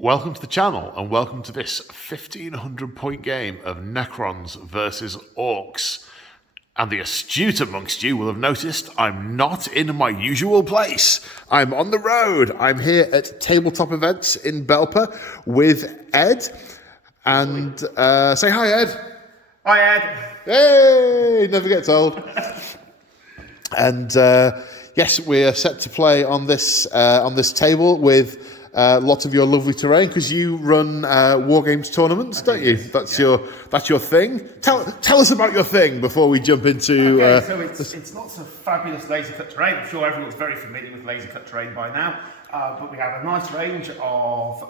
Welcome to the channel and welcome to this 1500 point game of Necrons versus Orcs. And the astute amongst you will have noticed I'm not in my usual place. I'm on the road. I'm here at Tabletop Events in Belper with Ed. And say hi, Ed. Hi, Ed. Hey, never gets old. And yes, we are set to play on this table with lots of your lovely terrain, because you run war games tournaments, don't you? That's your thing. Tell us about your thing before we jump into. Okay, so it's lots of fabulous laser cut terrain. I'm sure everyone's very familiar with laser cut terrain by now, but we have a nice range of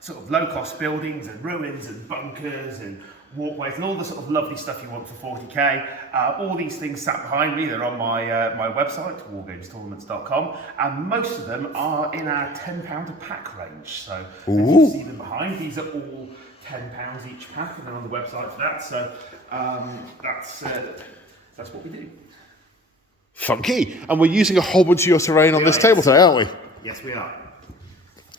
sort of low cost buildings and ruins and bunkers and walkways and all the sort of lovely stuff you want for 40k. All these things sat behind me. They're on my website, wargamestournaments.com, and most of them are in our £10 a pack range. So as you see them behind, these are all £10 each pack, and they're on the website for that. So that's what we do. Funky. And we're using a whole bunch of your terrain on this table today, aren't we? Yes, we are.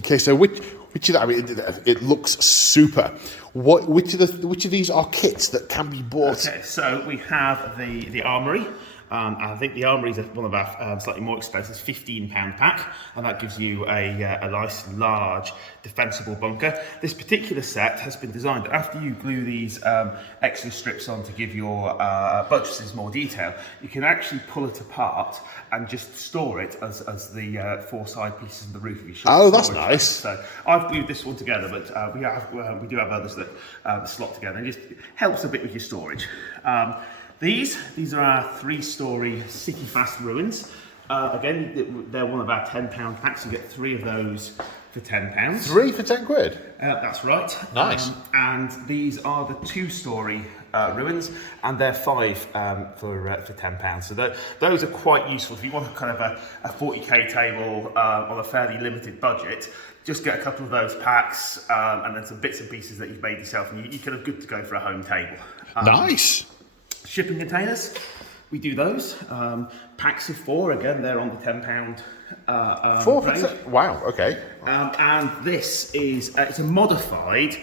Okay, so which of that? I mean, it looks super. Which of these are kits that can be bought? Okay, so we have the armory. I think the armory is one of our slightly more expensive, £15 pack, and that gives you a nice, large, defensible bunker. This particular set has been designed after you glue these extra strips on to give your buttresses more detail. You can actually pull it apart and just store it as the four side pieces of the roof of your ship. Oh, that's nice. So I've glued this one together, but we do have others that slot together, and it just helps a bit with your storage. These are our 3-story city fast ruins. Again, they're one of our £10 packs. You get 3 of those for £10. 3 for 10 quid? That's right. Nice. And these are the 2-story ruins, and they're 5 for £10. So those are quite useful if you want kind of a 40k table on a fairly limited budget. Just get a couple of those packs and then some bits and pieces that you've made yourself, and you're kind of good to go for a home table. Nice. Shipping containers, we do those. Packs of 4, again, they're on the £10 range. Wow, okay. And this is it's a modified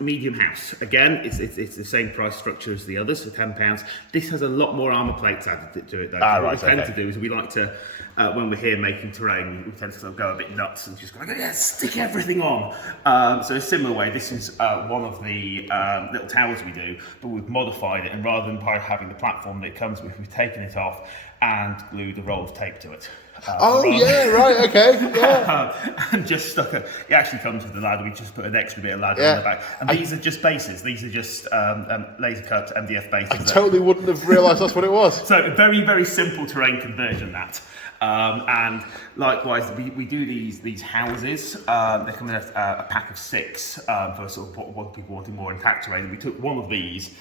medium house. Again, it's the same price structure as the others for £10. This has a lot more armour plates added to it, though. So what we tend to do is we like to, when we're here making terrain, we tend to sort of go a bit nuts and just go, yeah, stick everything on. So a similar way, this is one of the little towers we do, but we've modified it, and rather than having the platform that it comes with, we've taken it off and glued a roll of tape to it. And just stuck it actually comes with the ladder. We just put an extra bit of ladder on the back, and these are just bases. These are just laser cut MDF bases. I totally wouldn't have realised that's what it was. So very, very simple terrain conversion, that. And likewise, we do these houses. They come in a pack of 6 for sort of people wanting more intact terrain. We took one of these,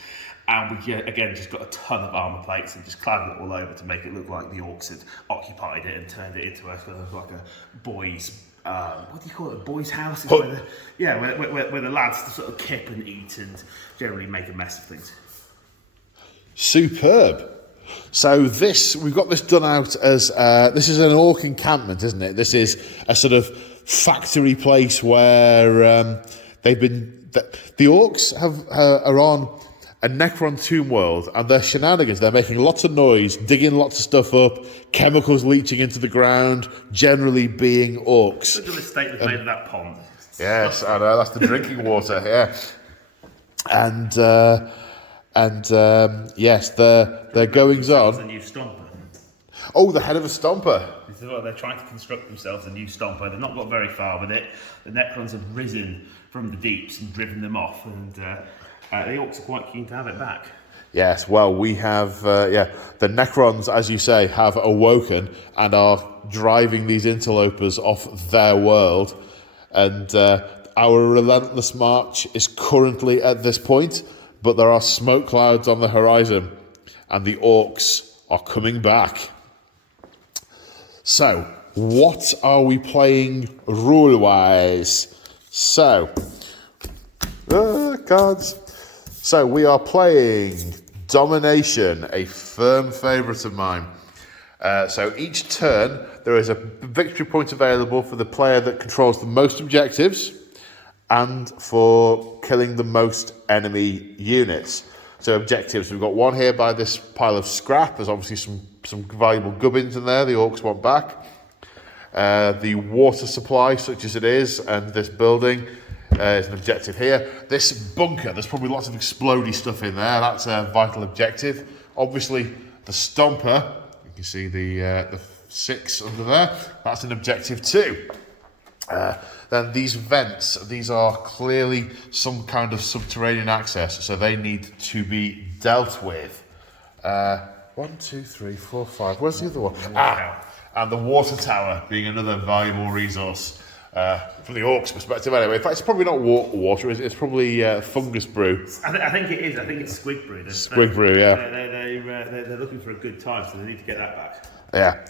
and we again just got a ton of armour plates and just cladded it all over to make it look like the Orcs had occupied it and turned it into a sort of like a boys. What do you call it? A boys' house? Where the lads sort of kip and eat and generally make a mess of things. Superb. So we've got this done out as this is an Orc encampment, isn't it? This is a sort of factory place where the Orcs are on a Necron tomb world, and their shenanigans. They're making lots of noise, digging lots of stuff up, chemicals leaching into the ground, generally being Orcs. Look at the state they've made of that pond. Yes, I know, that's the drinking water, yeah. And yes, their goings on. A new stomper. Oh, the head of a stomper. This is what they're trying to construct themselves, a new stomper. They've not got very far with it. The Necrons have risen from the deeps and driven them off, and the Orcs are quite keen to have it back. Yes, well, we have, the Necrons, as you say, have awoken and are driving these interlopers off their world. And our relentless march is currently at this point, but there are smoke clouds on the horizon, and the Orcs are coming back. So, what are we playing rule-wise? So, cards. So we are playing Domination, a firm favourite of mine. So each turn, there is a victory point available for the player that controls the most objectives and for killing the most enemy units. So objectives, we've got one here by this pile of scrap. There's obviously some valuable gubbins in there the Orcs want back. The water supply, such as it is, and this building is an objective here. This bunker, there's probably lots of explodey stuff in there. That's a vital objective. Obviously, the Stomper, you can see the 6 under there. That's an objective too. Then these vents, these are clearly some kind of subterranean access, so they need to be dealt with. 1, 2, 3, 4, 5. Where's the other one? And the water tower being another valuable resource from the Orcs' perspective. Anyway, in fact, it's probably not water. It's probably fungus brew. I think it is. I think it's squig brew. Squig brew, yeah. They're looking for a good time, so they need to get that back. Yeah.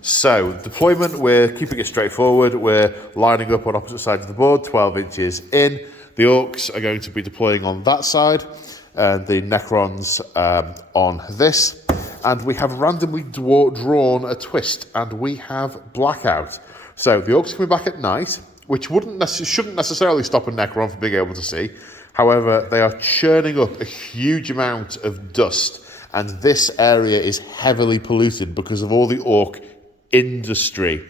So, deployment, we're keeping it straightforward. We're lining up on opposite sides of the board, 12 inches in. The Orcs are going to be deploying on that side, and the Necrons on this. And we have randomly drawn a twist, and we have blackout. So, the Orcs are coming back at night, which shouldn't necessarily stop a Necron from being able to see. However, they are churning up a huge amount of dust, and this area is heavily polluted because of all the Orc industry.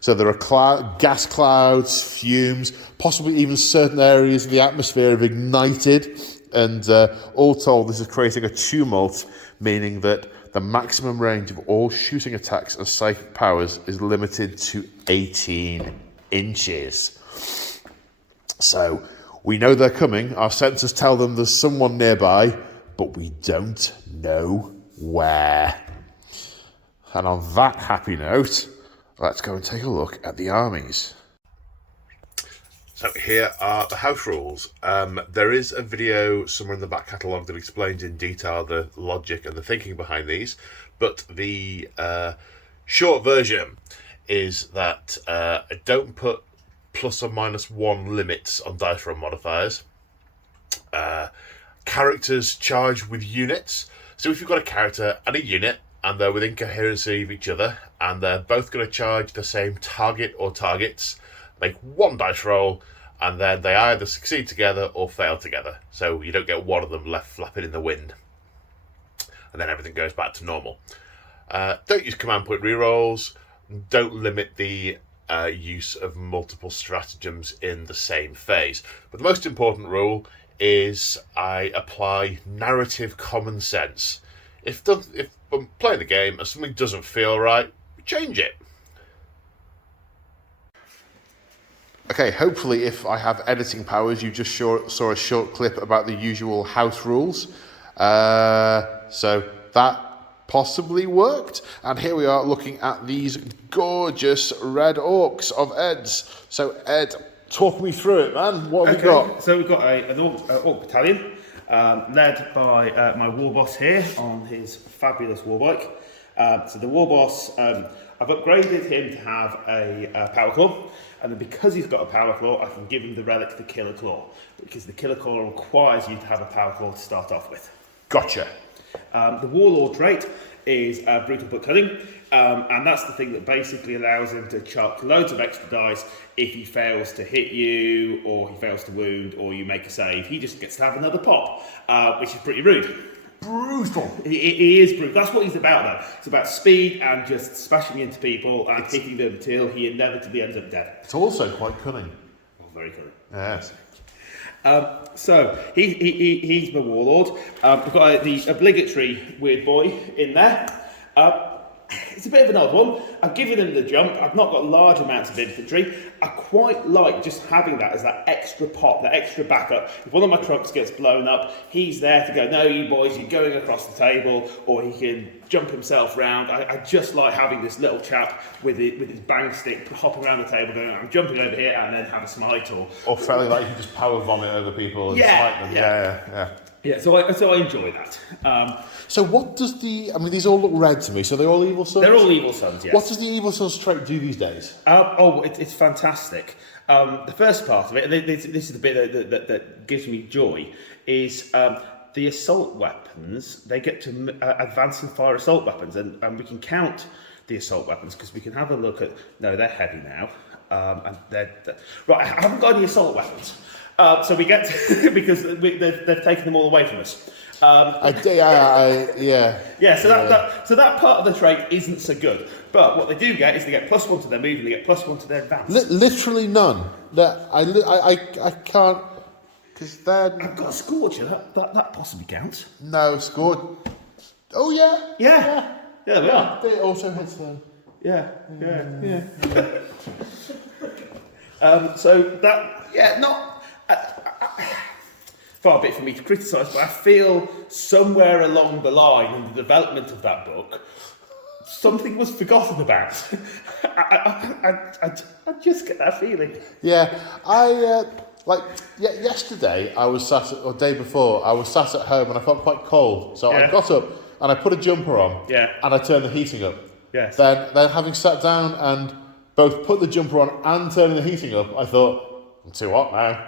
So there are gas clouds, fumes, possibly even certain areas of the atmosphere have ignited, and all told this is creating a tumult, meaning that the maximum range of all shooting attacks and psychic powers is limited to 18 inches. So we know they're coming, our sensors tell them there's someone nearby, but we don't know where. And on that happy note, let's go and take a look at the armies. So here are the house rules. There is a video somewhere in the back catalogue that explains in detail the logic and the thinking behind these, but the short version is that don't put plus or minus 1 limits on dice roll modifiers. Characters charge with units. So if you've got a character and a unit, and they're within coherency of each other, and they're both going to charge the same target or targets, make 1 dice roll, and then they either succeed together or fail together. So you don't get one of them left flapping in the wind. And then everything goes back to normal. Don't use command point rerolls. Don't limit the use of multiple stratagems in the same phase. But the most important rule is I apply narrative common sense. If I'm playing the game and something doesn't feel right, change it. Okay, hopefully if I have editing powers, you just saw a short clip about the usual house rules. So that possibly worked. And here we are looking at these gorgeous red orcs of Ed's. So Ed, talk me through it, man. What have we got? So we've got an orc battalion. Led by my war boss here on his fabulous war bike. So the war boss, I've upgraded him to have a power claw, and then because he's got a power claw, I can give him the relic, the killer claw, because the killer claw requires you to have a power claw to start off with. Gotcha. The warlord trait is brutal but cunning, and that's the thing that basically allows him to chuck loads of extra dice if he fails to hit you, or he fails to wound, or you make a save. He just gets to have another pop, which is pretty rude. Brutal. He is brutal. That's what he's about, though. It's about speed and just smashing into people and hitting them until he inevitably ends up dead. It's also quite cunning. Oh, very cunning. Yes. So he's my warlord. We've got the obligatory weird boy in there. It's a bit of an odd one. I've given him the jump. I've not got large amounts of infantry. I quite like just having that as that extra pop, that extra backup. If one of my trucks gets blown up, he's there to go, no, you boys, you're going across the table, or he can jump himself round. I just like having this little chap with his bang stick hopping around the table going, I'm jumping over here, and then have a smite. Or fairly like you can just power vomit over people and smite them. Yeah, so I enjoy that. So what does these all look red to me, so they're all evil sons? They're all evil sons, yes. What does the evil sons trait do these days? It's fantastic. The first part of it, this is the bit that gives me joy, is the assault weapons, they get to advance and fire assault weapons, and we can count the assault weapons because we can have a look at. No, they're heavy now, and they're right. I haven't got any assault weapons, so we get to, because they've taken them all away from us. Yeah. So that part of the trait isn't so good. But what they do get is they get +1 to their move and they get +1 to their advance. Literally none. That I can't, because they're. I've got a Scorcher. That possibly counts. No, scored. Oh yeah. Yeah, we are. It also hits them. Yeah. So that, not far a bit for me to criticise, but I feel somewhere along the line in the development of that book, something was forgotten about. I just get that feeling. Yeah, yesterday I was or day before, I was sat at home and I felt quite cold. So I got up and I put a jumper on and I turned the heating up. Yes. Then having sat down and both put the jumper on and turning the heating up, I thought, I'm too hot now.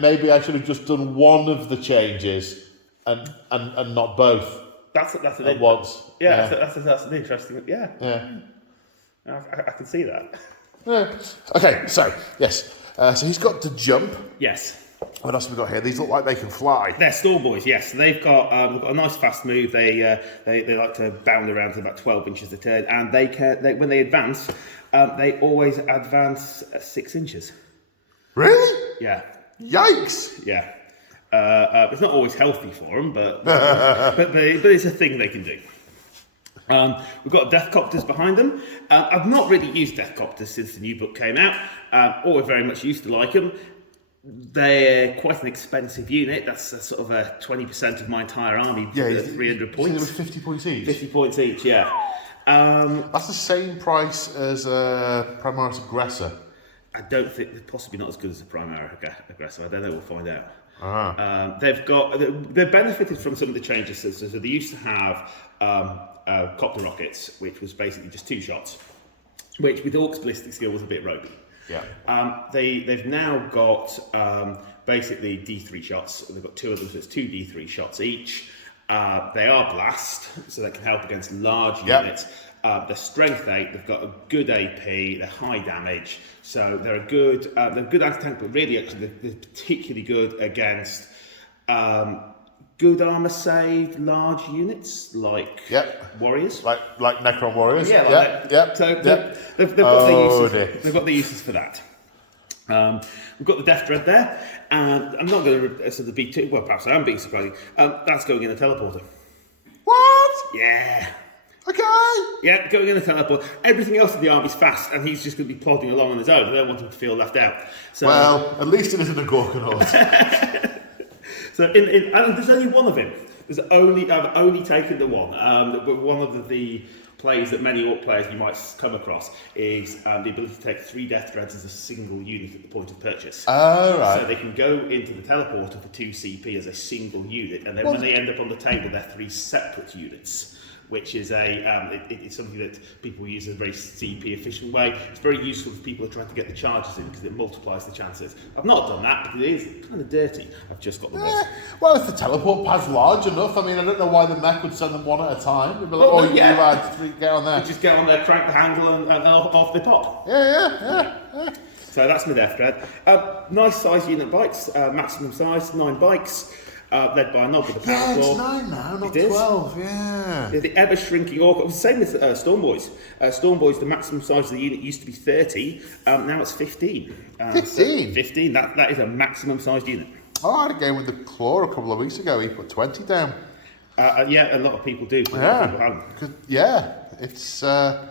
Maybe I should have just done one of the changes and not both. That's an at once. Yeah. That's an interesting. Yeah. I can see that. Yeah. Okay, so yes, so he's got to jump. Yes. What else have we got here? These look like they can fly. They're Storm Boys, yes. They've got a nice fast move. They like to bound around to about 12 inches a turn, and when they advance, they always advance 6 inches. Really? Yeah. Yikes! Yeah. It's not always healthy for them, but it's a thing they can do. We've got Deathcopters behind them. I've not really used Deathcopters since the new book came out. Always very much used to like them. They're quite an expensive unit. That's sort of 20% of my entire army. Yeah, 300 points. It was 50 points each. 50 points each, yeah. That's the same price as Primaris Aggressor. I don't think possibly not as good as the Primaris Aggressor. I don't know. We'll find out. They've benefited from some of the changes. So they used to have copter rockets, which was basically just 2 shots, which with Orcs ballistic skill was a bit ropey. Yeah. They've now got basically D3 shots. They've got 2 of them, so it's 2 D3 shots each. They are blast, so they can help against large units. They're strength 8. They've got a good AP. They're high damage, so they're a good. They're good anti-tank, but really, actually, they're particularly good against good armor saved large units like warriors, like Necron Warriors. So they've got the uses. They've got the uses for that. We've got the Death Dread there, and I'm not going to sort of be too well. Perhaps I am being surprising. That's going in a teleporter. What? Yeah. Okay. Yeah, going in a teleport. Everything else in the army's fast, and he's just going to be plodding along on his own. I don't want him to feel left out. So, well, at least it isn't a Gorkanaut. So, and there's only one of him. I've only taken the one. But one of the plays that many Orc players you might come across is the ability to take 3 Death Dreads as a single unit at the point of purchase. Oh, right. So they can go into the teleporter for 2 CP as a single unit, and then when they end up on the table, they're 3 separate units. Which is it's something that people use in a very CP efficient way. It's very useful for people who are trying to get the charges in because it multiplies the chances. I've not done that because it is kind of dirty. I've just got the one. Well, if the teleport pad's large enough, I mean, I don't know why the mech would send them one at a time. They'd be like, you had 3, get on there. Just get on there, crank the handle, and off they pop. Yeah. So that's my Death Dread. Nice size unit bikes, maximum size, 9 bikes. Led by a knob with a power claw. It's 9 now, not 12. Yeah. The ever shrinking Orc. It was the same with Storm Boys. Storm Boys, the maximum size of the unit used to be 30. Now it's 15. 15? So 15. That is a maximum sized unit. I had a game with the Claw a couple of weeks ago. He put 20 down. Yeah, a lot of people do. It's that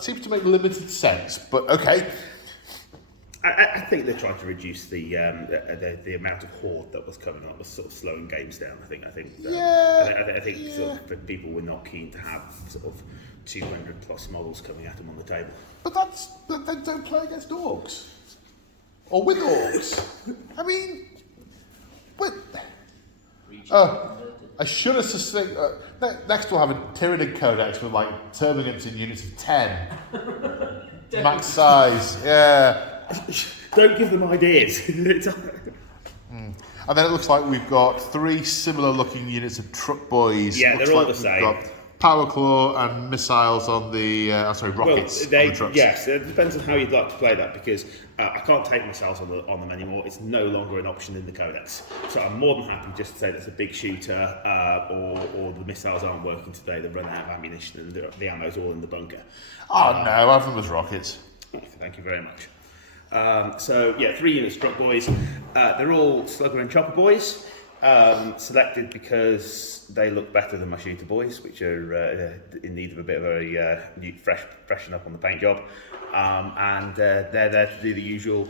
seems to make limited sense. But okay. I think they're trying to reduce the amount of horde that was coming on. That was sort of slowing games down. I think sort of for people were not keen to have sort of 200 plus models coming at them on the table. But they don't play against Orcs or with Orcs. I mean, I should have sustained. Next we'll have a Tyranid Codex with like termagants in units of 10, max size. Yeah. Don't give them ideas. And then it looks like we've got 3 similar looking units of truck boys. Yeah, looks they're all like the same. We've got power claw and missiles on the, rockets on the trucks. Yes, it depends on how you'd like to play that, because I can't take missiles on them anymore. It's no longer an option in the Codex. So I'm more than happy just to say that's a big shooter, or the missiles aren't working today, they've run out of ammunition and the ammo's all in the bunker. Oh no, have them as rockets. Thank you very much. 3 units of truck boys. They're all slugger and chopper boys. Selected because they look better than my shooter boys, which are in need of a bit of a freshen up on the paint job, and they're there to do the usual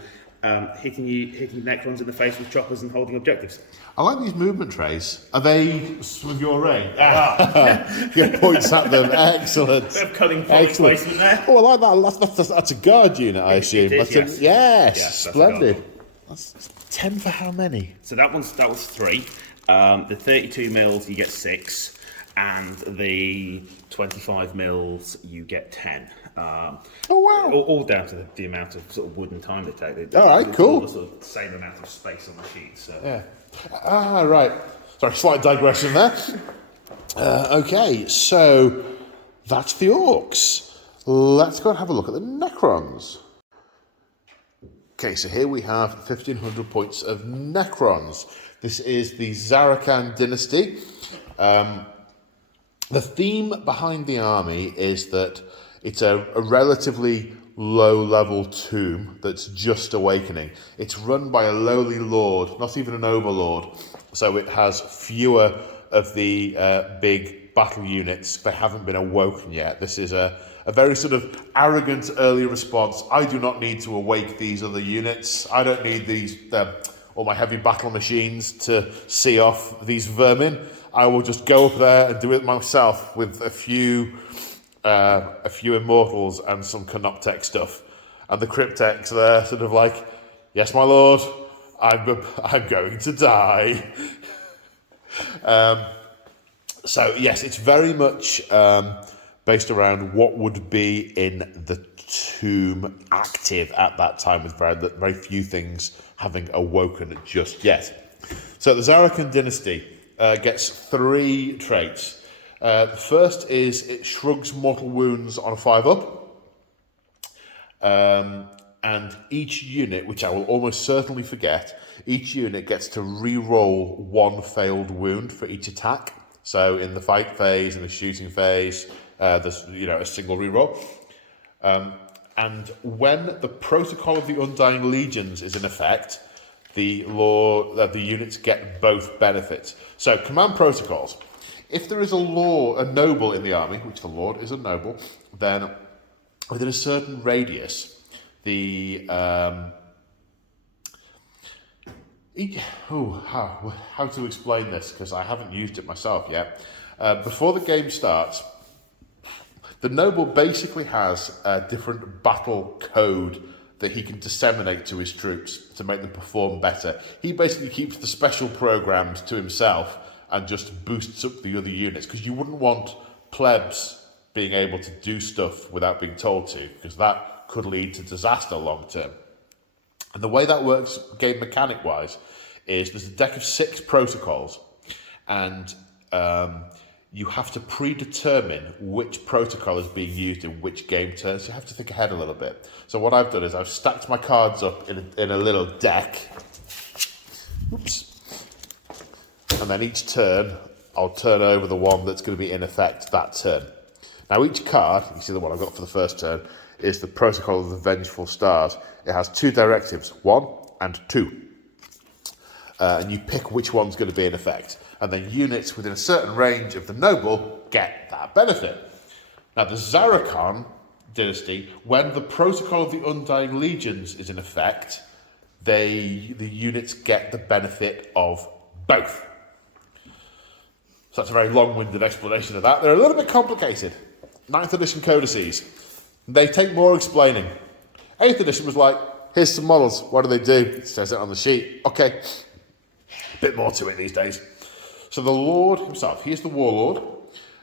hitting Necrons in the face with choppers and holding objectives. I like these movement trays. Are they some of your range? Yeah, points at them. Excellent. Bit of cutting point placement there. Oh, I like that. That's a guard unit, I assume. It is, yes, splendid. That's 10 for how many? So that was 3. The 32 mils you get 6, and the 25 mils you get 10. Oh wow! All down to the amount of sort of wood and time they take. All right, cool. All the sort of same amount of space on the sheet. So. Yeah. Right. Sorry, slight digression there. Okay, so that's the Orcs. Let's go and have a look at the Necrons. Okay, so here we have 1,500 points of Necrons. This is the Zarakan dynasty. The theme behind the army is that it's a relatively low-level tomb that's just awakening. It's run by a lowly lord, not even an overlord, so it has fewer of the big battle units. They haven't been awoken yet. This is a very sort of arrogant early response. I do not need to awake these other units. I don't need these all my heavy battle machines to see off these vermin. I will just go up there and do it myself with a few Immortals and some Canoptech stuff. And the Cryptex, they're sort of like, yes, my lord, I'm going to die. So yes, it's very much based around what would be in the tomb active at that time, with very few things having awoken just yet. So the Zarakan dynasty gets 3 traits. The first is it shrugs mortal wounds on a 5-up. And each unit, which I will almost certainly forget, each unit gets to re-roll 1 failed wound for each attack. So in the fight phase, in the shooting phase, there's a single re-roll. And when the protocol of the Undying Legions is in effect, the units get both benefits. So command protocols. If there is a noble in the army, which the lord is a noble, then within a certain radius, how to explain this, because I haven't used it myself yet. Before the game starts, the noble basically has a different battle code that he can disseminate to his troops to make them perform better. He basically keeps the special programs to himself and just boosts up the other units, because you wouldn't want plebs being able to do stuff without being told to, because that could lead to disaster long term. And the way that works game mechanic wise is there's a deck of 6 protocols, and you have to predetermine which protocol is being used in which game turn, so you have to think ahead a little bit. So what I've done is I've stacked my cards up in a little deck. Oops. And then each turn, I'll turn over the one that's going to be in effect that turn. Now each card, you see the one I've got for the first turn, is the Protocol of the Vengeful Stars. It has 2 directives, 1 and 2. And you pick which one's going to be in effect. And then units within a certain range of the noble get that benefit. Now the Zarakan dynasty, when the Protocol of the Undying Legions is in effect, the units get the benefit of both. So that's a very long-winded explanation of that. They're a little bit complicated. 9th edition codices. They take more explaining. 8th edition was like, here's some models. What do they do? It says it on the sheet. Okay. Bit more to it these days. So the Lord himself, he is the Warlord.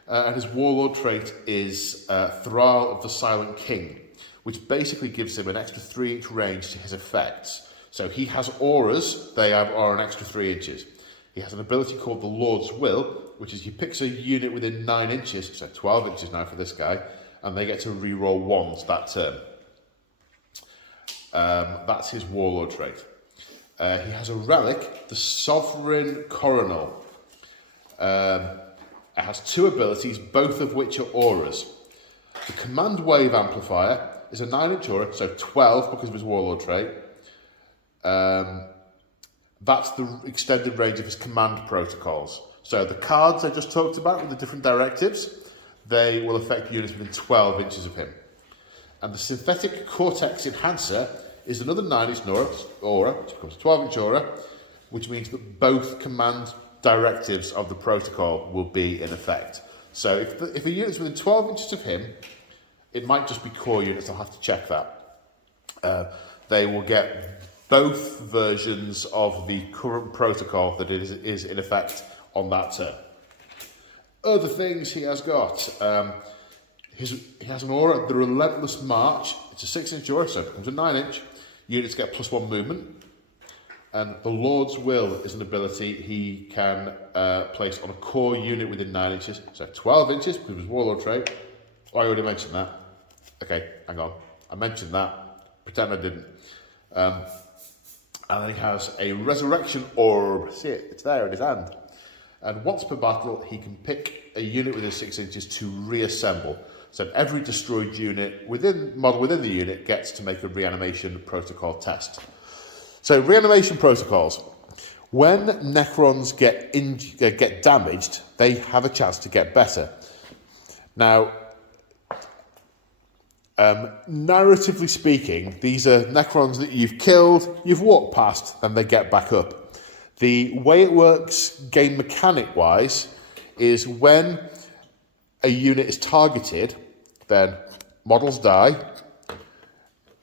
And his Warlord trait is Thrall of the Silent King, which basically gives him an extra 3 inch range to his effects. So he has auras, they are an extra 3 inches. He has an ability called the Lord's Will, which is he picks a unit within 9 inches, so 12 inches now for this guy, and they get to reroll ones that turn. That's his Warlord trait. He has a relic, the Sovereign Coronal. It has 2 abilities, both of which are auras. The Command Wave Amplifier is a 9-inch aura, so 12 because of his Warlord trait. That's the extended range of his command protocols. So the cards I just talked about with the different directives, they will affect units within 12 inches of him. And the Synthetic Cortex Enhancer is another 9-inch aura, which becomes a 12-inch aura, which means that both command directives of the protocol will be in effect. So if a unit's within 12 inches of him, it might just be core units, I'll have to check that. They will get both versions of the current protocol that is in effect on that turn. Other things he has got. He has an aura, the Relentless March. It's a 6-inch aura, so it becomes a 9-inch. Units get +1 movement. And the Lord's Will is an ability he can place on a core unit within 9 inches. So 12 inches, because of his Warlord trait. Oh, I already mentioned that. Okay, hang on. I mentioned that. Pretend I didn't. And then he has a Resurrection Orb. See it? It's there in his hand. And once per battle, he can pick a unit within 6 inches to reassemble. So every destroyed unit model within the unit gets to make a reanimation protocol test. So reanimation protocols. When Necrons get damaged, they have a chance to get better. Now, narratively speaking, these are Necrons that you've killed, you've walked past, and they get back up. The way it works game mechanic-wise is when a unit is targeted, then models die,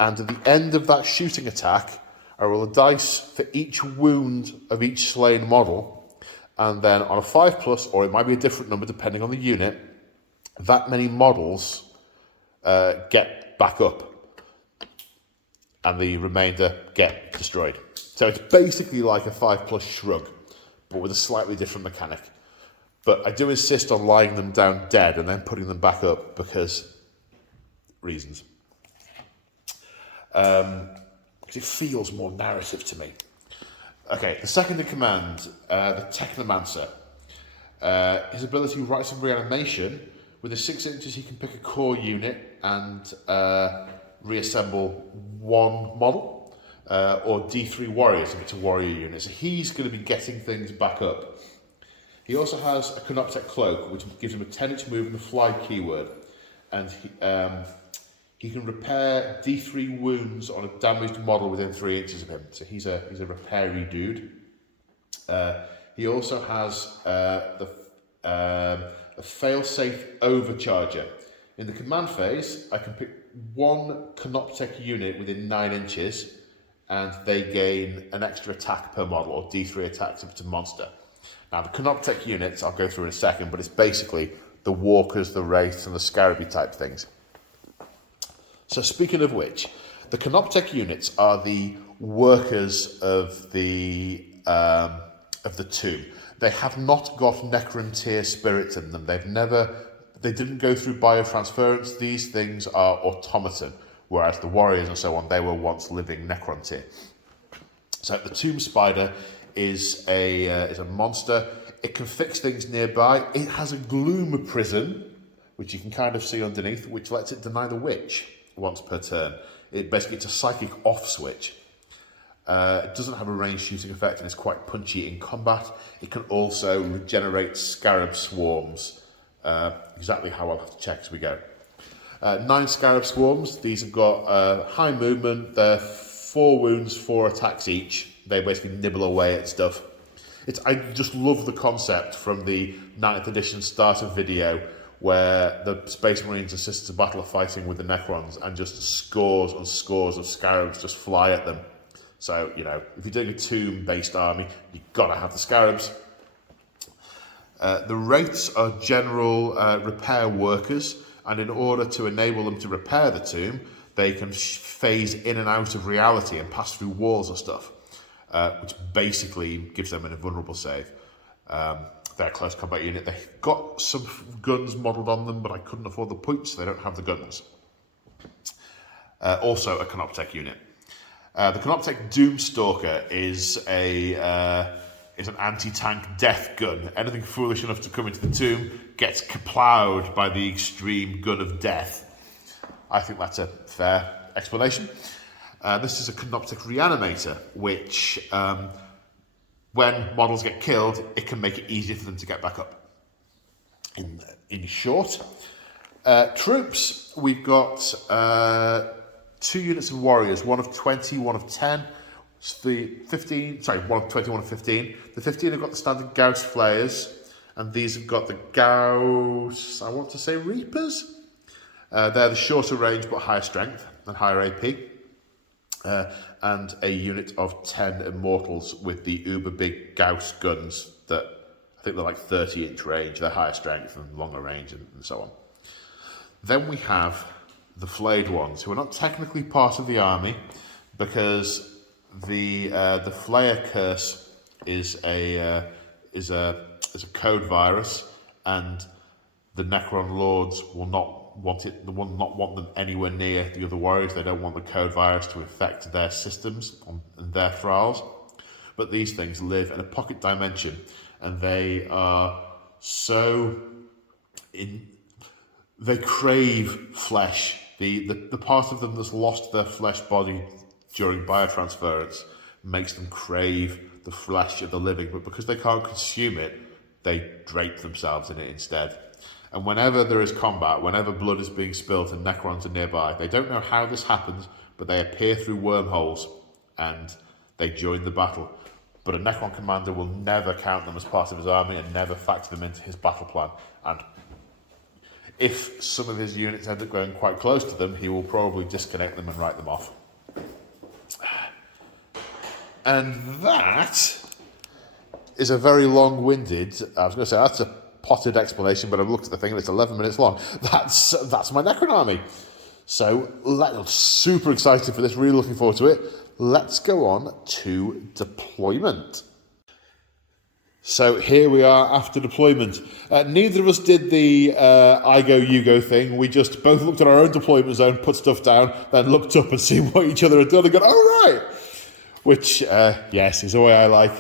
and at the end of that shooting attack, I roll a dice for each wound of each slain model, and then on a 5+, or it might be a different number depending on the unit, that many models get back up, and the remainder get destroyed. So it's basically like a 5+ shrug, but with a slightly different mechanic. But I do insist on lying them down dead and then putting them back up because reasons. Because it feels more narrative to me. Okay, the second in command, the Technomancer. His ability writes in reanimation. With his 6 inches, he can pick a core unit and reassemble one model, or D3 Warriors if it's a warrior unit. So he's going to be getting things back up. He also has a Canoptech Cloak, which gives him a 10-inch move and a fly keyword. And he can repair D3 wounds on a damaged model within 3 inches of him. So he's a repairy dude. He also has a fail-safe overcharger. In the command phase, I can pick one Canoptech unit within 9 inches, and they gain an extra attack per model, or D3 attacks if it's a monster. Now, the Canoptech units, I'll go through in a second, but it's basically the Walkers, the Wraiths, and the Scaraby type things. So speaking of which, the Canoptech units are the workers of the tomb. They have not got Necron tier spirits in them. They didn't go through biotransference. These things are automaton, whereas the warriors and so on, they were once living Necron tier. So the Tomb Spider is a monster. It can fix things nearby. It has a Gloom Prison, which you can kind of see underneath, which lets it deny the witch once per turn. It's a psychic off switch. It doesn't have a ranged shooting effect and it's quite punchy in combat. It can also regenerate Scarab Swarms. Exactly how I'll have to check as we go. 9 Scarab Swarms. These have got high movement. They're 4 wounds, 4 attacks each. They basically nibble away at stuff. I just love the concept from the 9th edition starter video where the Space Marines assist to battle fighting with the Necrons and just scores and scores of Scarabs just fly at them. So, if you're doing a tomb-based army, you've got to have the Scarabs. The Wraiths are general repair workers, and in order to enable them to repair the tomb, they can phase in and out of reality and pass through walls and stuff, which basically gives them an invulnerable save. They're a close combat unit. They've got some guns modelled on them, but I couldn't afford the points, so they don't have the guns. Also a Canoptech unit. The Canoptech Doomstalker is an anti-tank death gun. Anything foolish enough to come into the tomb gets kaplowed by the extreme gun of death. I think that's a fair explanation. This is a Canoptech Reanimator, which, when models get killed, it can make it easier for them to get back up. In short, troops, we've got 2 units of warriors, one of 20, one of 10. One of 20, one of 15. The 15 have got the standard Gauss Flayers, and these have got the Gauss, I want to say Reapers. They're the shorter range but higher strength and higher AP. And a unit of 10 Immortals with the uber big Gauss guns that I think they're like 30-inch range. They're higher strength and longer range and so on. Then we have the Flayed ones, who are not technically part of the army because the Flayer curse is a code virus, and the Necron Lords will not want it. They will not want them anywhere near the other warriors. They don't want the code virus to affect their systems and their thralls. But these things live in a pocket dimension, and they are so they crave flesh. The part of them that's lost their flesh body during biotransference makes them crave the flesh of the living, but because they can't consume it, they drape themselves in it instead. And whenever there is combat, whenever blood is being spilled and Necrons are nearby, they don't know how this happens, but they appear through wormholes and they join the battle. But a Necron commander will never count them as part of his army and never factor them into his battle plan. And if some of his units end up going quite close to them, he will probably disconnect them and write them off. And that is a very long-winded, I was going to say that's a potted explanation, but I've looked at the thing and it's 11 minutes long. That's my Necron army. So I'm super excited for this, really looking forward to it. Let's go on to deployment. So here we are after deployment. Neither of us did the I go, you go thing. We just both looked at our own deployment zone, put stuff down, then looked up and seen what each other had done and gone, oh, right. Which, yes, is the way I like.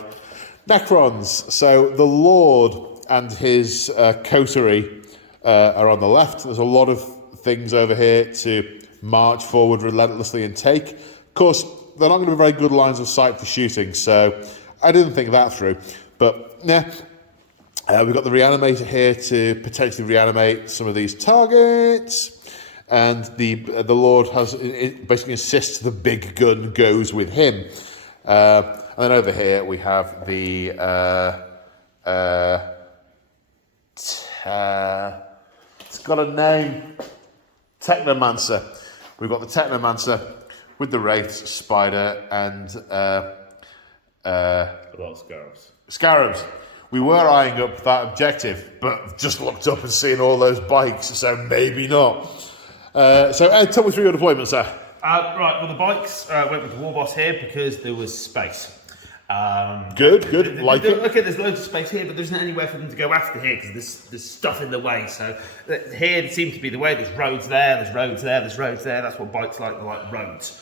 Necrons. So the Lord and his coterie are on the left. There's a lot of things over here to march forward relentlessly and take. Of course, they're not going to be very good lines of sight for shooting, so I didn't think that through. But, yeah, we've got the Reanimator here to potentially reanimate some of these targets. And the Lord has basically insists the big gun goes with him. And then over here we have the it's got a name, Technomancer. We've got the Technomancer with the Wraiths, Spider, and a lot of Scarabs. Scarabs. We were eyeing up that objective, but just looked up and seen all those bikes, so maybe not. So Ed, tell me through your deployment, sir. Right, well the bikes went with the war boss here because there was space. Good, like it. Look, there's loads of space here, but there isn't anywhere for them to go after here because there's stuff in the way. So here seems to be the way. There's roads there, there's roads there, there's roads there. That's what bikes like, they're like roads.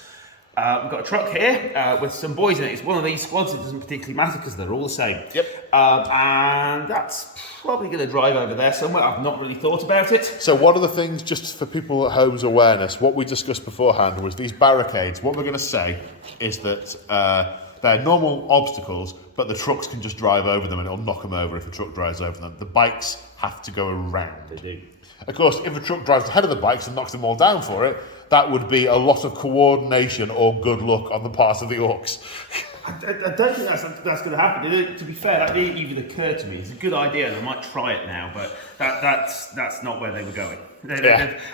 We've got a truck here with some boys in it. It's one of these squads. It doesn't particularly matter because they're all the same. Yep. And that's probably going to drive over there somewhere. I've not really thought about it. So one of the things, just for people at home's awareness, what we discussed beforehand was these barricades. What we're going to say is that they're normal obstacles, but the trucks can just drive over them and it'll knock them over if the truck drives over them. The bikes have to go around. They do. Of course, if the truck drives ahead of the bikes and knocks them all down for it, that would be a lot of coordination or good luck on the part of the Orcs. I don't think that's going to happen. To be fair, that didn't even occur to me. It's a good idea, and I might try it now, but that's not where they were going.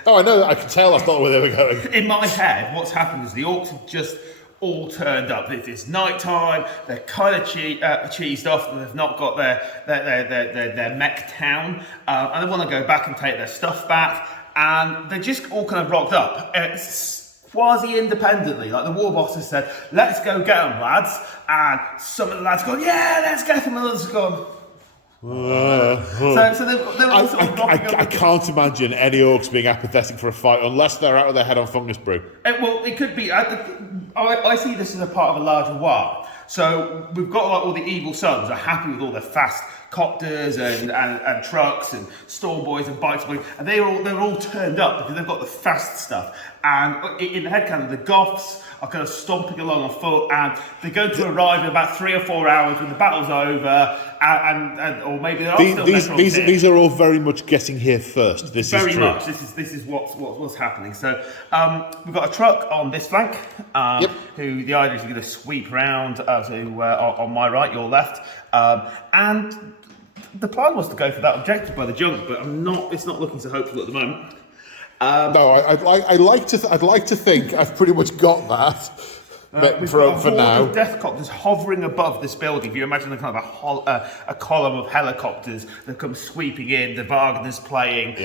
Oh, I know. I can tell that's not where they were going. In my head, what's happened is the Orcs have just all turned up. It's night time. They're kind of cheesed off. They've not got their mech town, and they want to go back and take their stuff back. And they just all kind of rocked up. quasi-independently. Like the war boss has said, let's go get them, lads. And some of the lads gone, yeah, let's get them. And others have gone. So they're all sort of I can't imagine any orcs being apathetic for a fight unless they're out with their head on fungus brew. Well, it could be. I see this as a part of a larger war. So we've got like all the evil sons are happy with all their fast copters and trucks and storm boys and bikes, and they're all turned up because they've got the fast stuff. And in the headcanon, the Goths are kind of stomping along on foot, and they're going to arrive in about 3 or 4 hours when the battle's over, and or maybe there are still Necrons here. These are all very much getting here first. This is true. Very much. This is what's happening. So we've got a truck on this flank, who the idea is going to sweep round to on my right, your left, and the plan was to go for that objective by the junk, but it's not looking so hopeful at the moment. No, I'd like to think I've pretty much got that We've for got a now. horde of deathcopters hovering above this building. If you imagine a kind of a column of helicopters that come sweeping in, the Wagner's playing,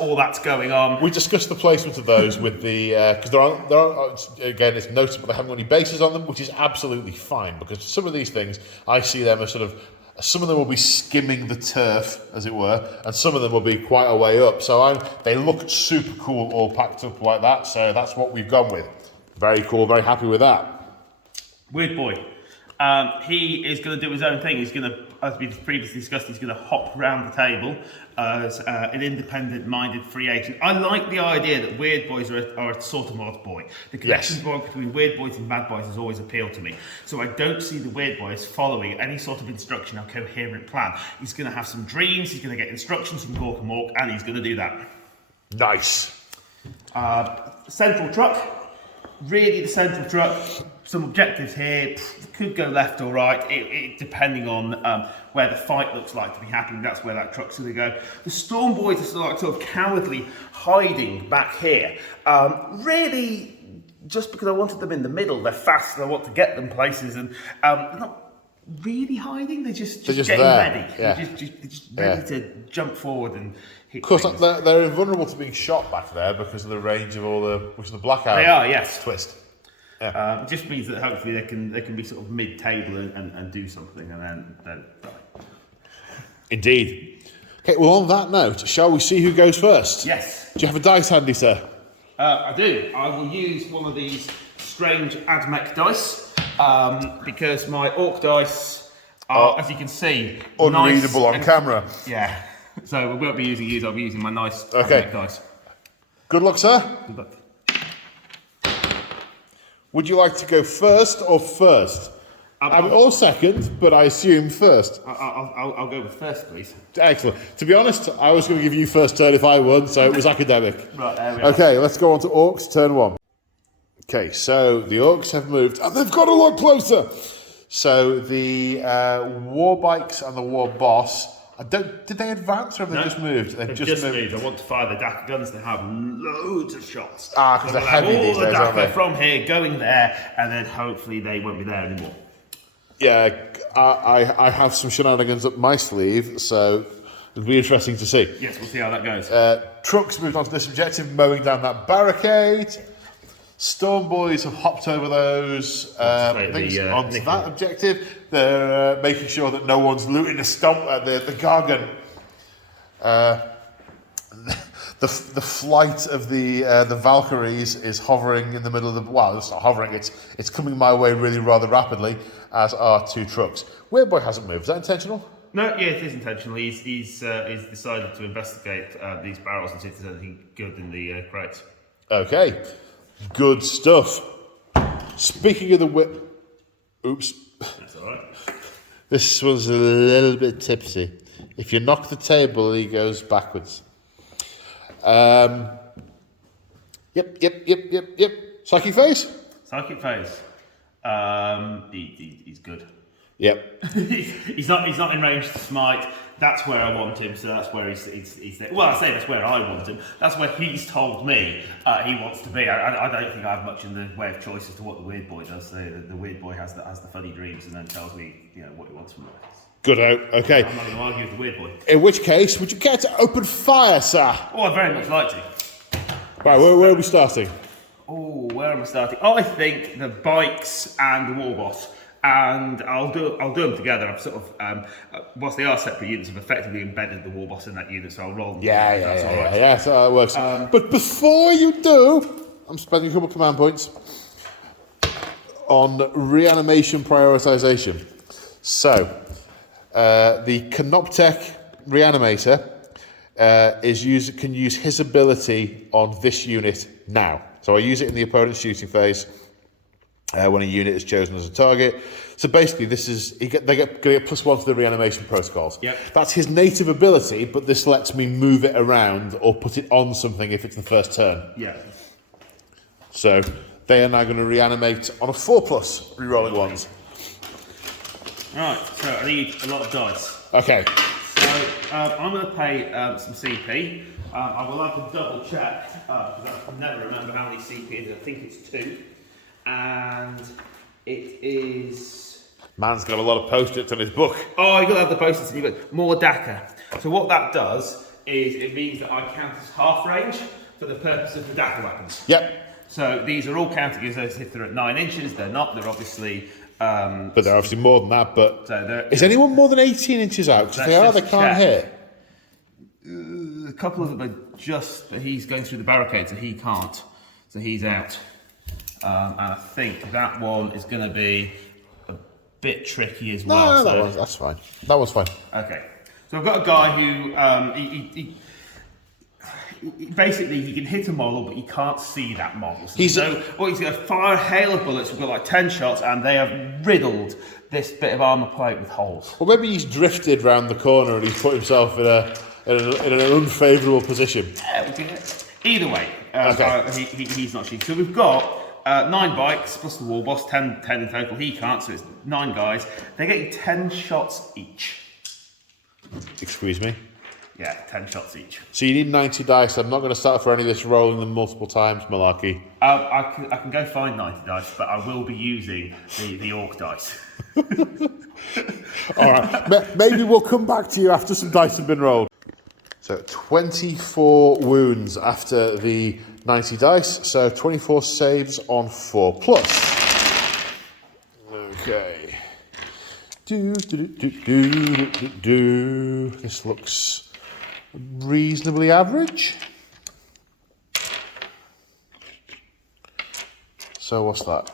all that's going on. We discussed the placement of those with the because there are again, it's noticeable they haven't got any bases on them, which is absolutely fine because some of these things I see them as sort of. Some of them will be skimming the turf, as it were, and some of them will be quite a way up. So they look super cool, all packed up like that. So that's what we've gone with. Very cool. Very happy with that. Weird boy. He is going to do his own thing. He's going to, as we previously discussed, he's going to hop around the table as an independent-minded free agent. I like the idea that weird boys are a sort of odd boy. The connection between weird boys and mad boys has always appealed to me. So I don't see the weird boy as following any sort of instruction or coherent plan. He's going to have some dreams. He's going to get instructions from Gork and Mork, and he's going to do that. Nice. Central truck. Really, the central truck. Some objectives here. Could go left or right, it depending on where the fight looks like to be happening. That's where that truck's going to go. The Storm Boys are sort of cowardly hiding back here. Really, just because I wanted them in the middle. They're fast and I want to get them places, and they're not really hiding. They're just getting there. ready. Yeah. They're just ready to jump forward and hit. Of course, they're invulnerable to being shot back there because of the range of all the blackout. They are, yes. Twist. Yeah. It just means that hopefully they can be sort of mid-table and do something, and then die. Indeed. Okay, well, on that note, shall we see who goes first? Yes. Do you have a dice handy, sir? I do. I will use one of these strange AdMech dice because my Orc dice are, as you can see, unreadable nice on camera. Yeah. So we won't be using these. I'll be using my nice AdMech dice. Good luck, sir. Good luck. Would you like to go first or first? Or second, but I assume first. I'll go with first, please. Excellent. To be honest, I was going to give you first turn if I won, so it was academic. Right, there we are. Okay, let's go on to Orcs Turn One. Okay, so the Orcs have moved, and they've got a lot closer. So the war bikes and the war boss. Did they advance or have they just moved? They've just moved. I want to fire the DACA guns. They have loads of shots. Because they're heavy these days, aren't they? All the DACA from here going there, and then hopefully they won't be there anymore. Yeah, I have some shenanigans up my sleeve, so it'll be interesting to see. Yes, we'll see how that goes. Trucks moved on to this objective, mowing down that barricade. Storm Boys have hopped over those things onto that objective. They're making sure that no one's looting the Gargan. The flight of the Valkyries is hovering in the middle of the. Well, it's not hovering. It's coming my way really rather rapidly, as are two trucks. Weird Boy hasn't moved. Is that intentional? No, yeah, it is intentional. He's decided to investigate these barrels and see if there's anything good in the crates. Okay, good stuff. Speaking of the oops. That's all right. This was a little bit tipsy. If you knock the table, he goes backwards. Yep. Psychic phase? Psychic phase. He's good. Yep. he's not in range to smite. That's where I want him, so that's where he's there. Well, I say that's where I want him. That's where he's told me he wants to be. I don't think I have much in the way of choice as to what the Weird Boy does. The Weird Boy has the funny dreams and then tells me what he wants from life. Good out. Okay. I'm not going to argue with the Weird Boy. In which case, would you care to open fire, sir? Oh, I'd very much like to. Right, where are we starting? Oh, where am I starting? Oh, I think the bikes and the Warboss. And I'll do them together. I've sort of, whilst they are separate units, I've effectively embedded the Warboss in that unit, so I'll roll them. Yeah, so that works. But before you do, I'm spending a couple of command points on reanimation prioritization. So, the Canoptech Reanimator can use his ability on this unit now. So I use it in the opponent's shooting phase. When a unit is chosen as a target. So basically, this is they get +1 to the reanimation protocols. Yep. That's his native ability, but this lets me move it around or put it on something if it's the first turn. Yeah. So they are now going to reanimate on a 4+, rerolling ones. Right, so I need a lot of dice. Okay. So I'm going to pay some CP. I will have to double check because I can never remember how many CP it is. I think it's 2. And it is... Man's got a lot of post-its on his book. Oh, you've got to have the post-its and you've got more DACA. So what that does is it means that I count as half range for the purpose of the DACA weapons. Yep. So these are all counted as if they're at 9 inches. They're not. They're obviously... but they're obviously more than that. But so is anyone more than 18 inches out? Because if they can't hit. A couple of them are just... He's going through the barricade, so he can't. So he's out. And I think that one is going to be a bit tricky as well. No, that's fine. That one's fine. Okay. So I've got a guy who, he basically, he can hit a model, but he can't see that model. So he's going to fire a hail of bullets. We've got like 10 shots, and they have riddled this bit of armour plate with holes. Well, maybe he's drifted round the corner and he's put himself in an unfavourable position. Either way, he's not shooting. So we've got 9 bikes plus the Warboss, 10 in total. He can't, so it's 9 guys. They get 10 shots each. Excuse me? Yeah, 10 shots each. So you need 90 dice. I'm not going to start for any of this rolling them multiple times, malarkey. I can go find 90 dice, but I will be using the Orc dice. All right. Maybe we'll come back to you after some dice have been rolled. So 24 wounds after the 90 dice, so 24 saves on 4+. Okay. This looks reasonably average. So what's that?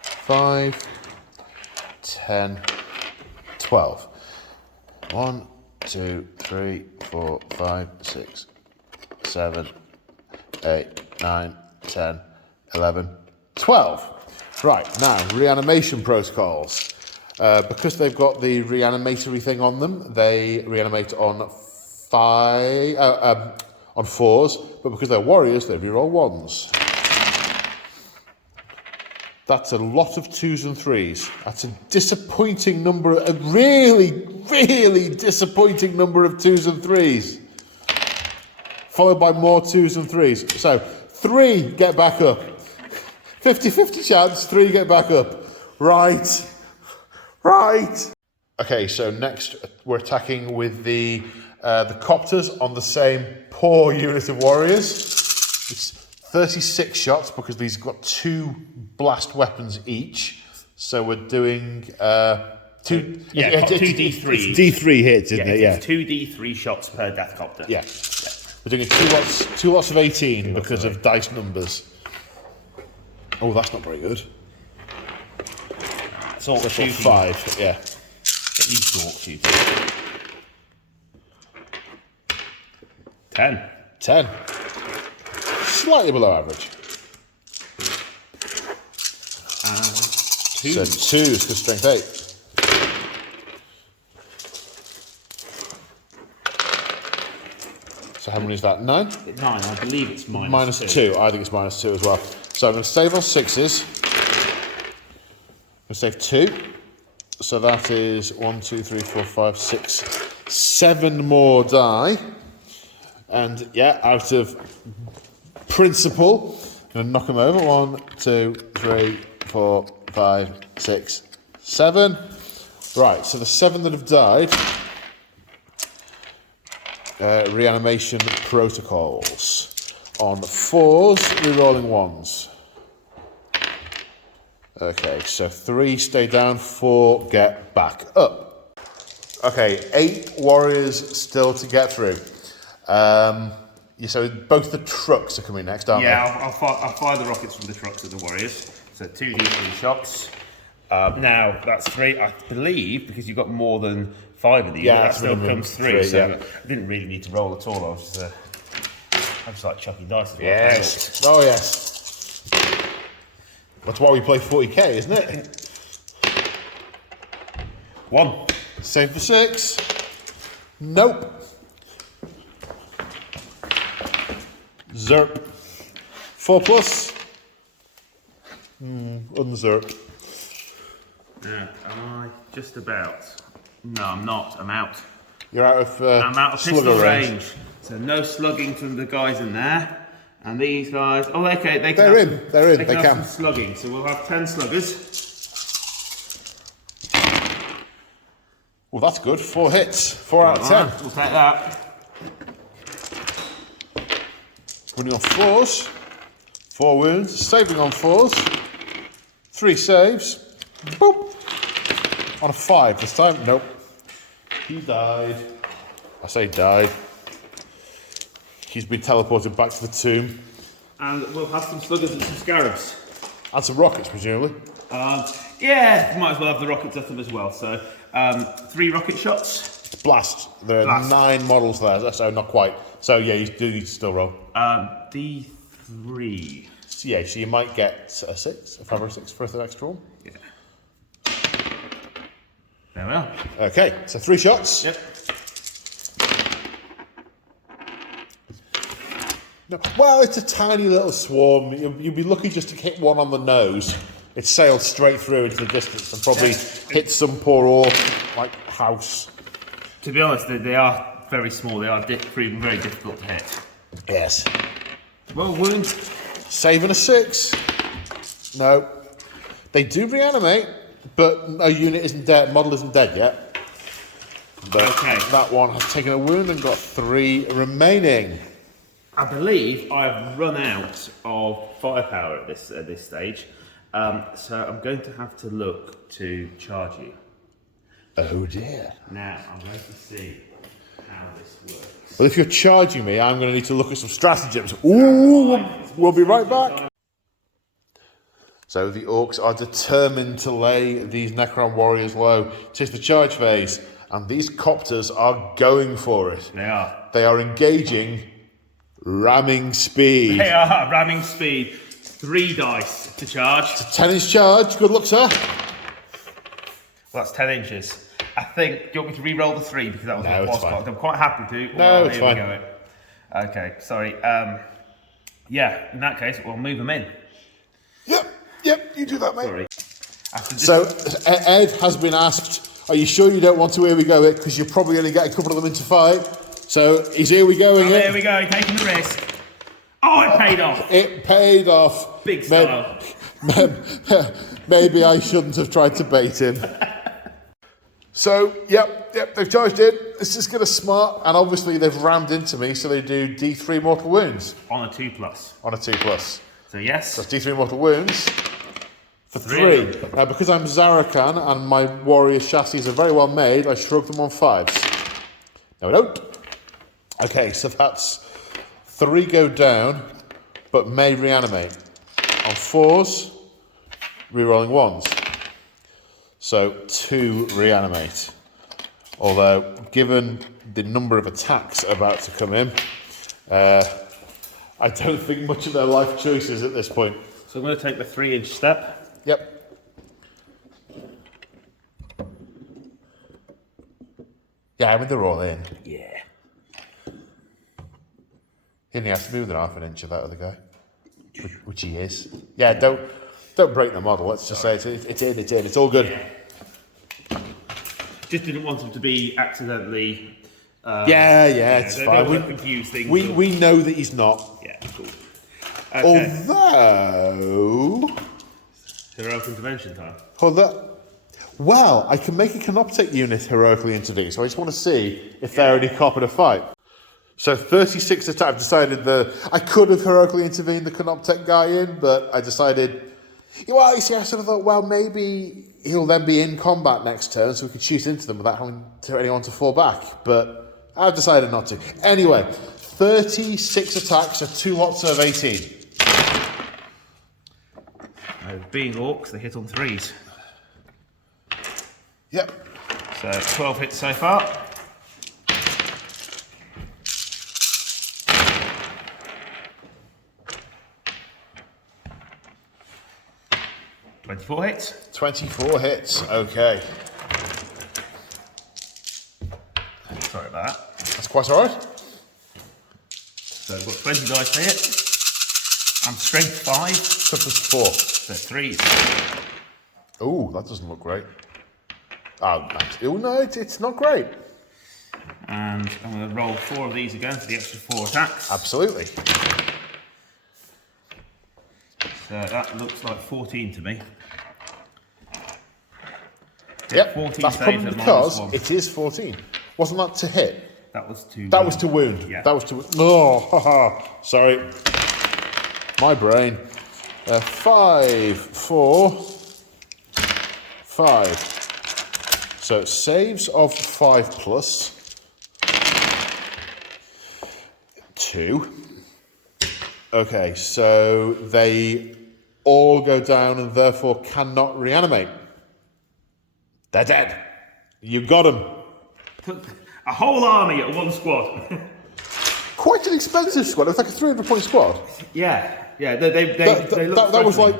5, 10, 12. 1, 2, 3, 4, 5, 6, 7, 8, 9, 10, 11, 12. Right, now, reanimation protocols. Because they've got the reanimatory thing on them, they reanimate on 4s, but because they're warriors, they reroll 1s. That's a lot of 2s and 3s. That's a disappointing number, a really, really disappointing number of 2s and 3s. Followed by more 2s and 3s. So, 3 get back up. 50-50 chance, 3 get back up. Right. Okay, so next we're attacking with the copters on the same poor unit of warriors. It's 36 shots because these have got 2 blast weapons each. So we're doing 2 D3. It's D3 hits, isn't it? Yeah. It's 2 D3 shots per death copter. Yeah. We're doing 2 lots of 18 because of dice numbers. Oh, that's not very good. It's all shooting. 5, yeah. Get used to Orc shooting. 10. Slightly below average. 2. So 2 is for strength 8. So how many is that? 9? 9, I believe it's minus Minus 2. I think it's minus 2 as well. So I'm going to save on 6s. I'm going to save 2. So that is 1, 2, 3, 4, 5, 6, 7 more die. And yeah, out of principle, I'm going to knock them over. 1, 2, 3, 4, 5, 6, 7. Right, so the 7 that have died, reanimation protocols. On 4s, rerolling 1s. Okay, so 3 stay down, 4 get back up. Okay, 8 warriors still to get through. So both the trucks are coming next, aren't they? Yeah, I'll fire the rockets from the trucks at the warriors. So 2 D3 shots. Now, that's 3, I believe, because you've got more than 5 of these. Yeah, that still comes through. 3, so yeah. I didn't really need to roll at all. I just like chucking dice as well. Yes. Oh, yes. That's why we play 40k, isn't it? 1. Save for 6. Nope. Zerp. 4 plus. Unzerp. Now, am I just about? No, I'm not. I'm out. You're out of I'm out of pistol slugger range. So no slugging from the guys in there. And these guys, oh, okay, they can They're have in, some, they're in, they they have can. some slugging. So we'll have 10 sluggers. Well, that's good. 4 hits. 4 out of 10. Right, we'll take that. Running on 4s. 4 wounds. Saving on 4s. 3 saves. Boop. On a 5 this time. Nope. He died. I say died. He's been teleported back to the tomb. And we'll have some sluggers and some scarabs. And some rockets, presumably. Yeah, might as well have the rockets at them as well. So 3 rocket shots. Blast. There are Blast. 9 models there, so not quite. So yeah, you do need to still roll. D3. So, yeah, so you might get a 6, a 5 or a 6 for the next roll. Yeah. There we are. Okay, so 3 shots. Yep. No, well, it's a tiny little swarm. You'd be lucky just to hit one on the nose. It sailed straight through into the distance and probably hit some poor orc like house. To be honest, they are very small. They are proving very difficult to hit. Yes. Well, wound. Saving a 6. No. They do reanimate, but a unit isn't dead. Model isn't dead yet. But Okay. that one has taken a wound and got 3 remaining. I believe I've run out of firepower at this stage, so I'm going to have to look to charge you. Oh dear. Now, I'm going to see how this works. Well, if you're charging me, I'm going to need to look at some stratagems. Ooh, we'll be right back. So the Orcs are determined to lay these Necron Warriors low. It is the charge phase, and these Copters are going for it. They are. They are engaging ramming speed. They are ramming speed. 3 dice to charge. It's a 10-inch charge. Good luck, sir. Well, that's 10 inches. I think, do you want me to re-roll the 3 because that was No, what it's was fine. clocked? I'm quite happy to. No, it's here we fine. go. Okay, sorry. Yeah, in that case, we'll move them in. Yep, you do that, mate. Sorry. After this, So, Ed has been asked, are you sure you don't want to here we go it? Because you're probably going to get a couple of them into fight. So, is here we going it? there we go, taking the risk. Oh, it paid off. It paid off. Big style. Maybe I shouldn't have tried to bait him. So, yep, they've charged in. This is going to smart, and obviously they've rammed into me, so they do D3 mortal wounds On a 2+. on a 2+. So yes. That's D3 mortal wounds for 3. Really? Now, because I'm Zarakan and my warrior chassis are very well made, I shrug them on 5s. No, I don't. Okay, so that's 3 go down, but may reanimate. On 4s, rerolling 1s. So 2 reanimate. Although, given the number of attacks about to come in, I don't think much of their life choices at this point. So I'm going to take the 3-inch step. Yep. Yeah, I mean, they're all in. Yeah. He only has to be within half an inch of that other guy, which he is. Yeah, don't break the model. Let's just say it's in. It's all good. Yeah. Just didn't want them to be accidentally. Yeah, it's they fine. don't want to confuse things. We know that he's not. Yeah, cool. Okay. Although, Heroic intervention time. well, I can make a Canoptek unit heroically intervene, so I just want to see if they're any copper to fight. So 36 attack. I've decided that I could have heroically intervened the Canoptech guy in, but I decided. Well, you see, I sort of thought, well, maybe he'll then be in combat next turn, so we could shoot into them without having anyone to fall back. But I've decided not to. Anyway, 36 attacks are 2 lots of 18. Being orcs, they hit on 3s. Yep. So 12 hits so far. .24 hits. 24 hits. Okay. Sorry about that. That's quite all right. So I've got 20 dice to hit. I'm strength 5. So plus 4. So 3s. Oh, that doesn't look great. Oh, no, it's not great. And I'm going to roll 4 of these again for the extra 4 attacks. Absolutely. So that looks like 14 to me. Yep, 14 that's saves probably at because -1. it is 14. Wasn't that to hit? That was to That was to wound. Yeah. That was to... Oh, haha. Sorry. My brain. 5, 4, 5. So saves of 5 plus 2. Okay, so they all go down and therefore cannot reanimate. They're dead. You got them. A whole army at one squad. Quite an expensive squad. It was like a 300-point squad. Yeah. They look That was friendly.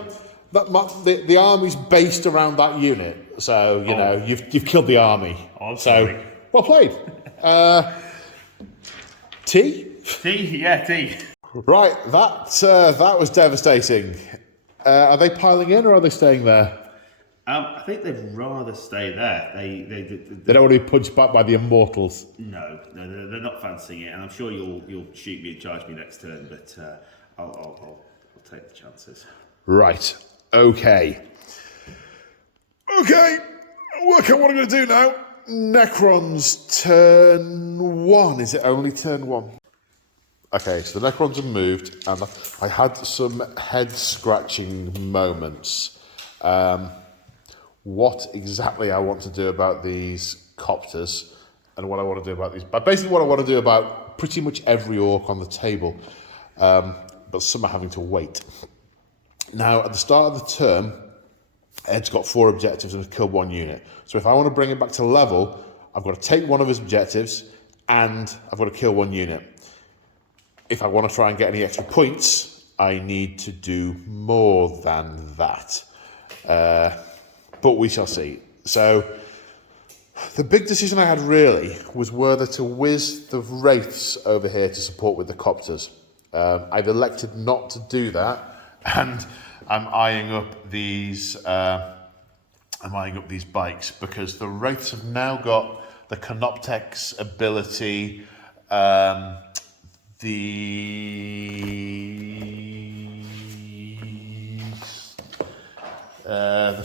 like the army's based around that unit. So you know you've killed the army. Oh, I'm so sorry. well played. T. T. Right. That was devastating. Are they piling in or are they staying there? I think they'd rather stay there. They don't want to be punched back by the Immortals. No, they're not fancying it, and I'm sure you'll shoot me and charge me next turn, but I'll take the chances. Right. Okay. Work out what I'm going to do now. Necrons Turn One. Is it only Turn One? Okay, so the Necrons have moved, and I had some head-scratching moments. What exactly I want to do about these copters, and what I want to do about these. But basically, what I want to do about pretty much every orc on the table, but some are having to wait. Now, at the start of the term, Ed's got 4 objectives and has killed 1 unit. So if I want to bring it back to level, I've got to take one of his objectives, and I've got to kill 1 unit. If I want to try and get any extra points, I need to do more than that. But we shall see. So the big decision I had really was whether to whiz the Wraiths over here to support with the copters. I've elected not to do that, and I'm eyeing up these bikes because the Wraiths have now got the Canoptech's ability, the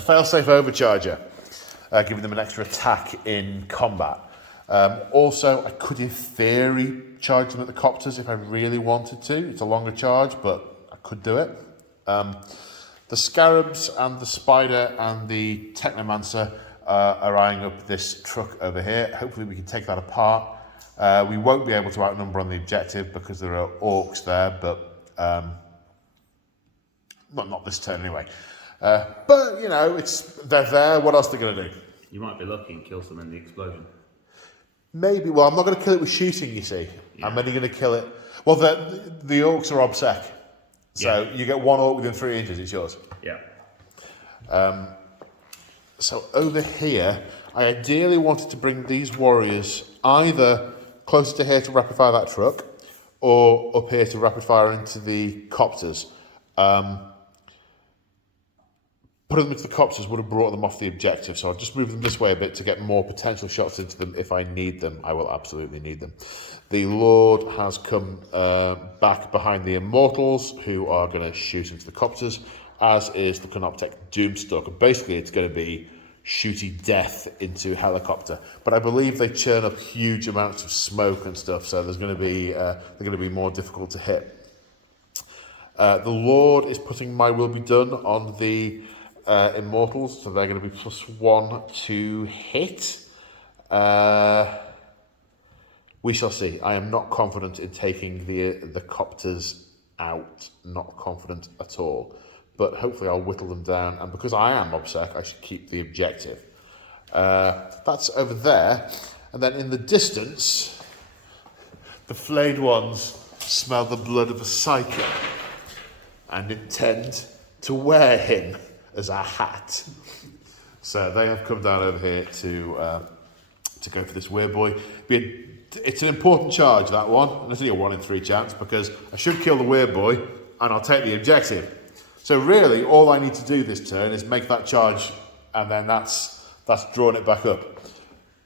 failsafe overcharger, giving them an extra attack in combat. Also, I could in theory charge them at the copters if I really wanted to. It's a longer charge, but I could do it. The Scarabs and the Spider and the Technomancer are eyeing up this truck over here. Hopefully we can take that apart. We won't be able to outnumber on the objective because there are orcs there, but not this turn anyway. But, you know, they're there. What else are they going to do? You might be lucky and kill some in the explosion. Maybe. Well, I'm not going to kill it with shooting, you see. Yeah. I'm only going to kill it... Well, the orcs are obsec. So you get 1 orc within 3 inches, it's yours. Yeah. So over here, I ideally wanted to bring these warriors either closer to here to rapid fire that truck or up here to rapid fire into the copters. Putting them into the copters would have brought them off the objective, so I'll just move them this way a bit to get more potential shots into them if I need them. I will absolutely need them. The Lord has come back behind the Immortals, who are going to shoot into the copters, as is the Canoptech Doomstalker. Basically, it's going to be shooty death into helicopter. But I believe they churn up huge amounts of smoke and stuff, so there's going to be they're going to be more difficult to hit. The Lord is putting My Will Be Done on the Immortals, so they're going to be +1 to hit. We shall see. I am not confident in taking the copters out. Not confident at all. But hopefully I'll whittle them down. And because I am OBSEC, I should keep the objective. That's over there. And then in the distance, the flayed ones smell the blood of a psycho and intend to wear him as a hat. So they have come down over here to go for this weird boy. It's an important charge, that one, and it's only a 1 in 3 chance because I should kill the weird boy and I'll take the objective. So really, all I need to do this turn is make that charge, and then that's drawing it back up.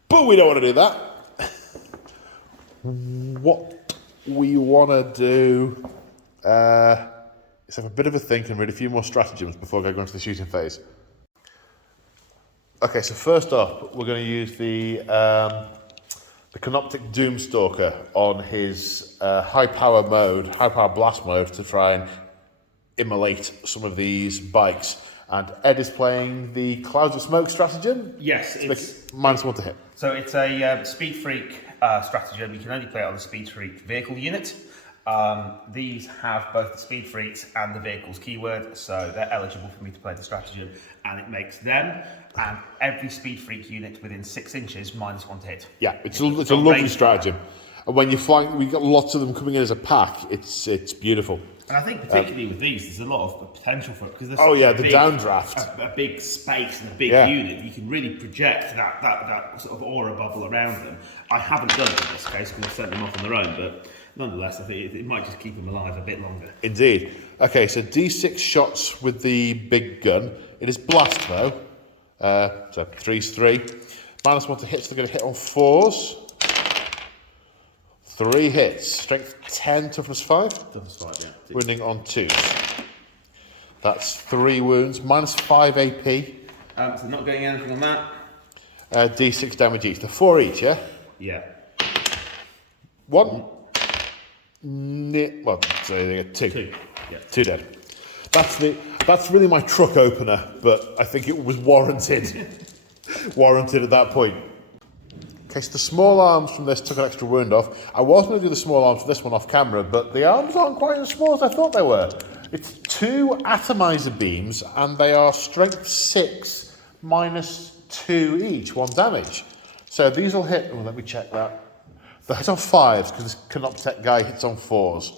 But we don't want to do that. What we want to do is have a bit of a think and read a few more stratagems before I go into the shooting phase. Okay, so first up, we're going to use the Canoptic Doomstalker on his high power blast mode to try and immolate some of these bikes. And Ed is playing the Clouds of Smoke stratagem. Yes, it's -1 to hit. So it's a Speed Freak stratagem. You can only play it on the Speed Freak vehicle unit. These have both the Speed Freaks and the vehicles keyword, so they're eligible for me to play the stratagem, and it makes them and every Speed Freak unit within 6 inches -1 to hit. Yeah, it's a lovely stratagem. And when you're flying, we've got lots of them coming in as a pack. It's beautiful. And I think particularly with these, there's a lot of potential for it because there's the downdraft, a big space and a big unit. You can really project that sort of aura bubble around them. I haven't done it in this case because I've sent them off on their own, but nonetheless, I think it might just keep them alive a bit longer. Indeed. Okay, so D6 shots with the big gun. It is blast though, so 3's 3. -1 to hit, so they're going to hit on 4s. 3 hits. Strength 10, toughness 5. Toughness 5, yeah. Wounding on 2s. That's 3 wounds. -5 AP. So not getting anything on that. D6 damage each. They're 4 each, yeah? Yeah. 1. So they get 2. 2. Yeah. 2 dead. That's really my truck opener, but I think it was warranted. Warranted at that point. Okay, so the small arms from this took an extra wound off. I was going to do the small arms for this one off camera, but the arms aren't quite as small as I thought they were. It's 2 atomizer beams, and they are strength 6 -2 each, 1 damage. So these will hit. Oh, let me check that. They hit on 5s because this Canoptech guy hits on 4s.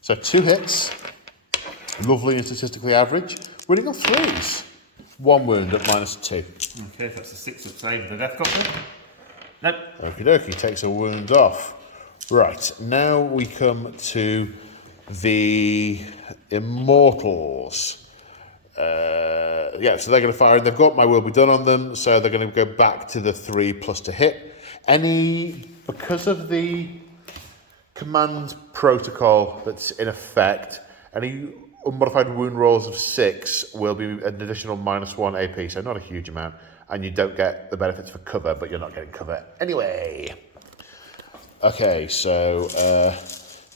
So 2 hits, lovely and statistically average. Winning on 3s. 1 wound at -2. Okay, that's a 6 of save the death copter. Nope. Okie dokie, takes a wound off. Right, now we come to the Immortals. So they're going to fire, and they've got My Will Be Done on them, so they're going to go back to the 3+ to hit. Because of the command protocol that's in effect, any unmodified wound rolls of 6 will be an additional -1 AP, so not a huge amount, and you don't get the benefits for cover, but you're not getting cover anyway. Okay, so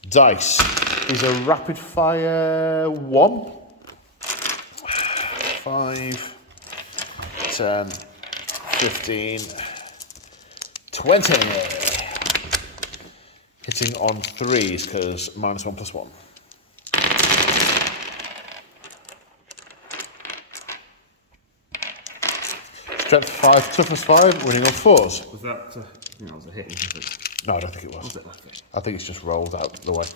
dice is a rapid fire 1. 5, 10, 15, 20. Hitting on 3s because -1 +1. Strength 5, toughness 5, winning on 4s. Was that that was a hit, isn't it? No, I don't think it was. Was it? Okay. I think it's just rolled out the way.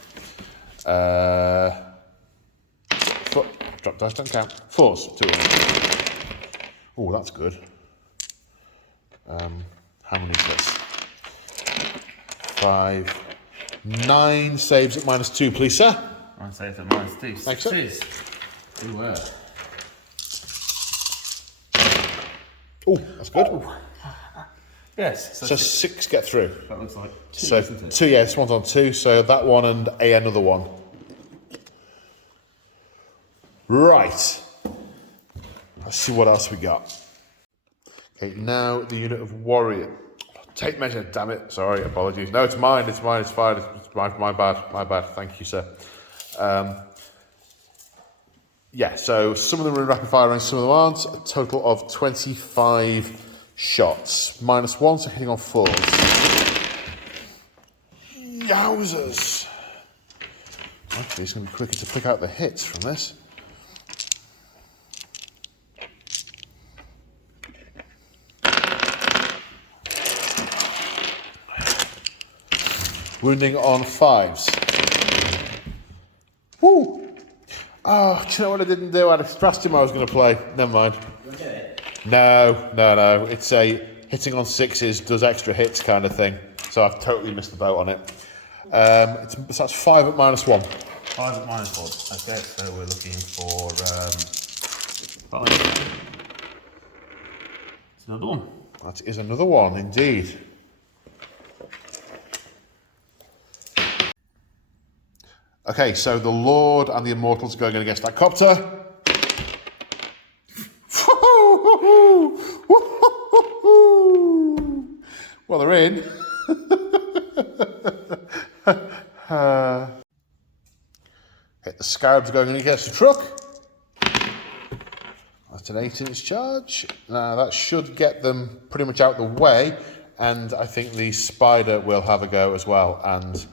Drop dice don't count. 4s, 2 of them. Oh, that's good. How many is this? 5, 9 saves at -2, please, sir. 9 saves at -2. Thanks, sir. 6s. They were. Oh, that's good. Yes. So 6 get through. That looks like 2, So isn't it? 2, yeah, this one's on 2, so that one and another one. Right. Let's see what else we got. Okay, now the unit of warrior. Take measure, damn it. Sorry, apologies. No, it's mine, it's fine. It's my bad. Thank you, sir. Yeah, so some of them are in rapid fire range, some of them aren't. A total of 25 shots. -1, so hitting on 4s. Yowzers. Actually, it's going to be quicker to pick out the hits from this. Wounding on 5s. Woo! Oh, do you know what I didn't do? I had a Strastum I was going to play. Never mind. You want to get it? No. It's a hitting on 6s does extra hits kind of thing. So I've totally missed the boat on it. That's 5 at -1. 5 at -1. Okay, so we're looking for 5. It's another one. That is another one, indeed. Okay, so the Lord and the Immortals are going against that copter. Well, they're in. Okay, the Scarabs are going against the truck. That's an 8-inch charge. Now, that should get them pretty much out the way, and I think the Spider will have a go as well, and...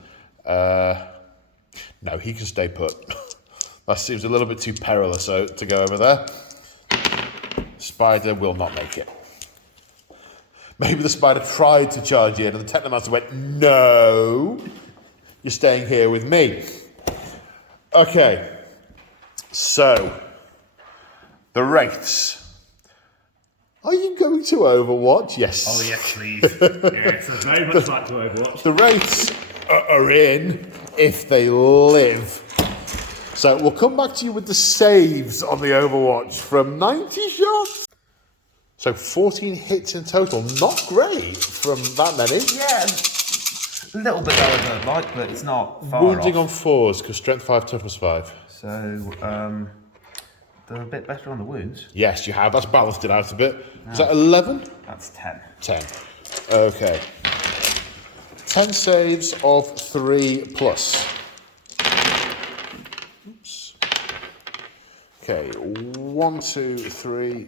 no, he can stay put. That seems a little bit too perilous to go over there. Spider will not make it. Maybe the Spider tried to charge in and the Technomancer went, no, you're staying here with me. Okay, so, the Wraiths. Are you going to Overwatch? Yes. Oh, yes, please. Yes, I very much like to Overwatch. The Wraiths are in if they live. So we'll come back to you with the saves on the Overwatch from 90 shots. So 14 hits in total. Not great from that many. Yeah, a little bit lower than I'd like, but it's not far Wounding off. on 4s, because strength 5, toughness 5. So, they're a bit better on the wounds. Yes, you have. That's balanced it out a bit. Is that 11? That's 10. 10. Okay. 10 saves of 3+. Oops. Okay, 1, 2, 3,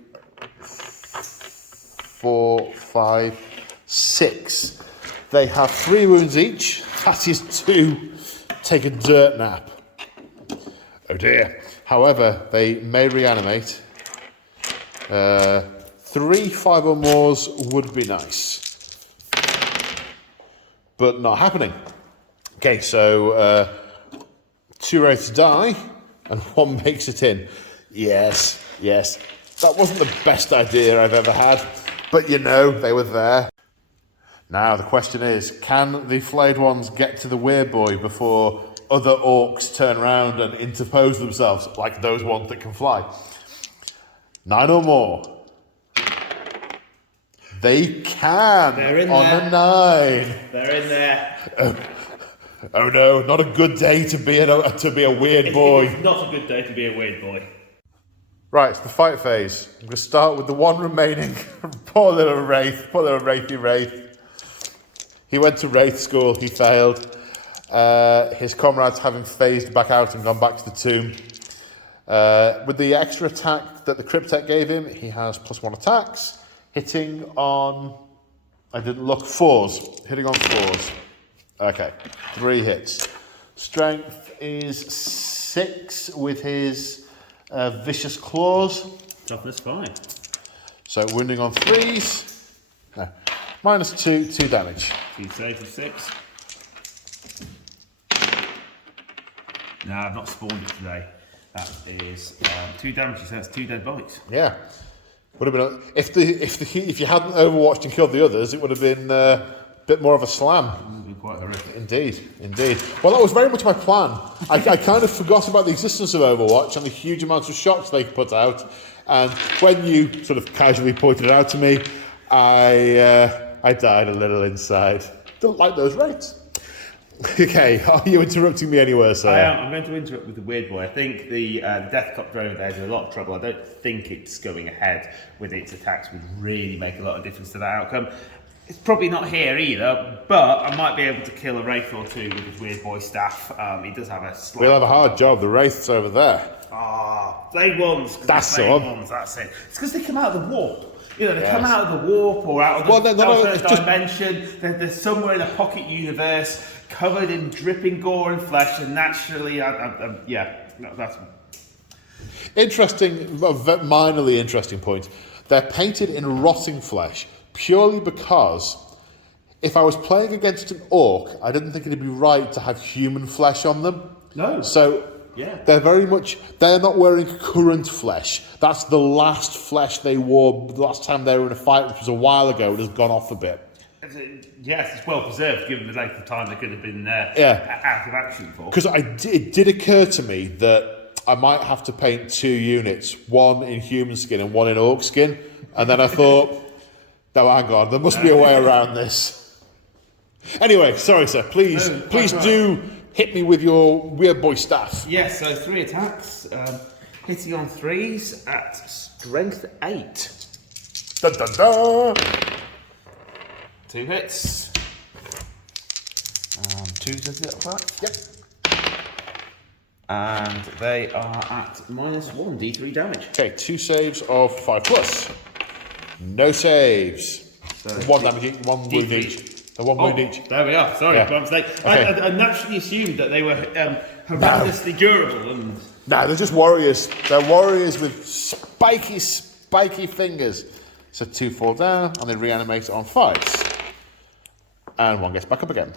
4, 5, 6. They have 3 wounds each. That is to take a dirt nap. Oh dear. However, they may reanimate. 3, 5 or mores would be nice. But not happening. Okay, so 2 Wraiths die, and 1 makes it in. Yes. That wasn't the best idea I've ever had, but you know, they were there. Now, the question is, can the flayed ones get to the weird boy before other orcs turn around and interpose themselves, like those ones that can fly? 9 or more. They can. They're in on there. a 9. They're in there. Oh no, not a good day to be a weird boy. It's not a good day to be a weird boy. Right, it's the fight phase. I'm going to start with the one remaining. Poor little Wraith, poor little Wraithy Wraith. He went to Wraith school, he failed. His comrades having phased back out and gone back to the tomb. With the extra attack that the Cryptek gave him, he has +1 attacks. Hitting on, I didn't look, 4s. Hitting on 4s. Okay, 3 hits. Strength is 6 with his vicious claws. Toughness 5. So wounding on 3s. No, -2, 2 damage. 2 saves of 6. No, I've not spawned it today. That is 2 damage, so that's 2 dead bites. Yeah. Would have been if you hadn't overwatched and killed the others, it would have been a bit more of a slam. It would have been quite horrific. Indeed. Well, that was very much my plan. I kind of forgot about the existence of Overwatch and the huge amounts of shots they put out. And when you sort of casually pointed it out to me, I died a little inside. Don't like those Wraiths. Okay, are you interrupting me anywhere, sir? I am. I'm going to interrupt with the weird boy. I think the Death Cop drone there is in a lot of trouble. I don't think it's going ahead with its attacks would really make a lot of difference to that outcome. It's probably not here either, but I might be able to kill a Wraith or two with his weird boy staff. He does have a slight... We'll have a hard job. The Wraith's over there. Blade ones. That's the one. Ones, that's it. It's because they come out of the warp. You know, they come out of the warp or out of the alternate dimension. They're somewhere in a pocket universe, covered in dripping gore and flesh, and naturally, that's... Interesting, minorly interesting point. They're painted in rotting flesh purely because if I was playing against an orc, I didn't think it'd be right to have human flesh on them. No. So they're not wearing current flesh. That's the last flesh they wore the last time they were in a fight, which was a while ago. It has gone off a bit. Yes, it's well preserved given the length of time they could have been out of action for. Because it did occur to me that I might have to paint 2 units, one in human skin and one in orc skin, and then I thought, no, hang on, there must be a way around this. Anyway, sorry, sir. Please do hit me with your weird boy staff. Yes, so 3 attacks, hitting on 3s at strength 8. Dun, dun, dun. 2 hits. 2s, is it correct? Yep. And they are at -1 D3 damage. Okay, 2 saves of 5+. No saves. So 1 damage each, 1 wound each. One wound each. There we are. Sorry, my mistake. Okay. I naturally assumed that they were horrendously durable. And No, they're just warriors. They're warriors with spiky fingers. So 2 fall down, and they reanimate on 5s. And 1 gets back up again.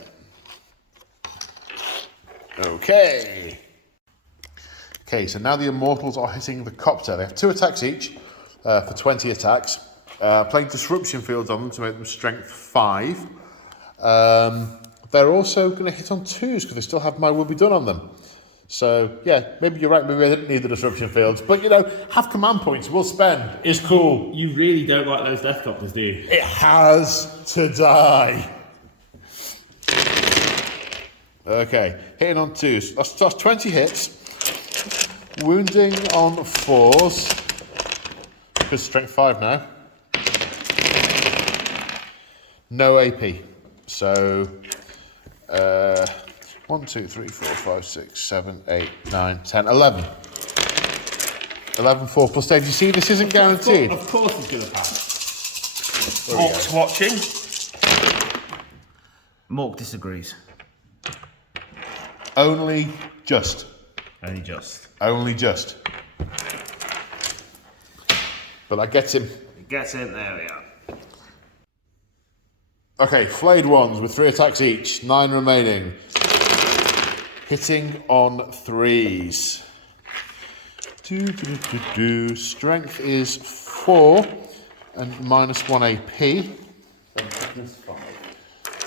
Okay. Okay, so now the Immortals are hitting the Copter. They have 2 attacks each for 20 attacks. Playing Disruption Fields on them to make them strength 5. They're also going to hit on 2s because they still have My Will Be Done on them. So, yeah, maybe you're right. Maybe I didn't need the Disruption Fields. But, have command points we'll spend. It's cool. You really don't like those Death Copters, do you? It has to die. Okay, hitting on 2s. That's 20 hits. Wounding on 4s. Because strength 5 now. No AP. So, 1, 2, 3, 4, 5, 6, 7, 8, 9, 10, 11. 11, 4 plus 10. You see, this isn't guaranteed. Of course he's going to pass. Mork's watching. Mork disagrees. Only just. Only just. But that gets him. It gets in, there we are. Okay, flayed ones with 3 attacks each, 9 remaining. Hitting on 3s. Strength is 4 and -1 AP.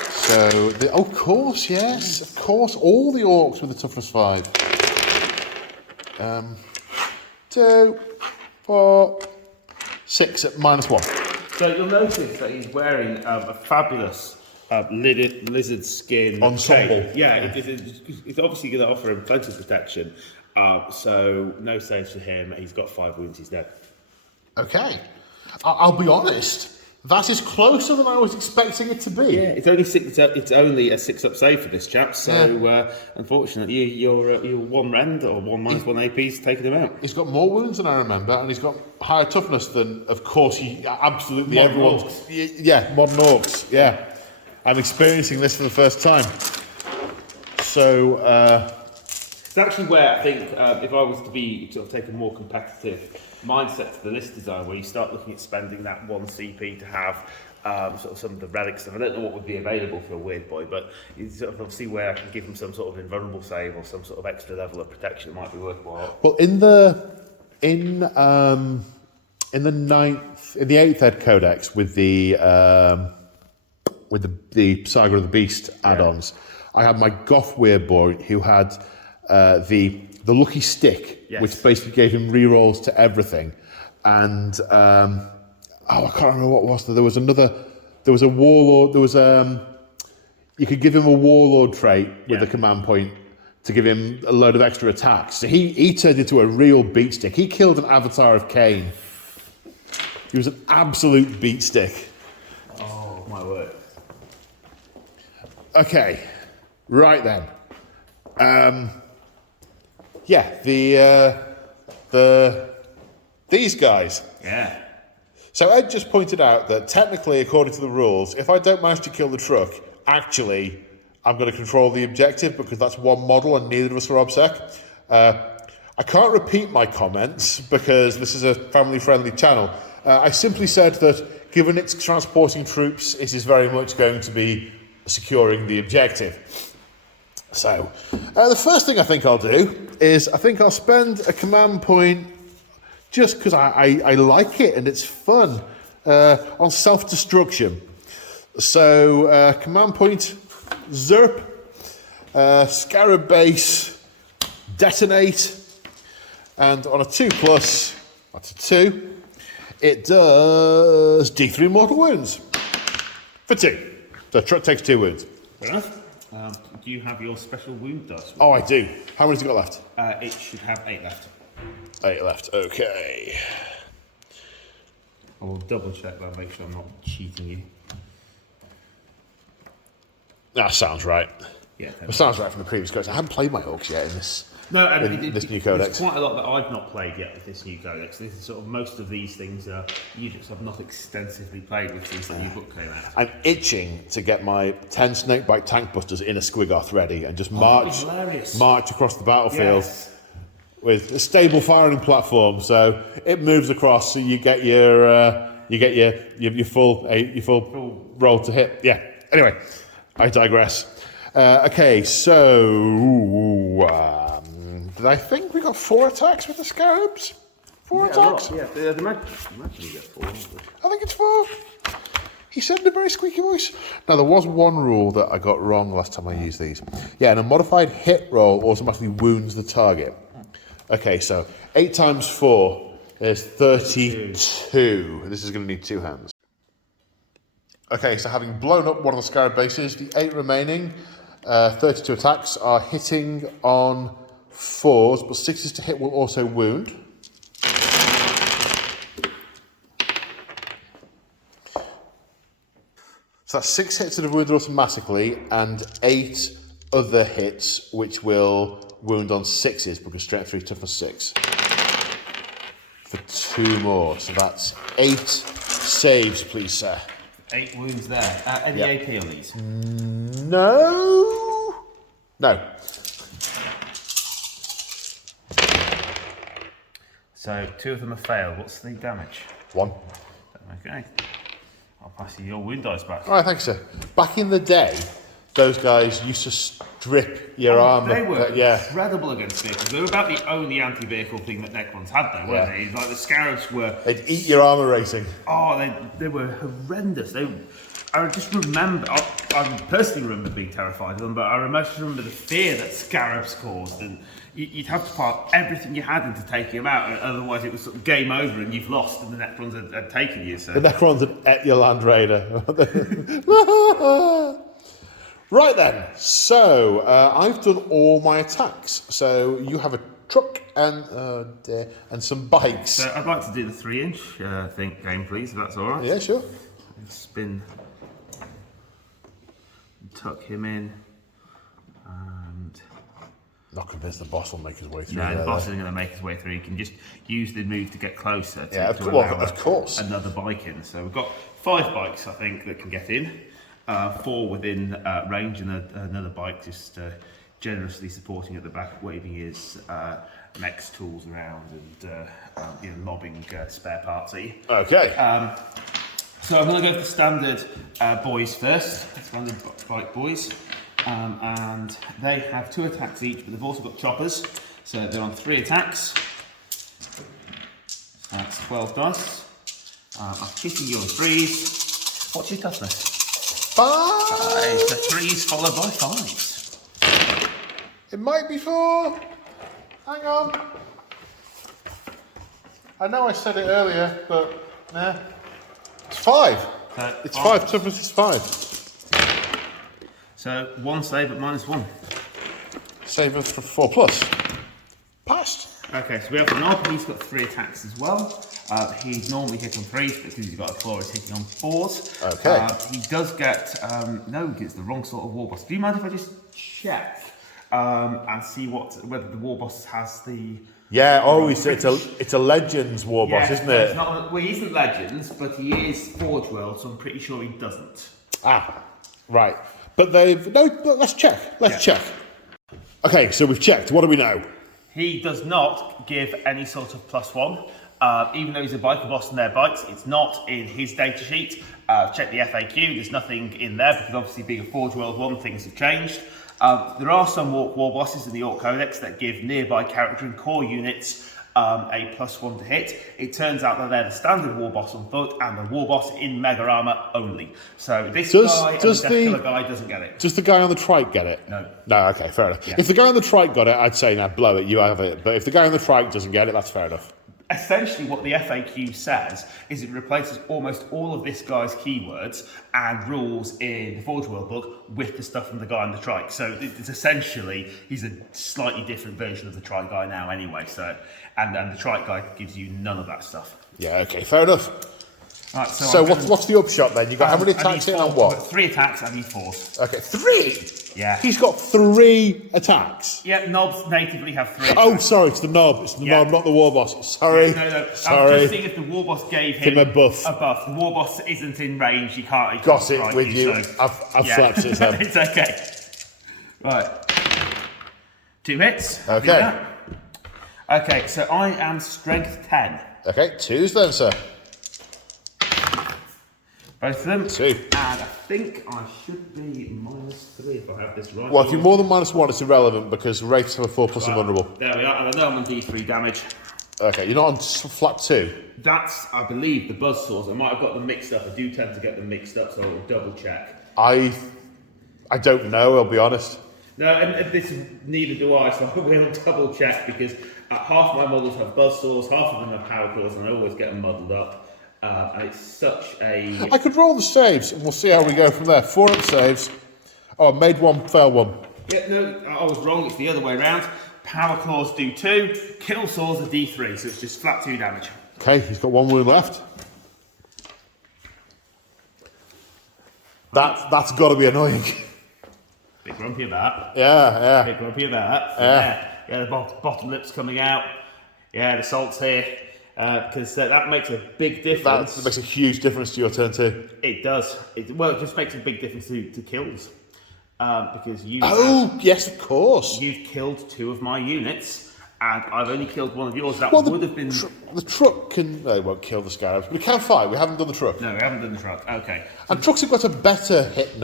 So, of course, yes, of course, all the orcs with the toughness 5. 2, 4, 6 at -1. So you'll notice that he's wearing a fabulous lizard skin ensemble. Cape. Yeah, it's obviously going to offer him plenty of protection. So no saves for him. He's got 5 wounds. He's dead. Okay, I'll be honest. That is closer than I was expecting it to be. Yeah, it's only a 6-up save for this chap. So unfortunately, you're 1 rend or 1 -1 AP's taking him out. He's got more wounds than I remember, and he's got higher toughness than, of course, absolutely modern everyone. Orcs. Yeah, modern orcs. Yeah, I'm experiencing this for the first time. So it's actually where I think if I was to be sort of take a more competitive mindset to the list design, where you start looking at spending that 1 CP to have sort of some of the relic stuff. I don't know what would be available for a weird boy, but you sort of see where I can give him some sort of invulnerable save or some sort of extra level of protection. It might be worthwhile. Well, in the 8th Ed Codex with the Saga of the Beast add-ons, I had my Goth weird boy who had the lucky stick, which basically gave him rerolls to everything, and I can't remember what it was. There was a warlord. There was you could give him a warlord trait with a command point to give him a load of extra attacks. So he turned into a real beatstick. He killed an avatar of Cain. He was an absolute beatstick. Oh, my word. Okay, right then. These guys. Yeah. So Ed just pointed out that technically, according to the rules, if I don't manage to kill the truck, actually, I'm going to control the objective because that's one model and neither of us are OBSEC. I can't repeat my comments because this is a family-friendly channel. I simply said that given it's transporting troops, it is very much going to be securing the objective. So, the first thing I think I'll do is I think I'll spend a command point just because I like it and it's fun on self-destruction. So, command point, Zerp, Scarab base, detonate, and on a 2+, that's a 2, it does D3 mortal wounds for 2. So, truck takes 2 wounds. Fair enough. Do you have your special wound dice? Oh, I do. How many has it got left? It should have 8 left. 8 left, okay. I will double check that, make sure I'm not cheating you. That sounds right. Yeah. It sounds right from the previous codex. I haven't played my Orcs yet in this. No, this new codex. There's quite a lot that I've not played yet with this new codex. This is sort of most of these things are units I've not extensively played with since the new book came out. I'm itching to get my 10 snakebite tank busters in a Squiggoth ready and just march across the battlefield with a stable firing platform. So it moves across, so you get your full roll to hit. Yeah. Anyway, I digress. Okay, so. Did I think we got 4 attacks with the Scarabs? 4 attacks? Yeah, the imagine you get 4. I think it's 4. He said in a very squeaky voice. Now, there was one rule that I got wrong last time I used these. Yeah, and a modified hit roll automatically wounds the target. Okay, so 8 times 4 is 32. This is going to need 2 hands. Okay, so having blown up one of the Scarab bases, the 8 remaining 32 attacks are hitting on 4s, but 6s to hit will also wound. So that's 6 hits that have wounded automatically, and 8 other hits which will wound on 6s because strength 3 toughness 6. For 2 more, so that's 8 saves, please, sir. 8 wounds there. Any AP on these? No. So 2 of them have failed. What's the damage? 1. Okay. I'll pass you your wound dice back. All right, thanks, sir. Back in the day, those guys used to strip your armour. They were incredible against vehicles. They were about the only anti-vehicle thing that Necrons had, though, weren't they? Like the Scarabs were. They'd eat your armour rating. Oh, they were horrendous. I just remember. I personally remember being terrified of them, but I remember the fear that Scarabs caused, and you'd have to park everything you had into taking them out, otherwise it was sort of game over and you've lost, and the Necrons had taken you. So. The Necrons had ate your Land Raider. Right then, so I've done all my attacks. So you have a truck and some bikes. So I'd like to do the 3-inch game, please, if that's all right. Yeah, sure. Spin, tuck him in, and not convinced the boss will make his way through. No, the boss isn't going to make his way through. You can just use the move to get closer. Of course. Another bike in. So we've got 5 bikes, I think, that can get in. 4 within range, and another bike just generously supporting at the back, waving his mechs tools around and lobbing spare parts at you. Okay. So I'm going to go for the standard boys first, standard bike boys, and they have 2 attacks each, but they've also got choppers, so they're on 3 attacks. So that's 12 dice. I'm hitting you on 3s. What's your toughness? 5. The 3s followed by 5s. It might be 4. Hang on. I know I said it earlier, but nah. It's 5. It's 5. Toughness is 5. So 1 save at -1. Save us for 4+. Passed. Okay, so we have the knob. He's got 3 attacks as well. He's normally hit on 3s, but because he's got a claw, he's hitting on 4s. Okay. He does get no, he gets the wrong sort of war boss. Do you mind if I just check and see whether the war boss has the? Yeah. Oh, it's a Legends war boss, isn't it? It's not, well, he isn't Legends, but he is Forge World, so I'm pretty sure he doesn't. Ah, right. But let's check. Let's check. Okay, so we've checked. What do we know? He does not give any sort of +1. Even though he's a biker boss and they're bikes, it's not in his data sheet. Check the FAQ, there's nothing in there because obviously being a Forge World 1, things have changed. There are some Orc war bosses in the Orc Codex that give nearby character and core units a +1 to hit. It turns out that they're the standard war boss on foot and the war boss in mega armor only. So this guy and the Death Killer guy doesn't get it. Does the guy on the trike get it? No. No, okay, fair enough. Yeah. If the guy on the trike got it, I'd say, now blow it, you have it. But if the guy on the trike doesn't get it, that's fair enough. Essentially what the FAQ says is it replaces almost all of this guy's keywords and rules in the Forge World book with the stuff from the guy on the trike. So it's essentially, he's a slightly different version of the trike guy now anyway. So, and the trike guy gives you none of that stuff. Yeah, okay, fair enough. Right, so what's the upshot then? You got how many attacks in on what? 3 attacks, I need 4s. Okay, 3? Yeah. He's got 3 attacks. Yeah, knobs natively have 3 Oh, attacks. sorry, it's the knob. It's the knob, not the war boss. Sorry. Yeah, no. Sorry. I was just seeing if the war boss gave him a buff. A buff. The war boss isn't in range. He can't Got it strike with you. So, I've slapped it then. It's okay. Right. 2 hits. Okay. Okay, so I am strength 10. Okay, 2s then, sir. Both of them. 2. And I think I should be -3 if I have this right. Well, if you're more than -1, it's irrelevant because Wraiths have a 4+ invulnerable. There we are, and I know I'm on D3 damage. Okay, you're not on flat 2. That's, I believe, the buzzsaws. I might have got them mixed up. I do tend to get them mixed up, so I'll double check. I don't know, I'll be honest. No, and this neither do I, so I will double check because half my models have buzzsaws, half of them have power claws, and I always get them muddled up. And it's such a... I could roll the saves and we'll see how we go from there. 4 up saves. Oh, I made 1, failed 1. Yeah, no, I was wrong. It's the other way around. Power claws do 2, kill saws are D3, so it's just flat 2 damage. Okay, he's got 1 wound left. That's got to be annoying. Bit grumpy about. Yeah. Bit grumpy about. Yeah, the bottom lip's coming out. Yeah, the salt's here. Because that makes a big difference. That makes a huge difference to your turn 2. It does. It just makes a big difference to kills. Because yes, of course. You've killed 2 of my units, and I've only killed 1 of yours. That would have been... The truck can... No, it won't kill the Scarabs, but it can fight. We haven't done the truck. No, we haven't done the truck. Okay. And trucks have got a better hit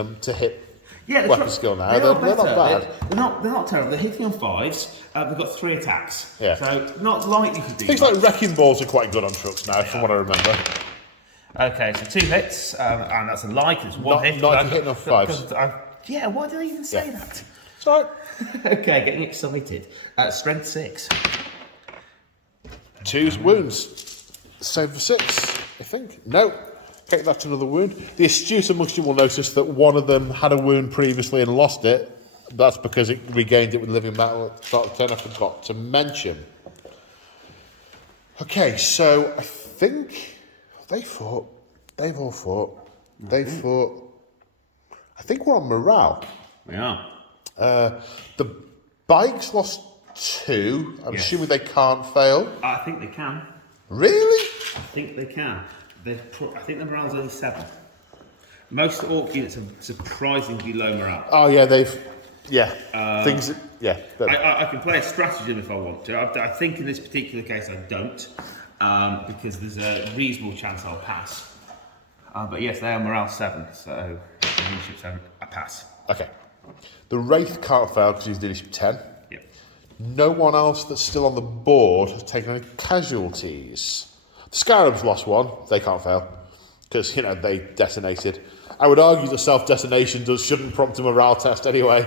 weapon skill now. They're not bad. They're not terrible. They're hitting on 5s. They've got 3 attacks. Yeah. So not likely to do Things much. like wrecking balls are quite good on trucks now, from what I remember. Okay, so 2 hits, and that's a lie, 'cause it's 1 hit. Not if you're hitting on 5s. Yeah, why did I even say that? It's all right. Okay, getting excited. Strength 6. 2's wounds. Save for 6, I think. No. Okay, that's another wound. The astute amongst you will notice that one of them had a wound previously and lost it. That's because it regained it with living metal at the start of the turn. I forgot to mention. Okay, so I think they've all fought. They fought. I think we're on morale. We are. The bikes lost 2. I'm assuming they can't fail. I think they can. Really? I think they can. I think the morale's only 7. Most Orc units have surprisingly low morale. Oh yeah, things. Yeah. I can play a stratagem if I want to. I think in this particular case I don't, because there's a reasonable chance I'll pass. But yes, they are morale 7, so leadership 7, I pass. Okay. The Wraith can't fail because he's leadership 10. Yep. No one else that's still on the board has taken any casualties. The Scarabs lost 1. They can't fail because they detonated. I would argue that self-detonation shouldn't prompt a morale test anyway.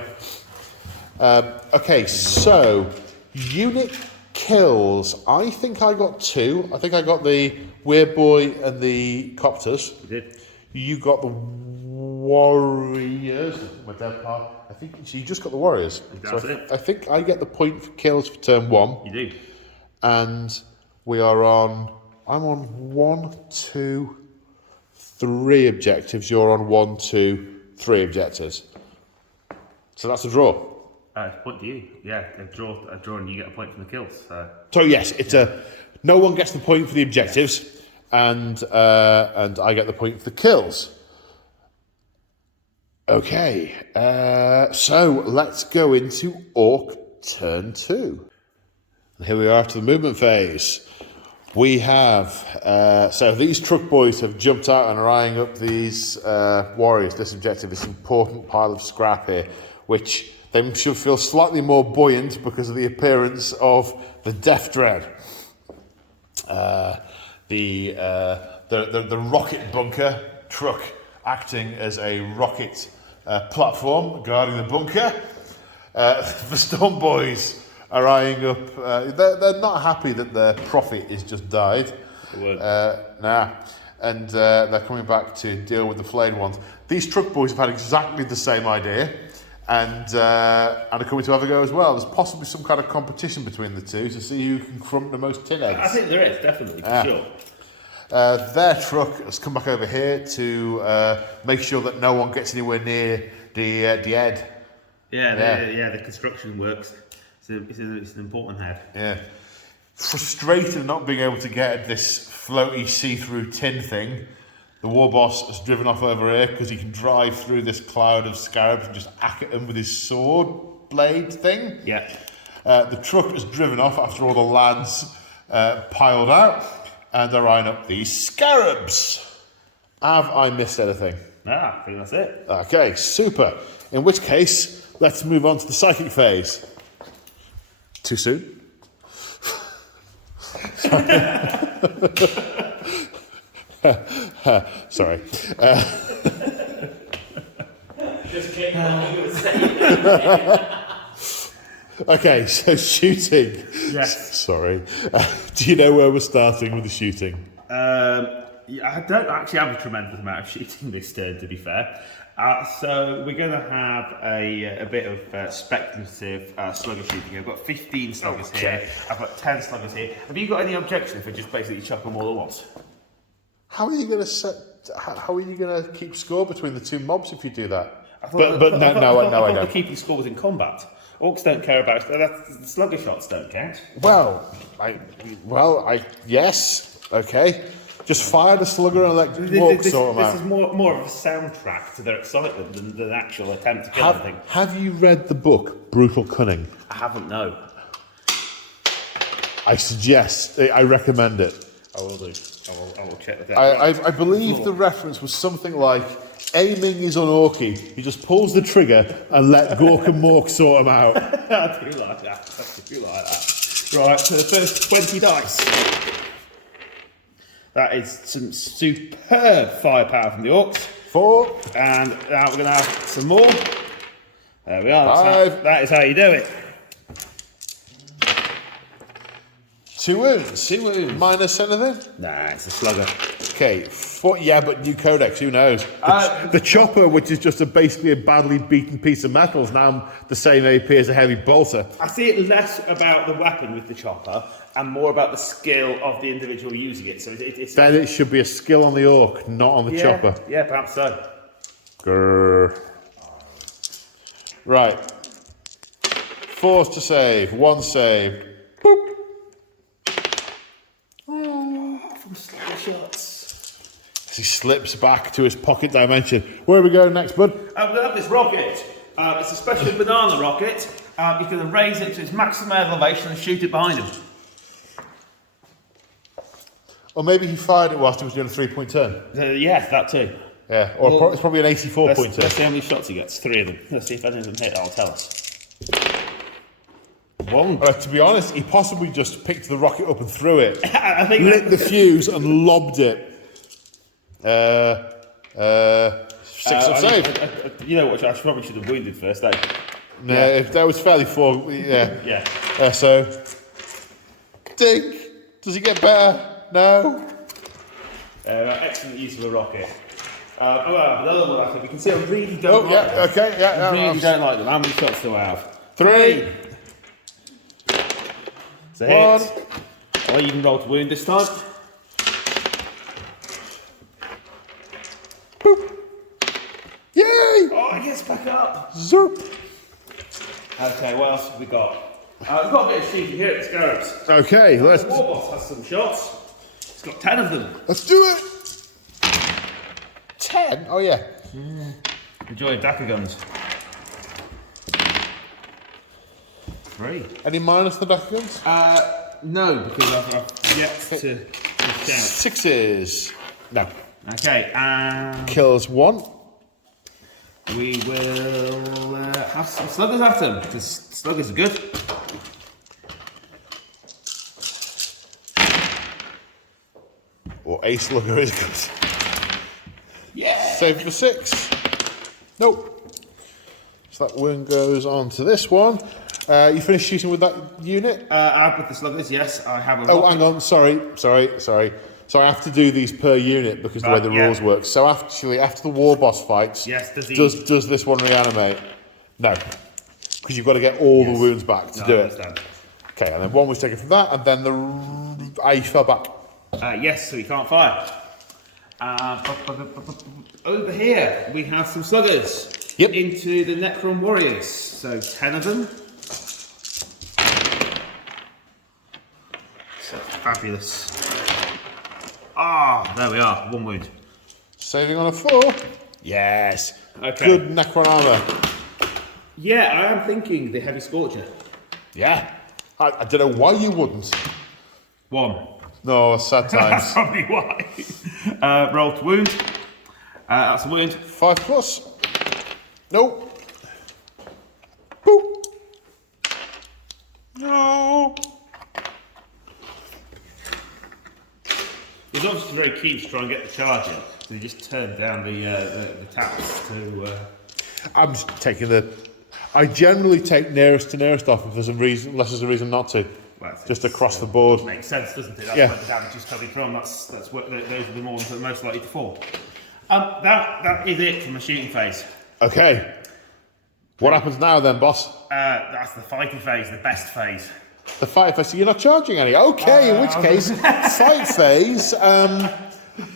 Okay, so unit kills. I think I got 2. I think I got the Weird Boy and the Copters. You did. You got the Warriors. My dead part. I think she just got the Warriors. That's it. I think I get the point for kills for turn 1. You do. And we are on. I'm on 1, 2, 3 objectives. You're on 1, 2, 3 objectives. So that's a draw. Point to you. Yeah, a draw and you get a point from the kills. So yes, it's a. No one gets the point for the objectives, and I get the point for the kills. Okay, so let's go into Orc Turn Two. And here we are to the movement phase. We have, so these truck boys have jumped out and are eyeing up these warriors, this objective, this important pile of scrap here, which they should feel slightly more buoyant because of the appearance of the Death Dread. The rocket bunker truck acting as a rocket platform guarding the bunker. The Storm Boys are eyeing up. They're not happy that their prophet has just died. And they're coming back to deal with the flayed ones. These truck boys have had exactly the same idea, and are coming to have a go as well. There's possibly some kind of competition between the two to see who can crump the most tin heads. I think there is, definitely, for sure. Their truck has come back over here to make sure that no one gets anywhere near the head. The construction works. It's an important head. Yeah. Frustrated at not being able to get at this floaty see-through tin thing, the war boss has driven off over here because he can drive through this cloud of scarabs and just hack at them with his sword blade thing. Yeah. The truck has driven off after all the lads piled out, and they're eyeing up these scarabs. Have I missed anything? I think that's it. Okay, super. In which case, let's move on to the psychic phase. Too soon? Sorry. Just came on you were saying. Okay, so shooting. Yes. Sorry. Do you know where we're starting with the shooting? I don't actually have a tremendous amount of shooting this turn, to be fair. So we're going to have a bit of speculative slugger shooting. I've got 15 sluggers here. I've got 10 sluggers here. Have you got any objection if I just basically chuck them all at once? How are you going to keep score between the two mobs if you do that? I thought keeping score was in combat. Orcs don't care about the slugger shots don't count. Yes. Okay. Just fire the slugger and let Orcs sort them out. This is more of a soundtrack to their excitement than an actual attempt to kill anything. Have you read the book Brutal Cunning? I haven't, no. I recommend it. I will do. I will check that out. I believe the reference was something like, aiming is on Orky. He just pulls the trigger and let Gork and Mork sort him out. I do like that. Right, so the first 20 dice. That is some superb firepower from the Orcs. 4. And now we're going to have some more. There we are. 5. That is how you do it. 2 wounds. 2 wounds. Minus anything? Nah, it's a slugger. Okay, 4. Yeah, but new codex, who knows? The chopper, which is just basically a badly beaten piece of metal, is now the same AP as a heavy bolter. I see it less about the weapon with the chopper and more about the skill of the individual using it. So Then it should be a skill on the orc, not on the chopper. Yeah, perhaps so. Grrr. Right. 4's to save. 1 saved. Boop. From slugger shots. As he slips back to his pocket dimension. Where are we going next, bud? We're going to have this rocket. It's a special banana rocket. You're going to raise it to its maximum elevation and shoot it behind him. Or maybe he fired it whilst he was doing a 3-point turn. Yes, that too. Yeah, or it's probably an 84-point turn. Let's see how many shots he gets. 3 of them. Let's see if any of them hit. That'll tell us. 1. To be honest, he possibly just picked the rocket up and threw it, I think lit the fuse and lobbed it. 6 of save. You know what? I probably should have wounded first, eh? No, if that was fairly 4. Yeah. Yeah. So, Dink. Does he get better? No. Excellent use of a rocket. Another one, I think. You can see I really don't like them. Okay, yeah. I really don't like them. How many shots do I have? 3. It's a hit. Oh, you can roll to wound this time. Boop. Yay! Oh, he gets back up. Zerp. Okay, what else have we got? We've got a bit of shooting here at the Scarabs. Okay, let's... The Warboss has some shots. It's got 10 of them. Let's do it! 10? Oh, yeah. Enjoy Daka guns. 3. Any minus the Daka guns? No, because I've yet to shout. 6s. No. Okay, Kills 1. we will have some sluggers at them, because sluggers are good. Or a slugger is good. Yeah! Save for 6. Nope. So that wound goes on to this one. You finished shooting with that unit? With the sluggers, yes, I have a Oh, hang on. Sorry. So I have to do these per unit because the way the rules work. So actually, after the war boss fights, yes, does this one reanimate? No, because you've got to get all the wounds back to do it. Okay, and then one was taken from that, and then I fell back. Yes, so he can't fire. Over here, we have some sluggers. Yep. Into the Necron Warriors. So 10 of them. So fabulous. Ah, there we are. 1 wound. Saving on a 4. Yes. Okay. Good Necron armor. Yeah, I am thinking the Heavy Scorcher. Yeah. I don't know why you wouldn't. 1. No, sad That's times. probably why. Roll to wound. That's a wound. 5+. Nope. Boop. No. He's obviously very keen to try and get the charge in, so he just turned down the taps to... I'm just taking the... I generally take nearest to nearest off if there's a reason, unless there's a reason not to. Well, just across the board. Makes sense, doesn't it? That's Yeah. where the damage is coming from. That's what those are the ones that are most likely to fall. That is it from the shooting phase. Okay. What happens now then, boss? That's the fighting phase, the best phase. The fight phase. So you're not charging any. Okay, in which case, fight phase.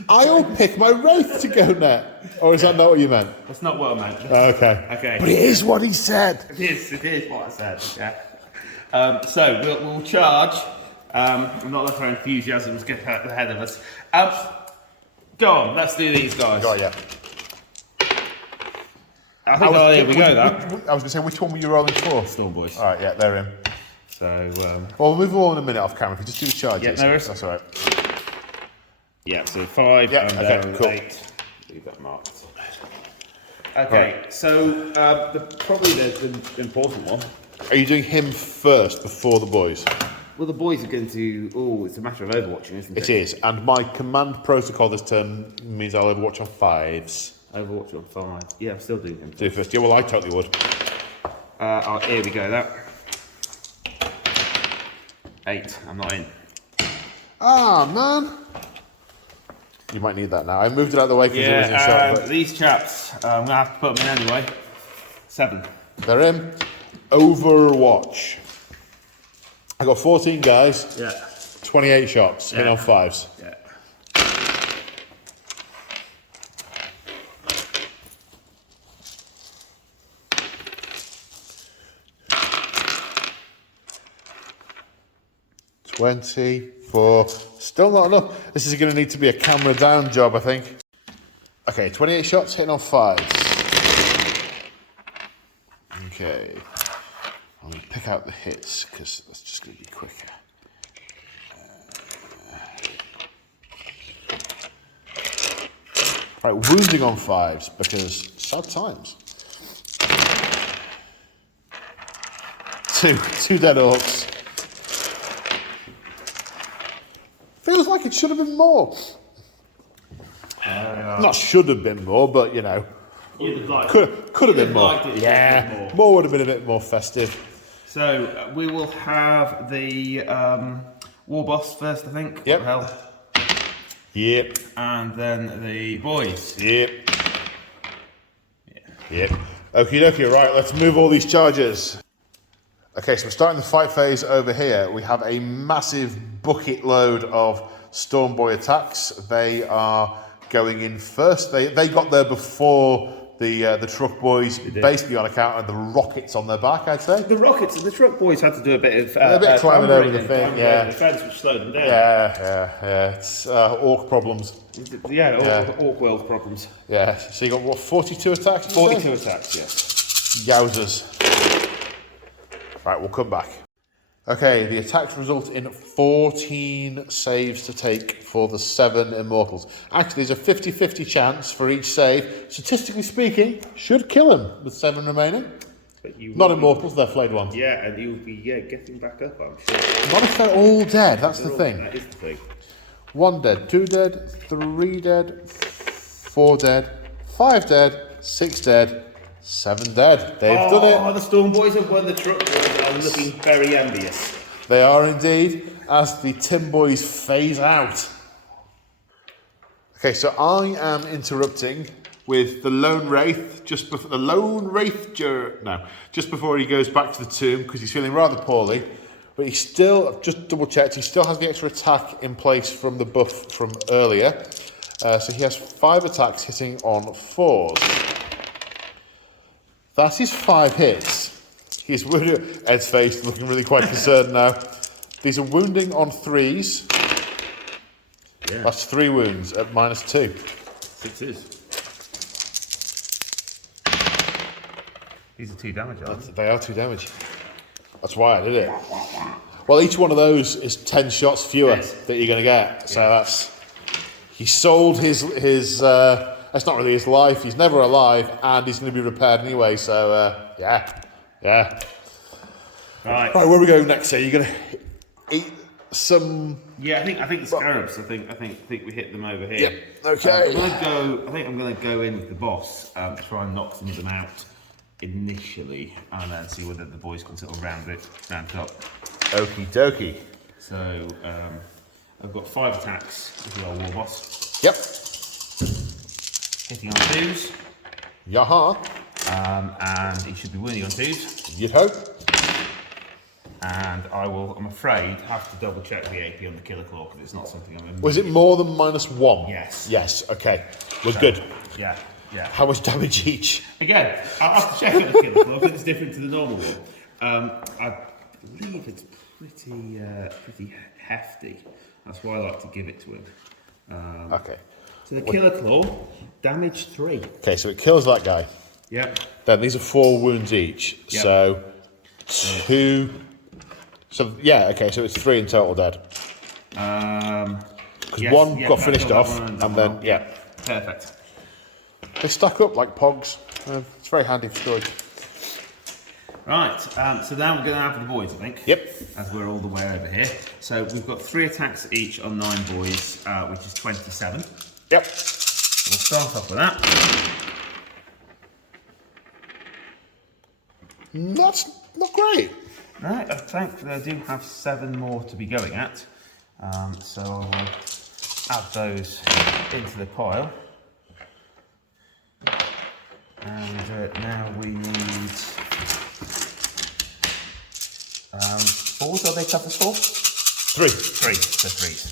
I'll pick my Wraith to go net. Or is that not what you meant? That's not what I meant. Okay. Okay. But it is what he said. It is what I said. Yeah. So we'll charge. I'm not letting our enthusiasms get ahead of us. Go on, let's do these guys. Oh, yeah. I think, here we go, I was going to say, which one were you rolling for? Storm Boys. All right, yeah, they're in. So, well, we'll move them all in a minute off camera. If we just do the charges. Yeah, no, that's all right. Yeah, so 5 Yeah, and okay, cool. 8. Leave that marked. Okay, right. So probably the important one. Are you doing him first before the boys? Well, the boys are going to... Oh, it's a matter of overwatching, isn't it? It is, and my command protocol this turn means I'll overwatch on 5s. Overwatch on 5. Yeah, I'm still doing him. Do first. Yeah, well, I totally would. Here we go, that. 8. I'm not in. Ah, man. You might need that now. I moved it out of the way because it was in shot. But These chaps, I'm going to have to put them in anyway. 7. they're in. Overwatch. I got 14 guys. Yeah. 28 shots. Hit on 5s. Yeah. $24. Still not enough. This is going to need to be a camera down job, I think. Okay, 28 shots, hitting on 5s. Okay. I'm going to pick out the hits because that's just going to be quicker. Right, wounding on 5s because sad times. 2 dead orcs. Feels like it should have been more. Not should have been more, but you know, could have been more. Yeah, more would have been a bit more festive. So we will have the war boss first, I think. Yep. What the hell? Yep. And then the boys. Yep. Yep. Okie dokie, right, let's move all these charges. Okay, so we're starting the fight phase over here. We have a massive bucket load of Stormboy attacks. They are going in first. They got there before the truck boys, basically on account of the rockets on their back, I'd say. The rockets and the truck boys had to do a bit of climbing over the thing, yeah. The fence, which slowed them down. Yeah. It's orc problems. Orc world problems. Yeah, so you got what, 42 attacks? 42 attacks, yes. Yowzers. Right, we'll come back. Okay, the attacks result in 14 saves to take for the 7 Immortals. Actually, there's a 50-50 chance for each save. Statistically speaking, should kill him with 7 remaining. But Not Immortals, they're flayed ones. Yeah, and you'll be getting back up, I'm sure. Not if they're all dead, that's the thing. That is the thing. 1 dead, 2 dead, 3 dead, 4 dead, 5 dead, 6 dead, 7 dead. They've done it. Oh, the Storm Boys have won the truck boys. I'm looking very envious. They are indeed, as the Tim Boys phase out. Okay, so I am interrupting with the Lone Wraith just before just before he goes back to the tomb because he's feeling rather poorly. But he still, I've just double checked, he still has the extra attack in place from the buff from earlier. So he has 5 attacks hitting on 4s. That is 5 hits. He's wounded. Ed's face looking really quite concerned now. These are wounding on 3s. Yeah. That's 3 wounds at -2. 6s. These are 2 damage, aren't they? They are 2 damage. That's why I did it. Well, each one of those is 10 shots fewer that you're going to get. So that's... He sold his that's not really his life. He's never alive, and he's going to be repaired anyway. So, yeah. Right, where we go next? Are you going to eat some? Yeah, I think the Scarabs. I think we hit them over here. Yep. Okay. I'm going to go in with the boss, try and knock some of them out initially, and then see whether the boys can sort of round it up. Okie dokie. So I've got 5 attacks with the old war boss. Yep. Hitting on 2s. Yaha. And he should be winning on 2s. You'd hope. And I will, I'm afraid, have to double check the AP on the Killer Claw because it's not something I'm... Was it more than -1? Yes. Yes, okay. We're good. Yeah. How much damage each? Again, I'll have to check on the Killer Claw because it's different to the normal one. I believe it's pretty hefty. That's why I like to give it to him. Okay. So the Killer Claw, damage 3. Okay, so it kills that guy. Yep. Then these are 4 wounds each. Yep. So 2. So yeah, okay. So it's 3 in total dead. Because 1 got finished off, and then perfect. They stack up like pogs. It's very handy for storage. Right. So now we're going to have the boys, I think. Yep. As we're all the way over here. So we've got 3 attacks each on 9 boys, which is 27. Yep. We'll start off with that. That's not great. Right, I think I do have 7 more to be going at. So I'll add those into the pile. And now we need 4s. Are they toughness 4? 3. 3. So 3s.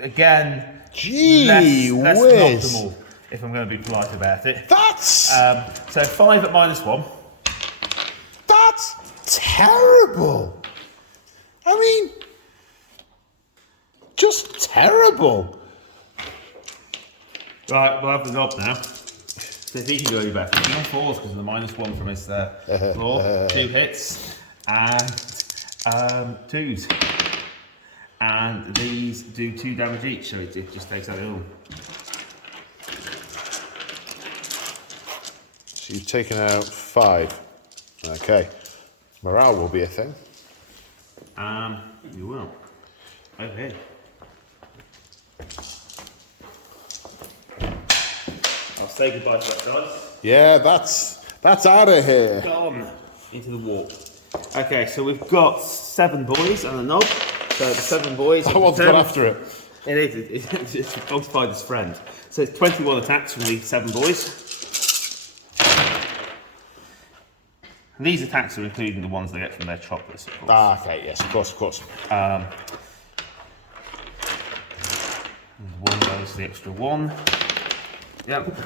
Again, less optimal if I'm going to be polite about it. That's so 5 at -1. That's terrible. I mean, just terrible. Right, we'll have the knob now. So if he can do any better, he's on 4s because of the -1 from his claw. 2 hits and 2s. And these do 2 damage each, so it just takes out it all. So you've taken out 5. Okay. Morale will be a thing. You will. Over here. I'll say goodbye to that, guys. Yeah, that's out of here. Gone into the warp. Okay, so we've got 7 boys and a knob. So the 7 boys. That one's gone after it. It is. It's occupied its friend. So it's 21 attacks from the 7 boys. And these attacks are including the ones they get from their choppers, of course. Ah, okay, yes, of course. One goes the extra one. Yep.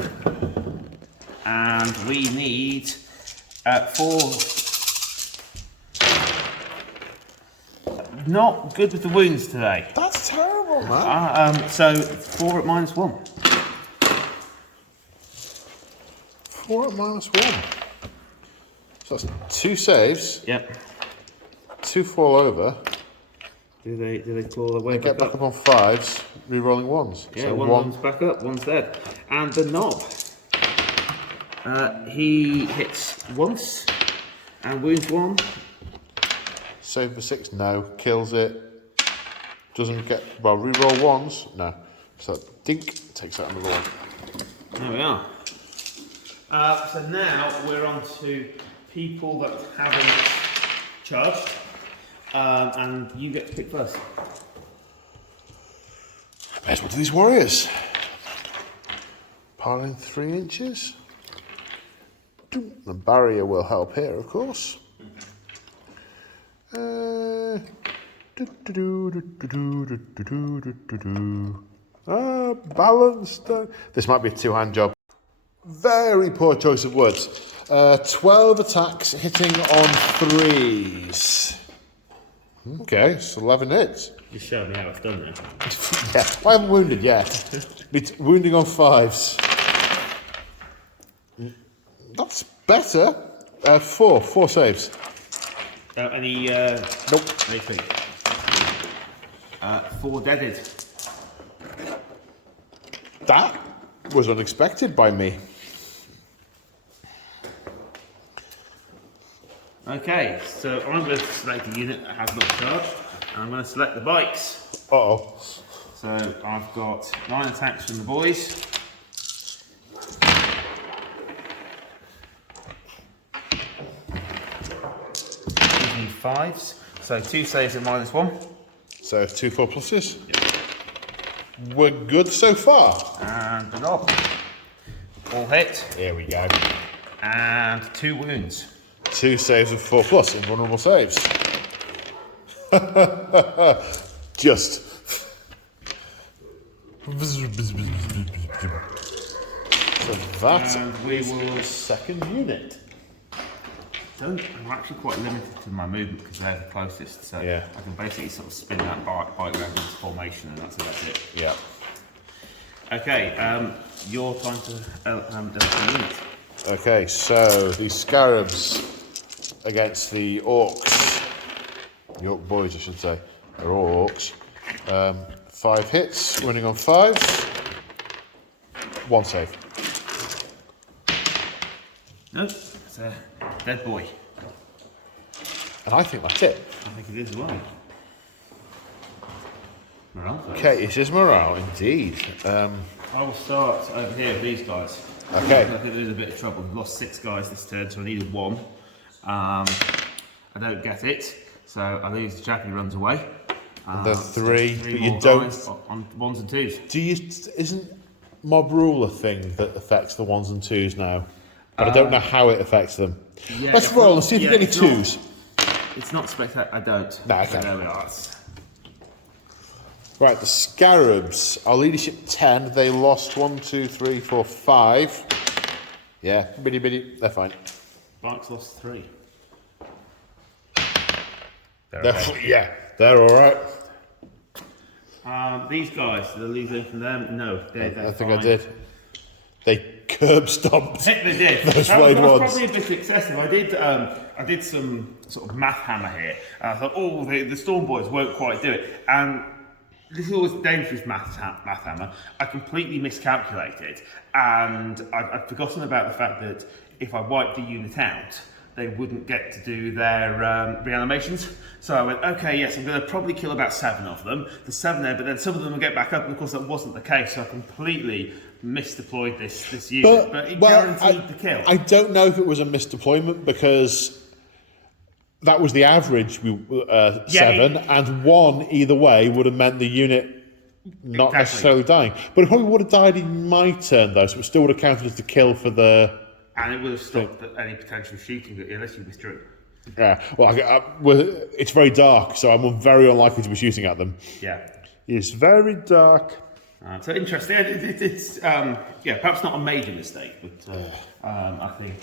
And we need 4. Not good with the wounds today. That's terrible, man. So 4 at -1. 4 at -1. So that's 2 saves. Yep. 2 fall over. Do they claw their way Get back up on 5s, re-rolling 1s. Yeah, so one's back up, one's dead. And the knob. He hits once and wounds 1. Save for 6, no. Kills it. Doesn't get, well, re-roll 1s, no. So dink, takes out another 1. There we are. So now we're on to people that haven't charged. And you get to pick first. Best one to these warriors. Piling 3 inches. The barrier will help here, of course. Balanced. This might be a 2-hand job. Very poor choice of words. 12 attacks hitting on 3s. Okay, so 11 hits. You showed me how it's done then. Yeah, I haven't wounded yet. It's wounding on 5s. That's better. 4 saves. Any? Nope. Anything? 4 deaded. That was unexpected by me. Okay, so I'm going to select a unit that has not charged, and I'm going to select the bikes. Uh-oh. So I've got 9 attacks from the boys. Give me 5s, so 2 saves at -1. So 2 4 pluses. Yep. We're good so far. And the knob. All hit. Here we go. And 2 wounds. 2 saves of 4+, invulnerable saves. Just. So that is the second unit. I'm actually quite limited to my movement because they're the closest, so Yeah. I can basically sort of spin that bike around into formation and that's about it. Yeah. Okay, your time to the unit. Okay, so the Scarabs against the Orcs. The Orc boys, I should say. They're all Orcs. 5 hits, running on 5s. 1 save. Nope, it's a dead boy. And I think that's it. I think it is as well. Morale. Okay, it is morale, indeed. I will start over here with these guys. Okay. I think there's a bit of trouble. We've lost 6 guys this turn, so I needed 1. I don't get it, so I lose the chap who runs away. And then 3, but you more don't. guys on 1s and 2s. Do you? Isn't mob rule a thing that affects the 1s and 2s now? But I don't know how it affects them. Yeah, Let's roll and see if you get any it's not- 2s. It's not spectacular. I don't. No, okay. So there we are. It's- Right, the Scarabs. Our leadership 10. They lost 1, 2, 3, 4, 5. Yeah, bitty. They're fine. Barks lost 3. They're all right. These guys, the losing from them? No, they're I think fine. I did. They curb stomped. I think they did. Those that wide was ones. probably a bit excessive. I did some sort of math hammer here. And I thought, oh, the Storm Boys won't quite do it. And this is always dangerous math hammer. I completely miscalculated. And I'd forgotten about the fact that if I wiped the unit out, they wouldn't get to do their reanimations. So I went, okay, yes, I'm going to probably kill about 7 of them. There's 7 there, but then some of them will get back up, and of course that wasn't the case, so I completely misdeployed this unit, but it guaranteed the kill. I don't know if it was a misdeployment because that was the average, 7, and 1 either way would have meant the unit not necessarily dying. But it probably would have died in my turn, though, so it still would have counted as the kill for the And it would have stopped any potential shooting unless you withdrew. Yeah, well, it's very dark, so I'm very unlikely to be shooting at them. Yeah. It's very dark. So interesting. It's perhaps not a major mistake, but I think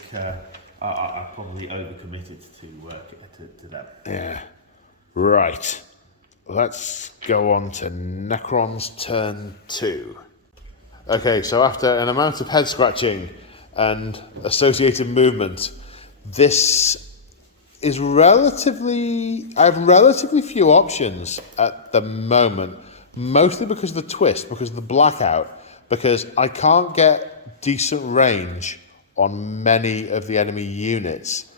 I probably overcommitted to them. Yeah. Right. Let's go on to Necrons Turn Two. Okay, so after an amount of head scratching and associated movement, this is I have relatively few options at the moment, mostly because of the twist, because of the blackout, because I can't get decent range on many of the enemy units.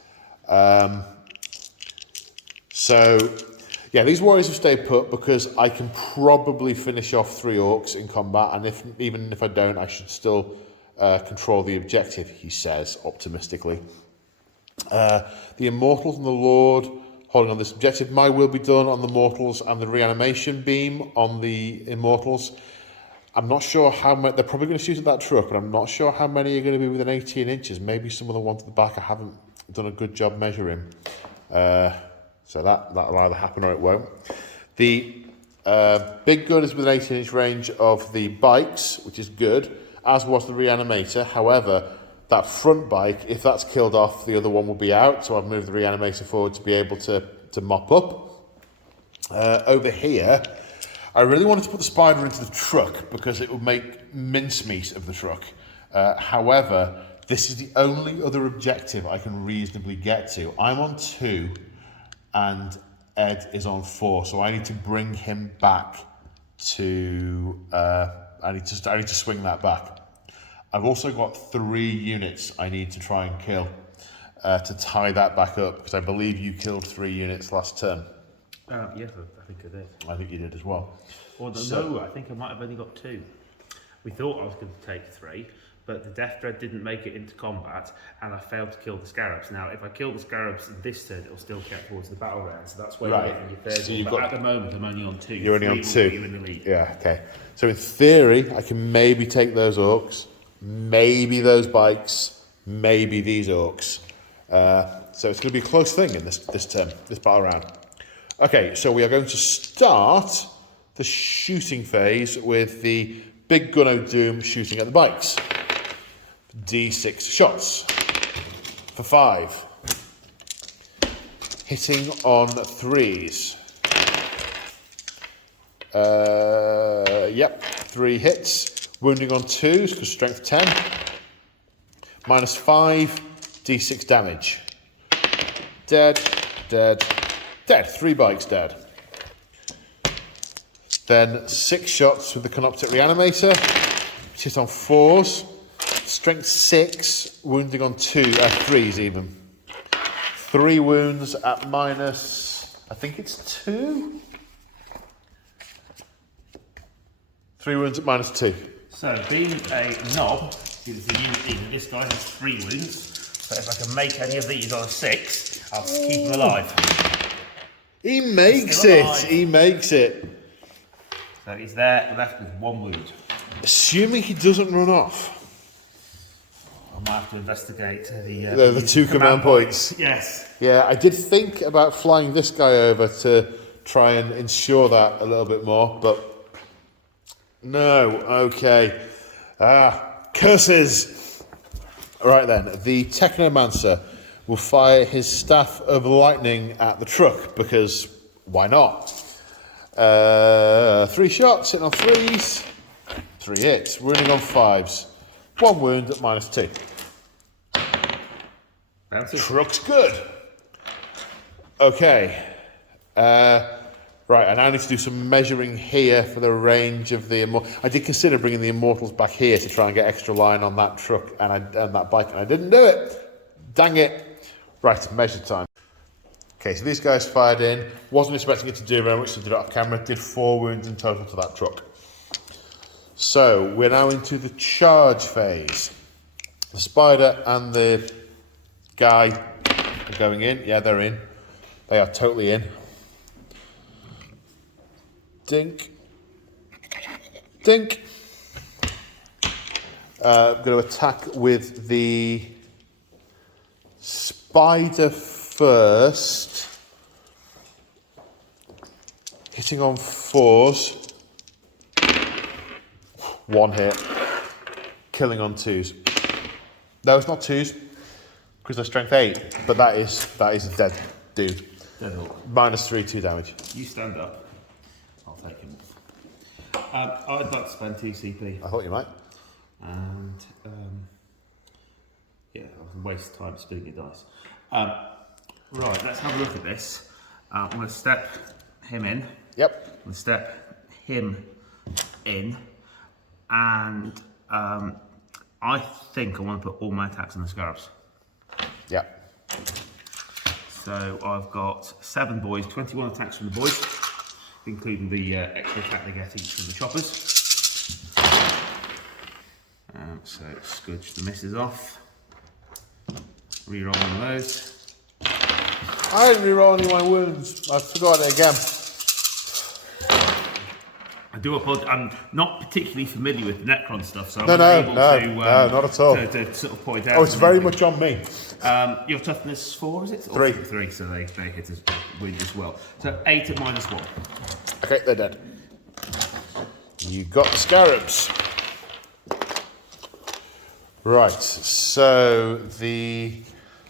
Yeah, these warriors have stayed put because I can probably finish off 3 orcs in combat, and even if I don't, I should still control the objective, he says optimistically. The Immortals and the Lord holding on this objective. My will be done on the Mortals and the reanimation beam on the Immortals. I'm not sure how many, they're probably going to shoot at that truck, but I'm not sure how many are going to be within 18 inches. Maybe some of the ones at the back I haven't done a good job measuring. So that'll either happen or it won't. The big gun is within 18-inch range of the bikes, which is good, as was the reanimator. However, that front bike, if that's killed off, the other one will be out, so I've moved the reanimator forward to be able to mop up. Over here, I really wanted to put the spider into the truck because it would make mincemeat of the truck. However, this is the only other objective I can reasonably get to. I'm on 2, and Ed is on 4, so I need to bring him back to... I need to swing that back. I've also got 3 units I need to try and kill to tie that back up, because I believe you killed 3 units last turn. Yes, I think I did. I think you did as well. No, I think I might have only got 2. We thought I was going to take 3, but the Death Dread didn't make it into combat, and I failed to kill the Scarabs. Now, if I kill the Scarabs this turn, it'll still count towards the battle round, so that's where you're getting your third. So but at the moment, I'm only on 2. You're only on 2. You're in the lead. Yeah, okay. So in theory, I can maybe take those orcs, maybe those bikes, maybe these orcs. So it's going to be a close thing in this turn, this battle round. Okay, so we are going to start the shooting phase with the big gun of doom shooting at the bikes. D6 shots for 5. Hitting on 3s. Yep, 3 hits. Wounding on 2s because strength 10. Minus 5, D6 damage. Dead, dead, dead. 3 bikes dead. Then 6 shots with the Canoptic Reanimator. Hit on 4s. Strength 6, wounding on 3s even. 3 wounds at minus, I think it's 2? 3 wounds at minus 2. So, being a knob, this guy has 3 wounds. So if I can make any of these on a 6, I'll keep him alive. He makes it. He makes it. So he's there, left with 1 wound. Assuming he doesn't run off. I might have to investigate the 2 command points. Yes. Yeah, I did think about flying this guy over to try and ensure that a little bit more, but no. Okay. Curses. Right then, the Technomancer will fire his staff of lightning at the truck because why not? 3 shots, hitting on 3s. 3 hits, wounding on 5s. 1 wound at minus 2. Truck's good. Okay. Right, I now need to do some measuring here for the range of the Immortals. I did consider bringing the Immortals back here to try and get extra line on that truck and that bike, and I didn't do it. Dang it. Right, measure time. Okay, so these guys fired in. Wasn't expecting it to do very much, so did it off camera. Did 4 wounds in total to that truck. So, we're now into the charge phase. The spider and the guy are going in. Yeah, they're in. They are totally in. Dink. Dink. I'm going to attack with the spider first. Hitting on 4s. 1 hit. Killing on 2s. No, it's not 2s. Because they're strength 8. But that is a dead dude. Dead Orc. -3, 2 damage. You stand up. I'll take him. I'd like to spend 2 CP. I thought you might. And yeah, I can waste time spinning your dice. Right, let's have a look at this. I'm going to step him in. Yep. I'm going to step him in, and I think I want to put all my attacks on the Scarabs. Yep. So I've got 7 boys, 21 attacks from the boys, including the extra attack they get each from the choppers. So scudge the misses off. Reroll one of those. I didn't reroll any of my wounds. I forgot it again. I do apologize. I'm not particularly familiar with the Necron stuff, so I'm No, able not at all. to sort of point out. Oh, it's very much on me. Your toughness 4, is it? 3. 3, so they hit us with as well. So 8 at -1. Okay, they're dead. You got the Scarabs. Right, so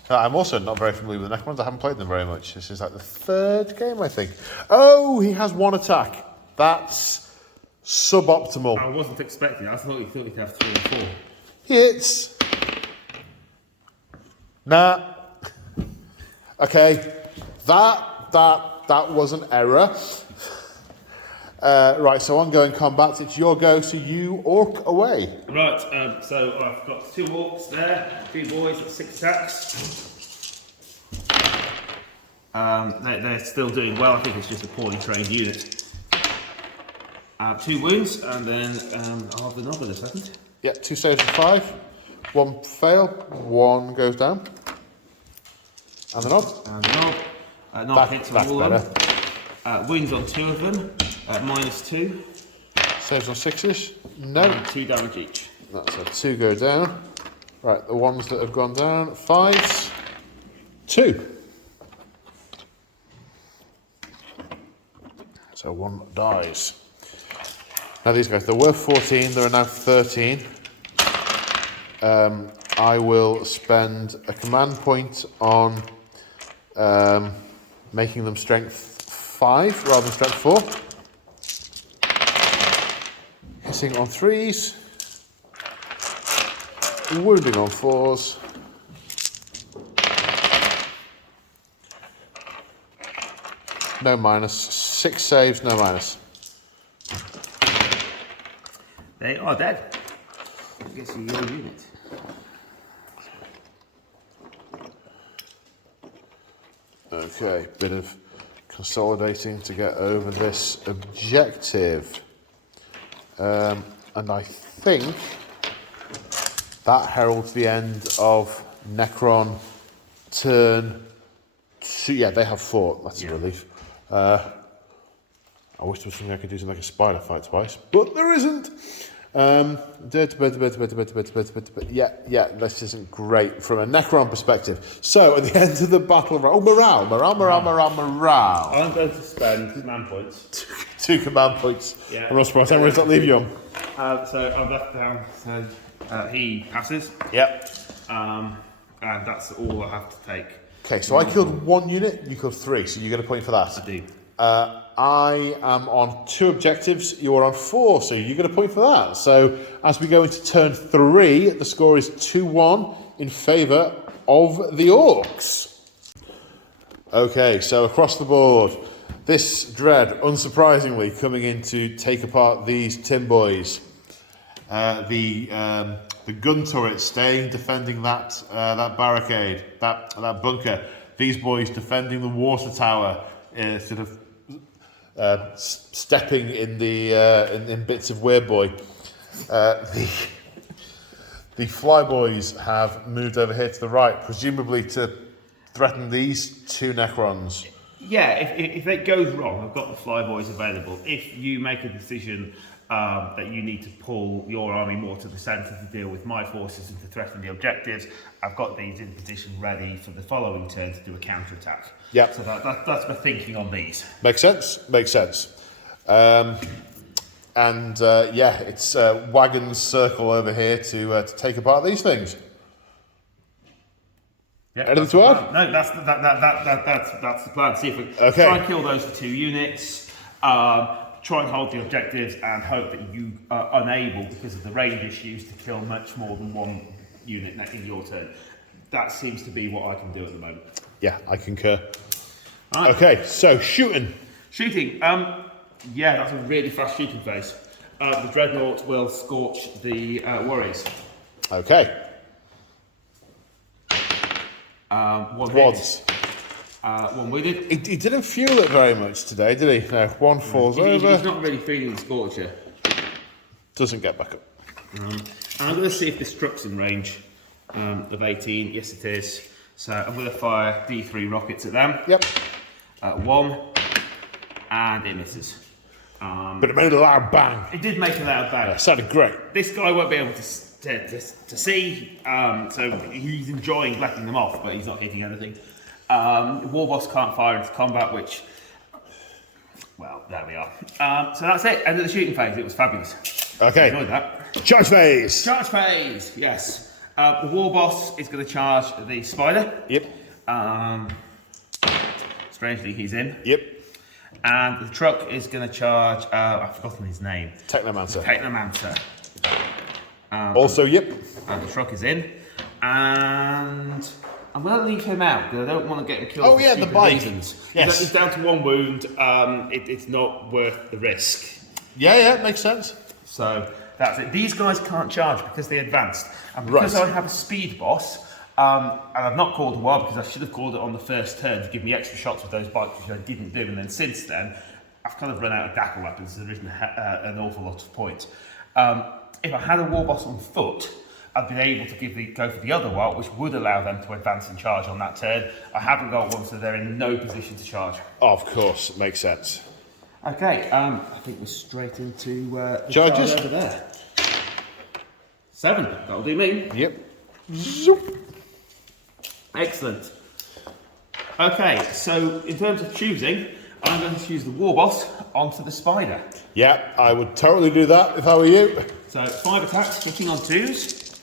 I'm also not very familiar with the Necrons. I haven't played them very much. This is like the 3rd game, I think. Oh, he has 1 attack. That's suboptimal. I wasn't expecting. I thought you'd have 3 or 4. Hits. Nah. Okay. That was an error. Right, so ongoing combat, it's your go, so you orc away. Right, so I've got 2 orcs there, 2 boys, that's 6 attacks. They're still doing well, I think it's just a poorly trained unit. 2 wounds, and then I'll have the knob in a second. Yeah, 2 saves of 5. 1 fail, 1 goes down. And the knob. And the knob. Knob hits on all better. of them. Wounds on 2 of them. -2. Saves on 6s. No. And 2 damage each. That's a 2 go down. Right, the ones that have gone down. 5s. 2. So 1 dies. Now these guys, there were 14, there are now 13. I will spend a command point on making them strength 5 rather than strength 4. Hitting on 3s. Wounding on 4s. No minus. 6 saves, no minus. They are dead. I guess you're your unit. Okay, bit of consolidating to get over this objective. And I think that heralds the end of Necron Turn Two. Yeah, they have fought. That's a relief. I wish there was something I could do to make a spider fight twice, but there isn't. Yeah, this isn't great from a Necron perspective. So, at the end of the battle, morale. I'm going to spend command points. 2 command points. Yeah. I'm not surprised. How many does that leave you on? So I've left down. So he passes. Yep. And that's all I have to take. Okay, so I killed 1 unit, you killed 3, so you get a point for that. I do. I am on 2 objectives, you are on 4, so you get a point for that. So as we go into turn 3, the score is 2-1 in favour of the Orcs. Okay, so across the board, this dread, unsurprisingly, coming in to take apart these tin boys. The gun turret staying, defending that barricade, that bunker. These boys defending the water tower, sort of stepping in the in bits of weird boy. The flyboys have moved over here to the right, presumably to threaten these 2 Necrons. Yeah, if it goes wrong, I've got the flyboys available. If you make a decision that you need to pull your army more to the centre to deal with my forces and to threaten the objectives, I've got these in position ready for the following turn to do a counter-attack. Yep. So that's my thinking on these. Makes sense. Makes sense. It's Wagon's circle over here to take apart these things. Yep, Anything to add? No, that's the plan. See if we Okay. try and kill those for 2 units. Try and hold the objectives and hope that you are unable, because of the range issues, to kill much more than 1 unit in your turn. That seems to be what I can do at the moment. Yeah, I concur. Right. Okay, so shooting. Shooting. That's a really fast shooting phase. The Dreadnought will scorch the Warriors. Okay. 1 hit. Wads. 1 wounded. He didn't fuel it very much today, did he? No, 1 falls over. He's not really feeling the scorcher. Doesn't get back up. And I'm going to see if this truck's in range of 18. Yes, it is. So I'm going to fire D3 rockets at them. Yep. 1, and it misses. But it made a loud bang. It did make a loud bang. It sounded great. This guy won't be able to see, so he's enjoying letting them off, but he's not hitting anything. Warboss can't fire into combat, which, well, there we are. So that's it. End of the shooting phase. It was fabulous. Okay. Enjoyed that. Charge phase. Charge phase. Yes. The Warboss is going to charge the spider. Yep. Strangely, he's in. Yep. And the truck is going to charge. I've forgotten his name. Technomancer. Technomancer. Also, yep. And the truck is in. And I'm going to leave him out because I don't want to get him killed. Oh, for yeah, the stupid bike. reasons. Yes. He's down to 1 wound. It's not worth the risk. Yeah, makes sense. So that's it. These guys can't charge because they advanced. And because Right. I have a speed boss, and I've not called a while because I should have called it on the first turn to give me extra shots with those bikes, which I didn't do. And then since then, I've kind of run out of dackle weapons. There isn't an awful lot of point. If I had a war boss on foot, I'd been able to go for the other one, which would allow them to advance and charge on that turn. I haven't got one, so they're in no position to charge. Of course, it makes sense. Okay, I think we're straight into the Charges? charge over there. 7, that'll do me. Yep. Zoop. Excellent. Okay, so in terms of choosing, I'm going to choose the Warboss onto the Spider. Yeah, I would totally do that if I were you. So 5 attacks, hitting on 2s.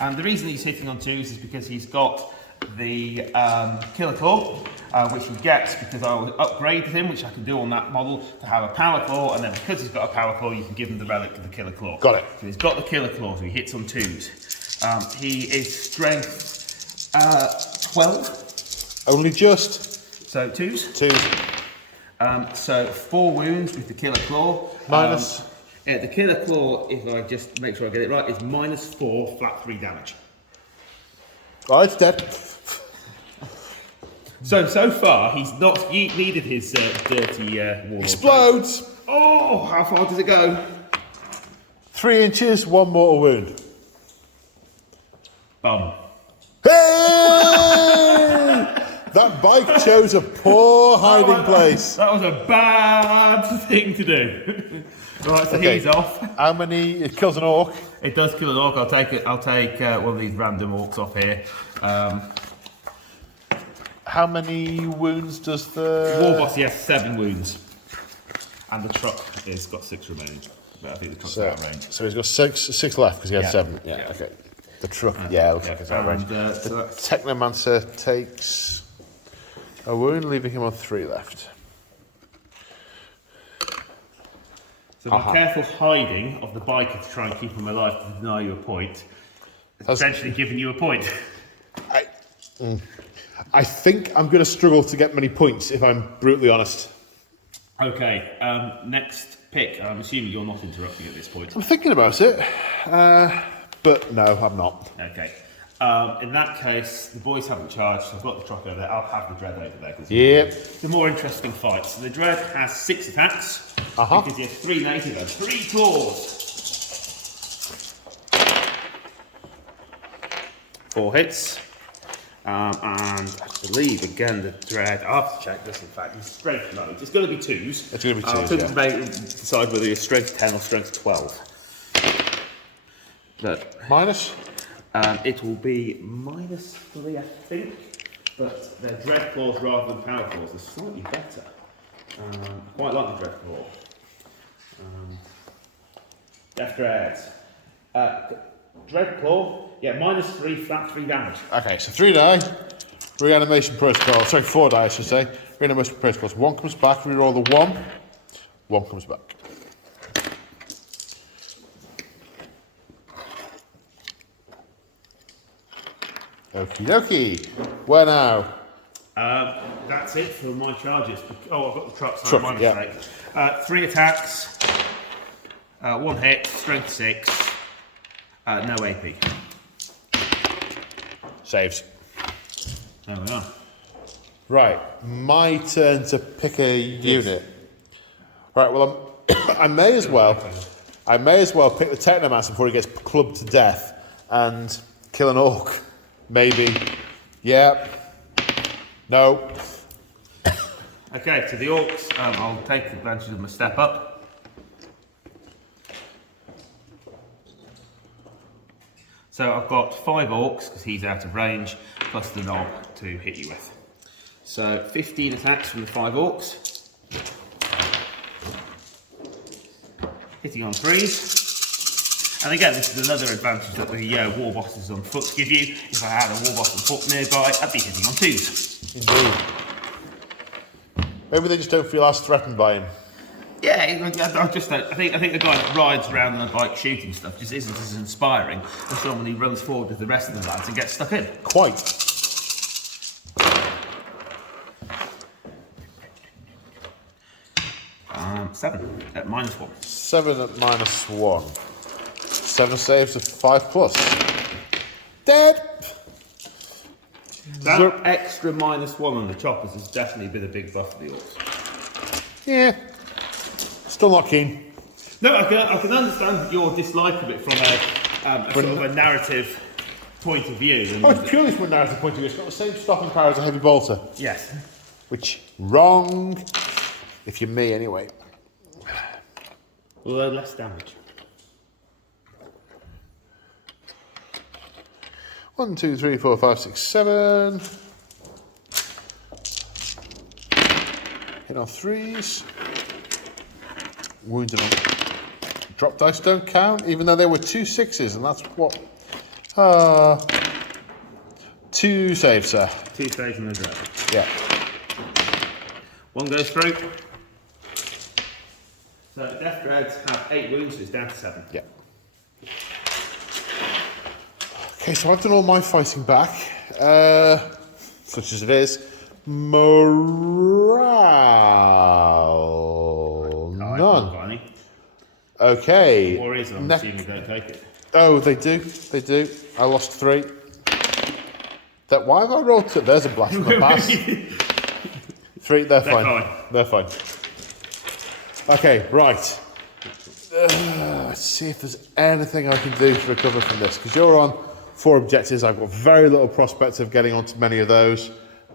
And the reason he's hitting on 2s is because he's got the Killer Claw, which he gets because I upgraded him, which I can do on that model, to have a Power Claw, and then because he's got a Power Claw, you can give him the relic of the Killer Claw. Got it. So he's got the Killer Claw, so he hits on 2s. He is strength 12. Only just. So 2s. 2. So 4 wounds with the Killer Claw. Minus. The Killer Claw, if I just make sure I get it right, is -4 flat 3 damage. Oh, it's dead. So far, he's not needed his dirty wall. Explodes. Oh, how far does it go? 3 inches, 1 mortal wound. Bum. Hey! That bike chose a poor hiding place. That was a bad thing to do. Right, so Okay. he's off. How many? It kills an orc. It does kill an orc. I'll take one of these random orcs off here. How many wounds does the Warboss, he has 7 wounds. And the truck has got 6 remaining. But I think the truck's out of range. So he's got six left because he had Yeah. 7. Yeah, Yeah. okay. The truck, it looks like it's out of range. So The that's- Technomancer takes a wound, leaving him on 3 left. So by careful hiding of the biker to try and keep him alive to deny you a point, it's essentially giving you a point. I think I'm going to struggle to get many points if I'm brutally honest. Okay, next pick. I'm assuming you're not interrupting at this point. I'm thinking about it, but no, I'm not. Okay. In that case, the boys haven't charged, so I've got the truck over there. I'll have the Dread over there. Yep. It's a more interesting fight. So the Dread has 6 attacks. Uh-huh. Because he has 3 native and 3 claws. 4 hits. And I believe, again, the dread, I have to check this in fact, it's strength loads. It's going to be 2s. It's going to be 2s, decide whether you're strength 10 or strength 12. But minus? It will be -3, I think. But their dread claws rather than power claws are slightly better. I quite like the dread claw. Death dreads. Dread claw, yeah, -3, flat 3 damage. Okay, so 3 die. Reanimation protocol. Sorry, 4 die, I should say. Reanimation protocols. 1 comes back. We roll the 1. 1 comes back. Okie dokie. Where now? That's it for my charges. Oh, I've got the trucks. Truck, My mistake. 3 attacks. 1 hit. Strength 6. No AP. Saves. There we are. Right, my turn to pick a unit. Right, well, I may as well pick the Technomancer before he gets clubbed to death and kill an Orc. Maybe. Yeah. No. Okay, to the Orcs, I'll take advantage of my step up. So I've got 5 Orcs, because he's out of range, plus the knob to hit you with. So 15 attacks from the 5 Orcs. Hitting on 3s. And again, this is another advantage that the war bosses on foot give you. If I had a war boss on foot nearby, I'd be hitting on 2s. Indeed. Maybe they just don't feel as threatened by him. Yeah, I think the guy that rides around on a bike shooting stuff just isn't as inspiring as someone who runs forward with the rest of the lads and gets stuck in. Quite. Seven at -1. 7 at -1. 7 saves of 5+. Dead! That extra -1 on the choppers has definitely been a big buff for the Orcs. Yeah. Still not keen. No, I can understand your dislike of it from a sort of a narrative point of view. Oh, it's purely from a narrative point of view. It's got the same stopping power as a heavy bolter. Yes. Which, wrong. If you're me, anyway. Well, less damage. 1, 2, 3, 4, 5, 6, 7. Hit on 3s. Wounded on. Drop dice don't count, even though there were 2 6s, and that's what. 2 saves, sir. 2 saves and a dread. Yeah. 1 goes through. So Death Dreads have 8 wounds, so it's down to 7. Yeah. Okay, so I've done all my fighting back, such as it is. Morale. I None. haven't got any. Okay. Warriors, I'm assuming, don't take it. Oh, they do. They do. I lost 3. Why have I rolled 2? There's a blast from the past. 3, they're fine. They're fine. Okay, right. Let's see if there's anything I can do to recover from this. Because you're on 4 objectives. I've got very little prospect of getting onto many of those.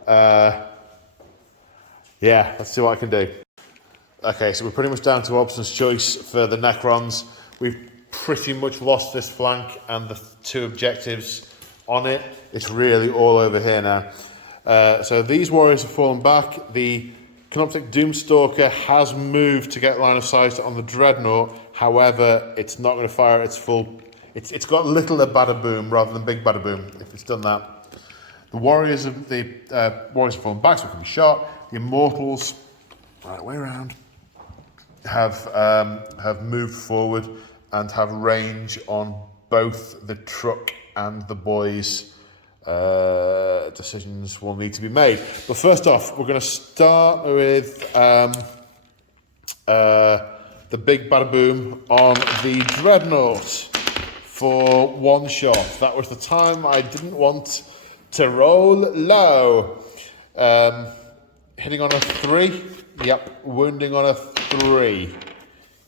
Yeah, let's see what I can do. Okay, so we're pretty much down to Obstin's choice for the Necrons. We've pretty much lost this flank and the 2 objectives on it. It's really all over here now. So these warriors have fallen back. The Canoptic Doomstalker has moved to get line of sight on the Dreadnought. However, it's not going to fire at its full. It's got littler bada-boom rather than big bada-boom if it's done that. The warriors have fallen back, so it can be shot. The Immortals, right way around, have moved forward and have range on both the truck and the boys. Decisions will need to be made. But first off, we're going to start with the big bada boom on the Dreadnought for 1 shot. That was the time I didn't want to roll low. Hitting on a 3. Yep. Wounding on a 3.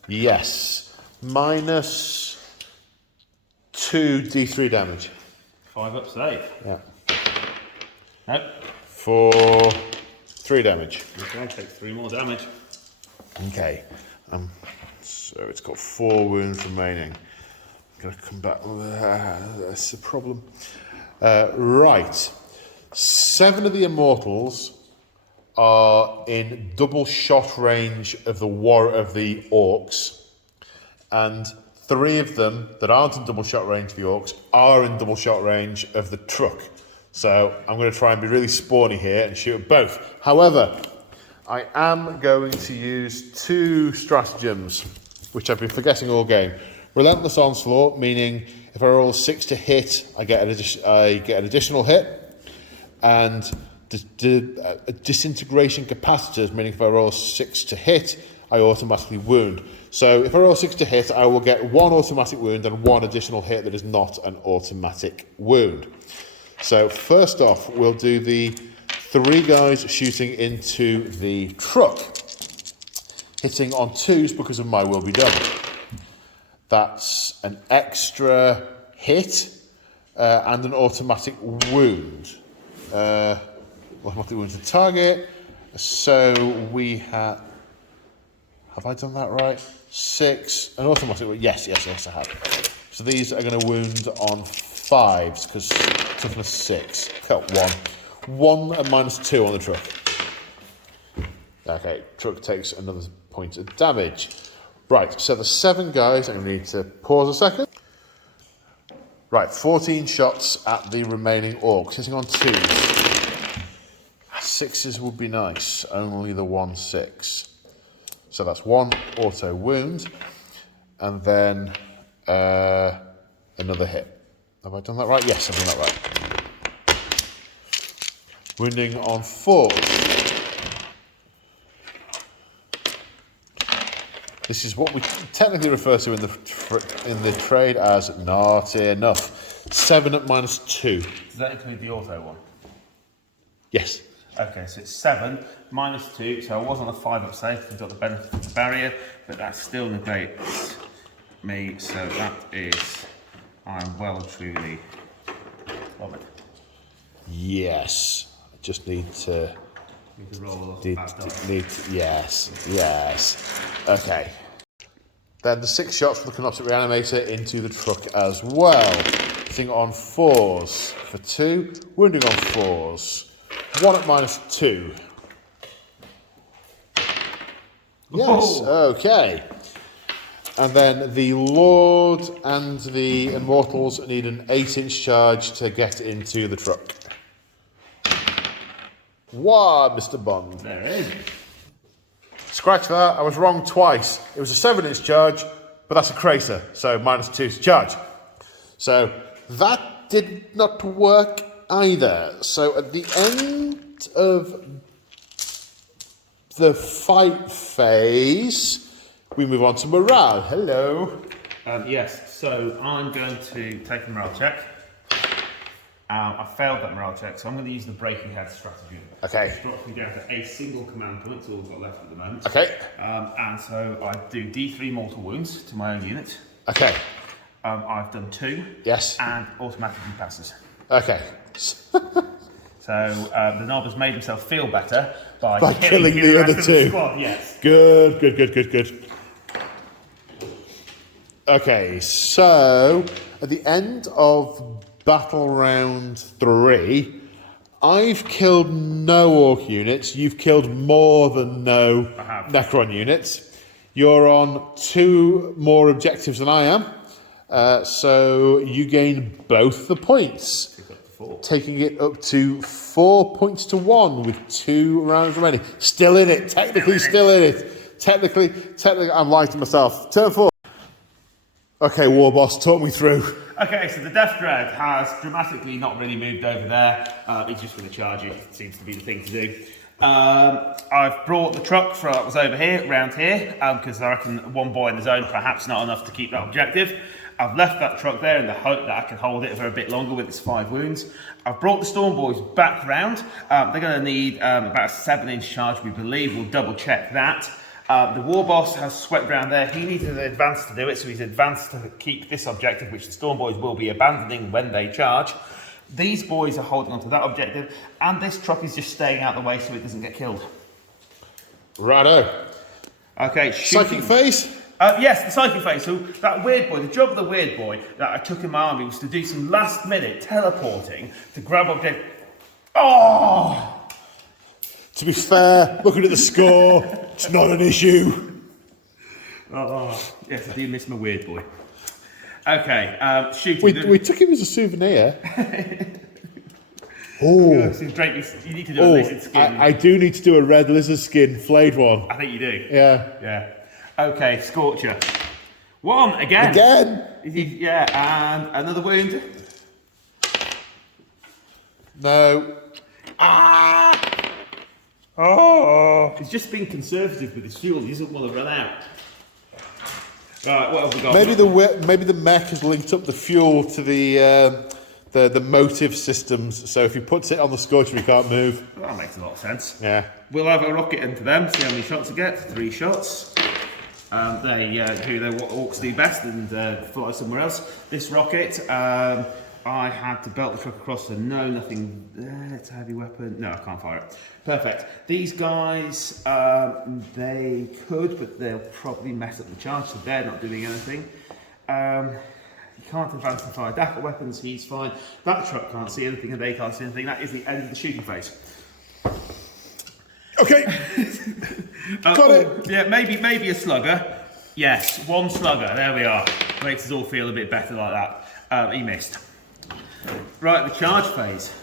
Yes. -2 D3 damage. 5 up save. Yeah. Nope. For 3 damage. Okay, take 3 more damage. Okay. So it's got 4 wounds remaining. I'm going to come back. That's the problem. Right. 7 of the Immortals are in double shot range of the Orcs, and 3 of them that aren't in double shot range of the Orcs are in double shot range of the truck. So I'm going to try and be really spawny here and shoot at both. However, I am going to use 2 stratagems, which I've been forgetting all game. Relentless Onslaught, meaning if I roll 6 to hit, I get an additional hit, and Disintegration Capacitors, meaning if I roll 6 to hit, I automatically wound. So if I roll 6 to hit, I will get 1 automatic wound and 1 additional hit that is not an automatic wound. So first off, we'll do the 3 guys shooting into the truck, hitting on 2s because of my will be done. That's an extra hit and an automatic wound. Automatic wound to target. So we have I done that right? 6, an automatic wound. Yes, I have. So these are going to wound on 5s because toughness 6. Cut 1. 1 and -2 on the truck. Okay, truck takes another point of damage. Right, so the 7 guys, I'm going to need to pause a second. Right, 14 shots at the remaining Orcs, hitting on 2s. 6s would be nice, only the 1 6. So that's 1 auto wound, and then another hit. Have I done that right? Yes, I've done that right. Wounding on 4s. This is what we technically refer to in the trade as not enough. 7 at -2. Does that include the auto one? Yes. Okay, so it's 7 -2. So I was on a 5 up safe. We've got the benefit of the barrier, but that still negates me. So that is, I'm well and truly covered. Yes. I just need to. Need to roll off yes. Okay. Then the 6 shots from the Canoptic Reanimator into the truck as well. Hitting on 4s for 2, wounding on 4s. 1 at -2. Yes, okay. And then the Lord and the Immortals need an 8-inch charge to get into the truck. Wow, Mr. Bond. There it is. Scratch that, I was wrong twice. It was a 7-inch charge, but that's a crater, so -2 to charge. So that did not work either. So at the end of the fight phase, we move on to morale. Hello. Yes, so I'm going to take a morale check. I failed that morale check, so I'm going to use the breaking head strategy. Okay. Which drops me down to a single command point, that's all we've got left at the moment. Okay. And so I do D3 mortal wounds to my own unit. Okay. I've done 2. Yes. And automatically passes. Okay. So the knob has made himself feel better by killing the other 2. Squad, yes. Good. Okay, so at the end of battle round 3, I've killed no Orc units. You've killed more than no Necron units. You're on 2 more objectives than I am. So you gain both the points, taking it up to 4 points to 1 with 2 rounds remaining. Still in it, technically still in it. Technically, I'm lying to myself. Turn 4. Okay, War Boss, talk me through. Okay, so the Death Dread has dramatically not really moved over there. He's just going to charge you. It seems to be the thing to do. I've brought the truck from that was over here, round here, because I reckon 1 boy in the zone, perhaps not enough to keep that objective. I've left that truck there in the hope that I can hold it for a bit longer with its 5 wounds. I've brought the Storm Boys back round. They're going to need about a 7-inch charge, we believe. We'll double check that. The War Boss has swept round there. He needs an advance to do it, so he's advanced to keep this objective, which the Storm Boys will be abandoning when they charge. These boys are holding onto that objective, and this truck is just staying out of the way so it doesn't get killed. Righto. Okay, Psychic phase? Yes, the psychic phase. So that weird boy, the job of the weird boy that I took in my army was to do some last minute teleporting to grab object. Oh! To be fair, looking at the score, it's not an issue. Oh, yes, I do miss my weird boy. Okay, shooting. We took him as a souvenir. Oh, you need to do a lizard skin. I do need to do a red lizard skin, flayed one. I think you do. Yeah. Yeah. Okay, Scorcher. One again. Again? Yeah, and another wound. No. Ah! Oh! He's just being conservative with his fuel. He doesn't want to run out. Right, what have we got? Maybe the mech has linked up the fuel to the motive systems. So if he puts it on the Scorcher, he can't move. Well, that makes a lot of sense. Yeah. We'll have a rocket into them. See how many shots I get. 3 shots. They do what orcs do best and fly somewhere else. This rocket, I had to belt the truck across, so no, nothing there. It's a heavy weapon. No, I can't fire it. Perfect. These guys, they could, but they'll probably mess up the charge, so they're not doing anything. You can't advance and fire dagger weapons, he's fine. That truck can't see anything and they can't see anything. That is the end of the shooting phase. Okay. Got it. Yeah, maybe a slugger. Yes, 1 slugger. There we are. Makes us all feel a bit better like that. He missed. Right, the charge phase.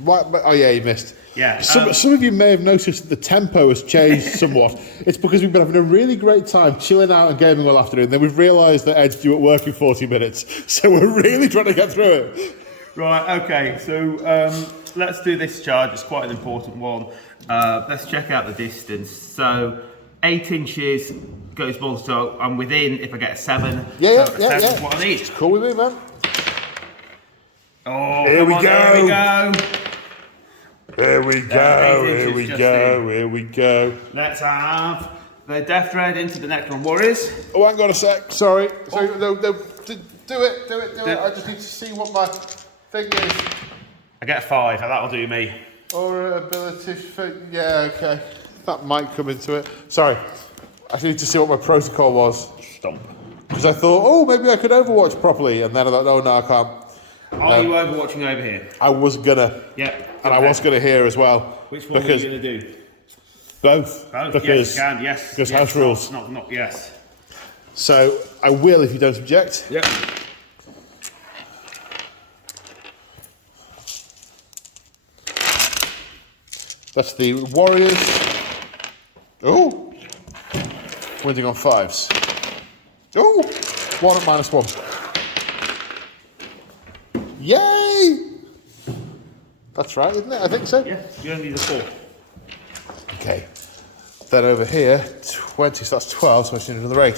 Right, oh yeah, he missed. Yeah. Some of you may have noticed that the tempo has changed somewhat. It's because we've been having a really great time chilling out and gaming all afternoon. Then we've realised that Ed's due at work in 40 minutes, so we're really trying to get through it. Right. Okay. So let's do this charge. It's quite an important one. Let's check out the distance. So 8 inches goes multiple. I'm within if I get a 7. Yeah. Is what I need. It's cool with me, man. Oh, here we go. Here we go. Here we go, here we go, here we go. Let's have the Death Dread into the Necron Warriors. Oh, hang on a sec, sorry. No, do it. I just need to see what my thing is. I get a 5, that'll do me. Or ability, yeah, okay. That might come into it. Sorry, I need to see what my protocol was. Stomp. Because I thought, oh, maybe I could overwatch properly, and then I thought, no, I can't. Are you overwatching over here? I was gonna. Yep. And I was gonna hear as well. Which one are you gonna do? Both. Both. Yes, you can. Yes. Because house rules. Not. Yes. So I will if you don't object. Yep. That's the Warriors. Oh. Winding on 5s. Oh. 1 at -1. Yay! That's right, isn't it? I think so. Yeah, you only need a 4. Okay. Then over here, 20, so that's 12, so I just need another 8.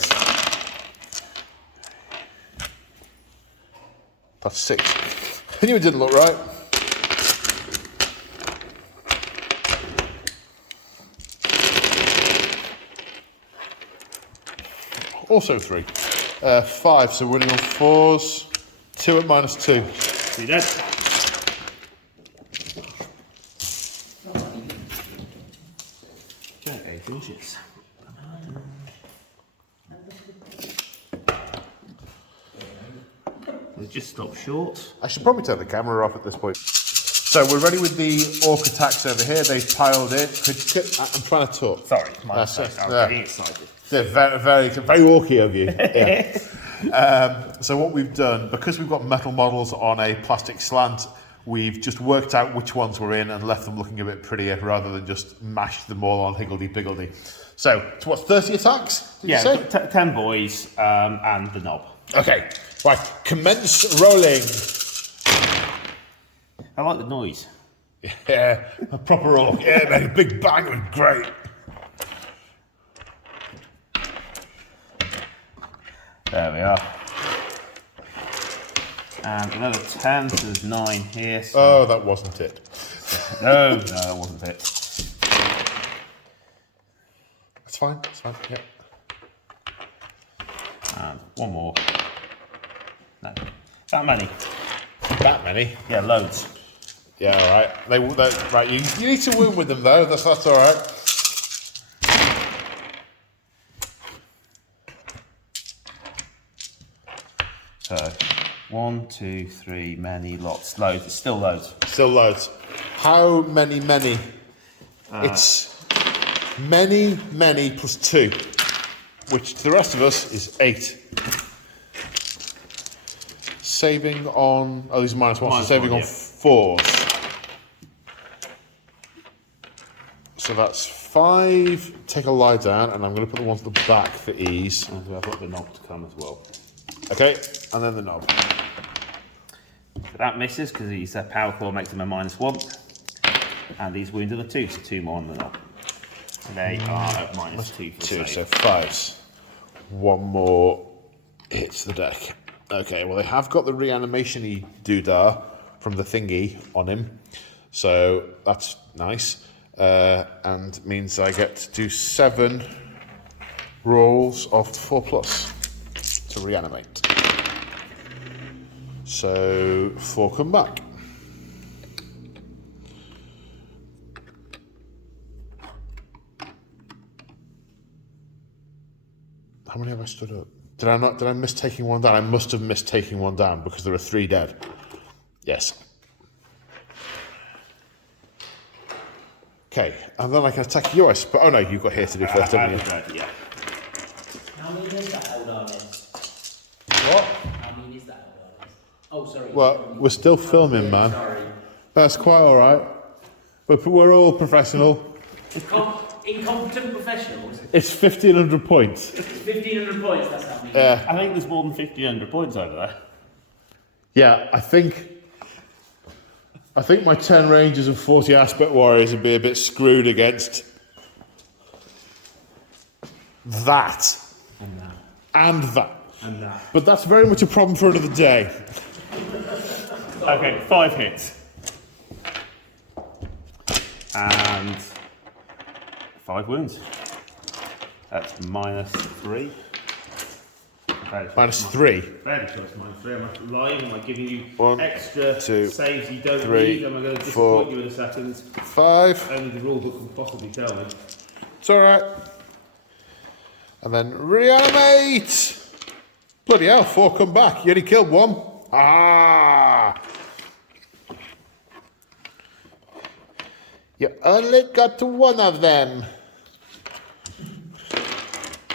That's 6. I knew it didn't look right. Also 3. 5, so we're running on 4s. 2 at -2. See that? Okay, 8 inches. Let's just stop short. I should probably turn the camera off at this point. So we're ready with the Orc Attacks over here. They've piled in. I'm trying to talk. Sorry, my mistake. I'm getting excited. They're very orky of you. Yeah. So what we've done, because we've got metal models on a plastic slant, we've just worked out which ones we're in and left them looking a bit prettier rather than just mashed them all on higgledy-piggledy. So it's what, 30 attacks? Did you say? 10 boys and the knob. Okay, right, commence rolling. I like the noise. Yeah, a proper orc. Yeah, mate, a big bang was great. There we are. And another 10, so there's 9 here. So oh, that wasn't it. No, that wasn't it. That's fine, yeah. And one more. No, that many. that many. Yeah, loads. Yeah, all right. Right, you need to wound with them, though. That's all right. So, 1, 2, 3, many, lots, loads. It's still loads. Still loads. How many? It's many plus 2, which to the rest of us is 8. Saving on... Oh, these are -1. So saving on 4s. So that's 5. Take a lie down, and I'm going to put the ones at the back for ease. And I've got the knob to come as well. Okay, and then the knob. So that misses because he said Power Claw makes him a -1. And these wounded are 2, so 2 more on the knob. And they are at -2 for 2, save. so 5s. 1 more hits the deck. Okay, well, they have got the reanimation-y doodah from the thingy on him, so that's nice. And means I get to do 7 rolls of 4+ to reanimate. So 4 come back. How many have I stood up? Did I miss taking one down? I must have missed taking one down because there are 3 dead. Yes. Okay, and then I can attack you, I suppose. Oh no, you've got here to do first, haven't you? Yeah. How many is that held on in? What? How many is that held on in? Oh, sorry. Well, we're still filming, man. Sorry. That's quite all right. We're all professional. Incompetent professionals. It's 1,500 points. It's 1,500 points, that's how many. I think there's more than 1,500 points over there. Yeah, I think my 10 Rangers and 40 Aspect Warriors would be a bit screwed against that. And that. And that. But that's very much a problem for another day. Okay, 5 hits. And 5 wounds. That's -3. -3. Very close, -3. Am I lying? Am I giving you 1, extra 2, saves you don't 3, need? Am I going to 4, disappoint you in a second? 5. Only the rulebook can possibly tell me. It's all right. And then reanimate. Bloody hell, 4 come back. You only killed 1. Ah! You only got to 1 of them.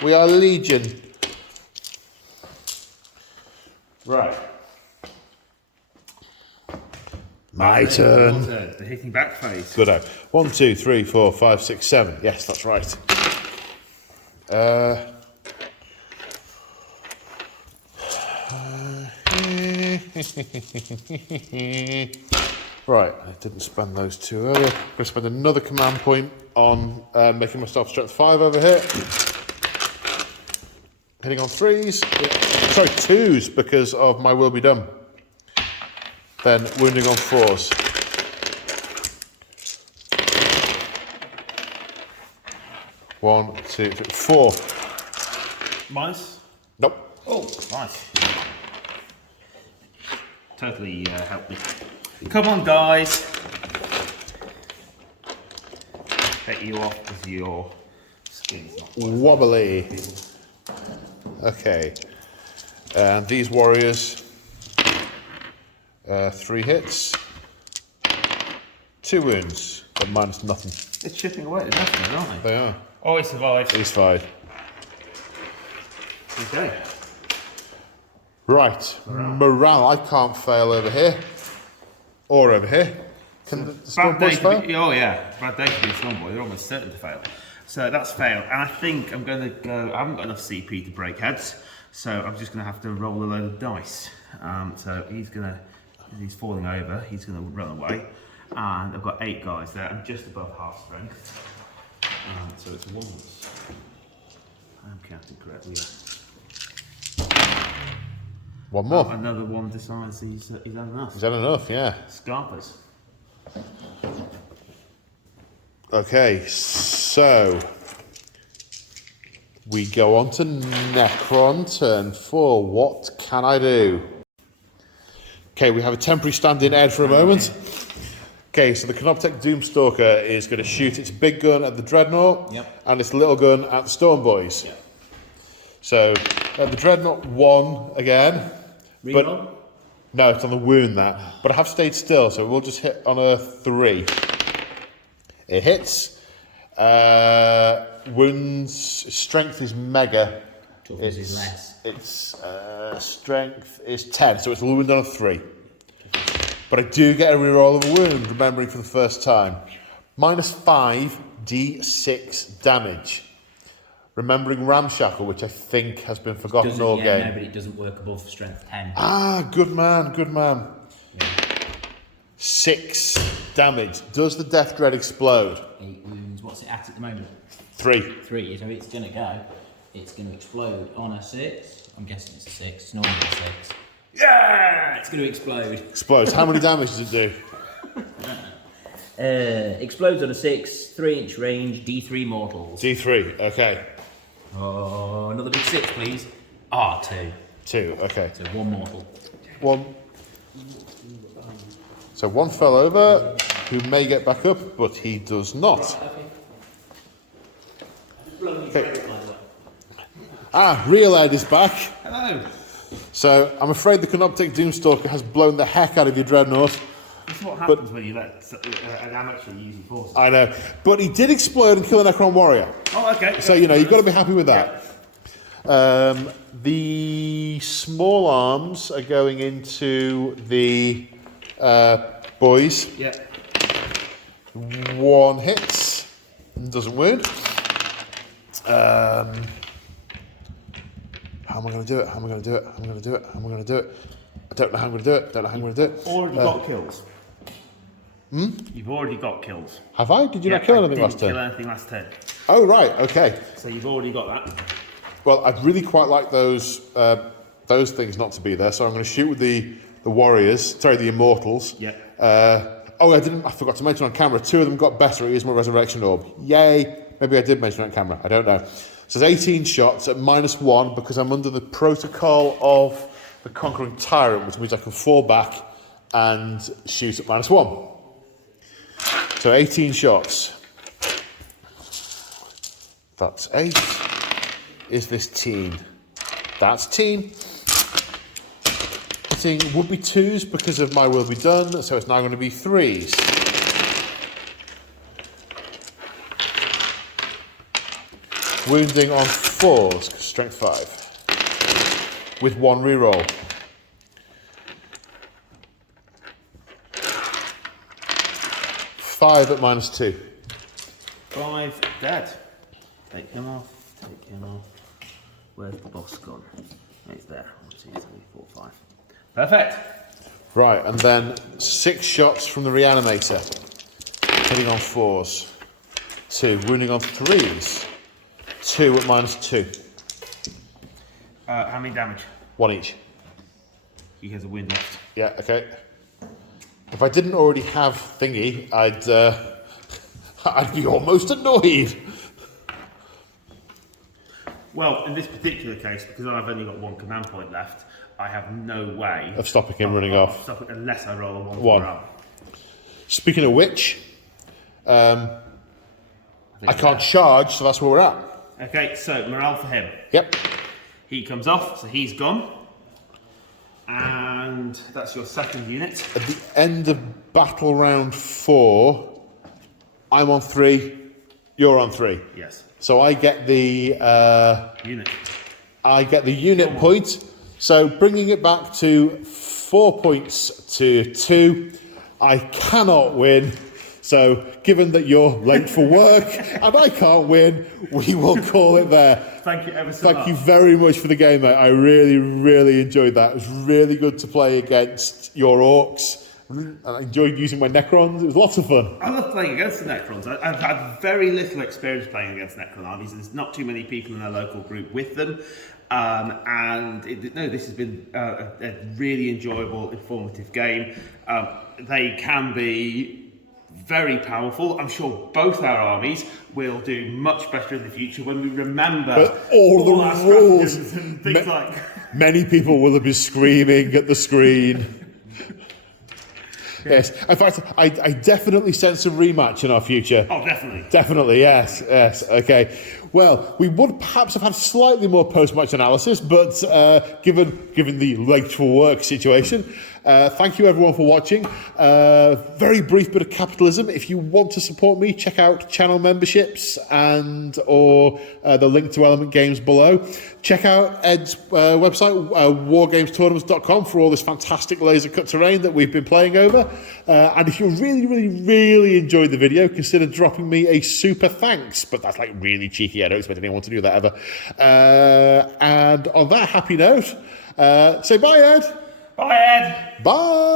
We are Legion. Right. My turn. The hitting back phase. Good. 1, 2, 3, 4, 5, 6, 7. Yes, that's right. Right, I didn't spend those 2 earlier. I'm going to spend another command point on making myself strength 5 over here. Hitting on 3s. Sorry, 2s because of my will be done. Then wounding on 4s. One, 2, 3, 4. Minus? Nope. Oh, nice. Totally helped me. Come on, guys. Bet you off because your skin's not Wobbly. Okay. And these warriors, 3 hits, 2 wounds, but minus nothing. It's chipping away at nothing, aren't they? They are. Oh, he survived. He's 5. Okay. Right. Morale. I can't fail over here. Or over here. Can the Storm Bad day Boys to fail? be, oh yeah, bad day to be a Slumber. You're almost certain to fail. So that's failed. And I think I'm going to go, I haven't got enough CP to break heads, so I'm just going to have to roll a load of dice. So he's falling over, he's going to run away. And I've got 8 guys there, I'm just above half strength. So it's 1s. I'm counting correctly. Yeah. 1 more. Another one decides he's had enough. Is that enough? Yeah. Scarpers. Okay, so we go on to Necron Turn 4. What can I do? Okay, we have a temporary stand-in Ed for a moment. Okay, so the Canoptek Doomstalker is going to shoot its big gun at the Dreadnought and its little gun at the Storm Boys. Yep. So, the Dreadnought 1 again. Reroll? No, it's on the wound that. But I have stayed still, so we'll just hit on a 3. It hits. Wounds, strength is mega. Toughness is less. Its strength is 10, so it's a wound on a 3. But I do get a reroll of a wound, remembering for the first time. Minus 5 D6 damage. Remembering Ramshackle, which I think has been forgotten all game. No, but it doesn't work above strength 10. Ah, good man, good man. Yeah. 6 damage. Does the Death Dread explode? 8 wounds. What's it at the moment? 3. 3. So it's going to go. It's going to explode on a 6. I'm guessing it's a 6. It's normally a 6. Yeah! It's going to explode. Explodes. How many damage does it do? Explodes on a 6, 3-inch range, D3 mortals. D3, okay. Oh, another big 6, please. Ah, 2. 2, okay. So 1 mortal. 1. So 1 fell over, who may get back up, but he does not. Okay. Ah, Real Ed is back. Hello. So I'm afraid the Canoptek Doomstalker has blown the heck out of your Dreadnought. This is what happens when you let an amateur use your forces. I know. But he did explode and kill a Necron Warrior. Oh, okay. So, you know, you've got to be happy with that. Yeah. The small arms are going into the boys. Yeah. 1 hits. Doesn't wound. How am I going to do it? How am I going to do it? How am I going to do it? How am I going to do it? I don't know how I'm going to do it. Don't know how I'm going to do it. Already got kills. You've already got kills. Have I? Did you not kill anything last turn? Kill anything last turn. Oh, right. Okay. So you've already got that. Well, I'd really quite like those things not to be there, so I'm going to shoot with the Warriors. Sorry, the Immortals. Yeah. I forgot to mention on camera. 2 of them got better at using my Resurrection Orb. Yay! Maybe I did mention it on camera. I don't know. So there's 18 shots at -1 because I'm under the protocol of the Conquering Tyrant, which means I can fall back and shoot at -1. So 18 shots. That's 8. Is this team? That's team. Hitting would be 2s because of my will be done, so it's now going to be 3s. Wounding on 4s, strength 5. With 1 reroll. 5 at -2. 5 dead. Take him off. Take him off. Where's the boss gone? It's there. 1, 2, 3, 4, 5. Perfect. Right, and then 6 shots from the Reanimator. Hitting on 4s. 2. Wounding on 3s. 2 at -2. How many damage? 1 each. He has a wind left. Yeah, okay. If I didn't already have thingy, I'd be almost annoyed. Well, in this particular case, because I've only got 1 command point left, I have no way Of stopping him running off. Stopping unless I roll a 1 1. morale. Speaking of which, I can't charge, so that's where we're at. Okay, so morale for him. Yep. He comes off, so he's gone. And that's your 2nd unit. At the end of battle round 4, I'm on 3, you're on 3. Yes. So I get the Unit. I get the unit point. So bringing it back to 4 points to 2, I cannot win. So given that you're late for work and I can't win, we will call it there. Thank you ever so much. Thank you very much for the game, mate. I really, really enjoyed that. It was really good to play against your Orcs. And I enjoyed using my Necrons. It was lots of fun. I love playing against the Necrons. I've had very little experience playing against Necron armies. There's not too many people in our local group with them. This has been a really enjoyable, informative game. They can be very powerful. I'm sure both our armies will do much better in the future when we remember all our the rules. stratagems and things like. Many people will have been screaming at the screen. Yes. In fact, I definitely sense a rematch in our future. Oh, definitely. Definitely, yes. Okay. Well, we would perhaps have had slightly more post-match analysis, but given the late for work situation, thank you everyone for watching. Very brief bit of capitalism. If you want to support me, check out channel memberships or the link to Element Games below. Check out Ed's website, wargamestournaments.com, for all this fantastic laser cut terrain that we've been playing over. And if you really enjoyed the video, consider dropping me a super thanks. But that's like really cheeky. I don't expect anyone to do that ever. And on that happy note, say bye, Ed. Bye, Ed. Bye.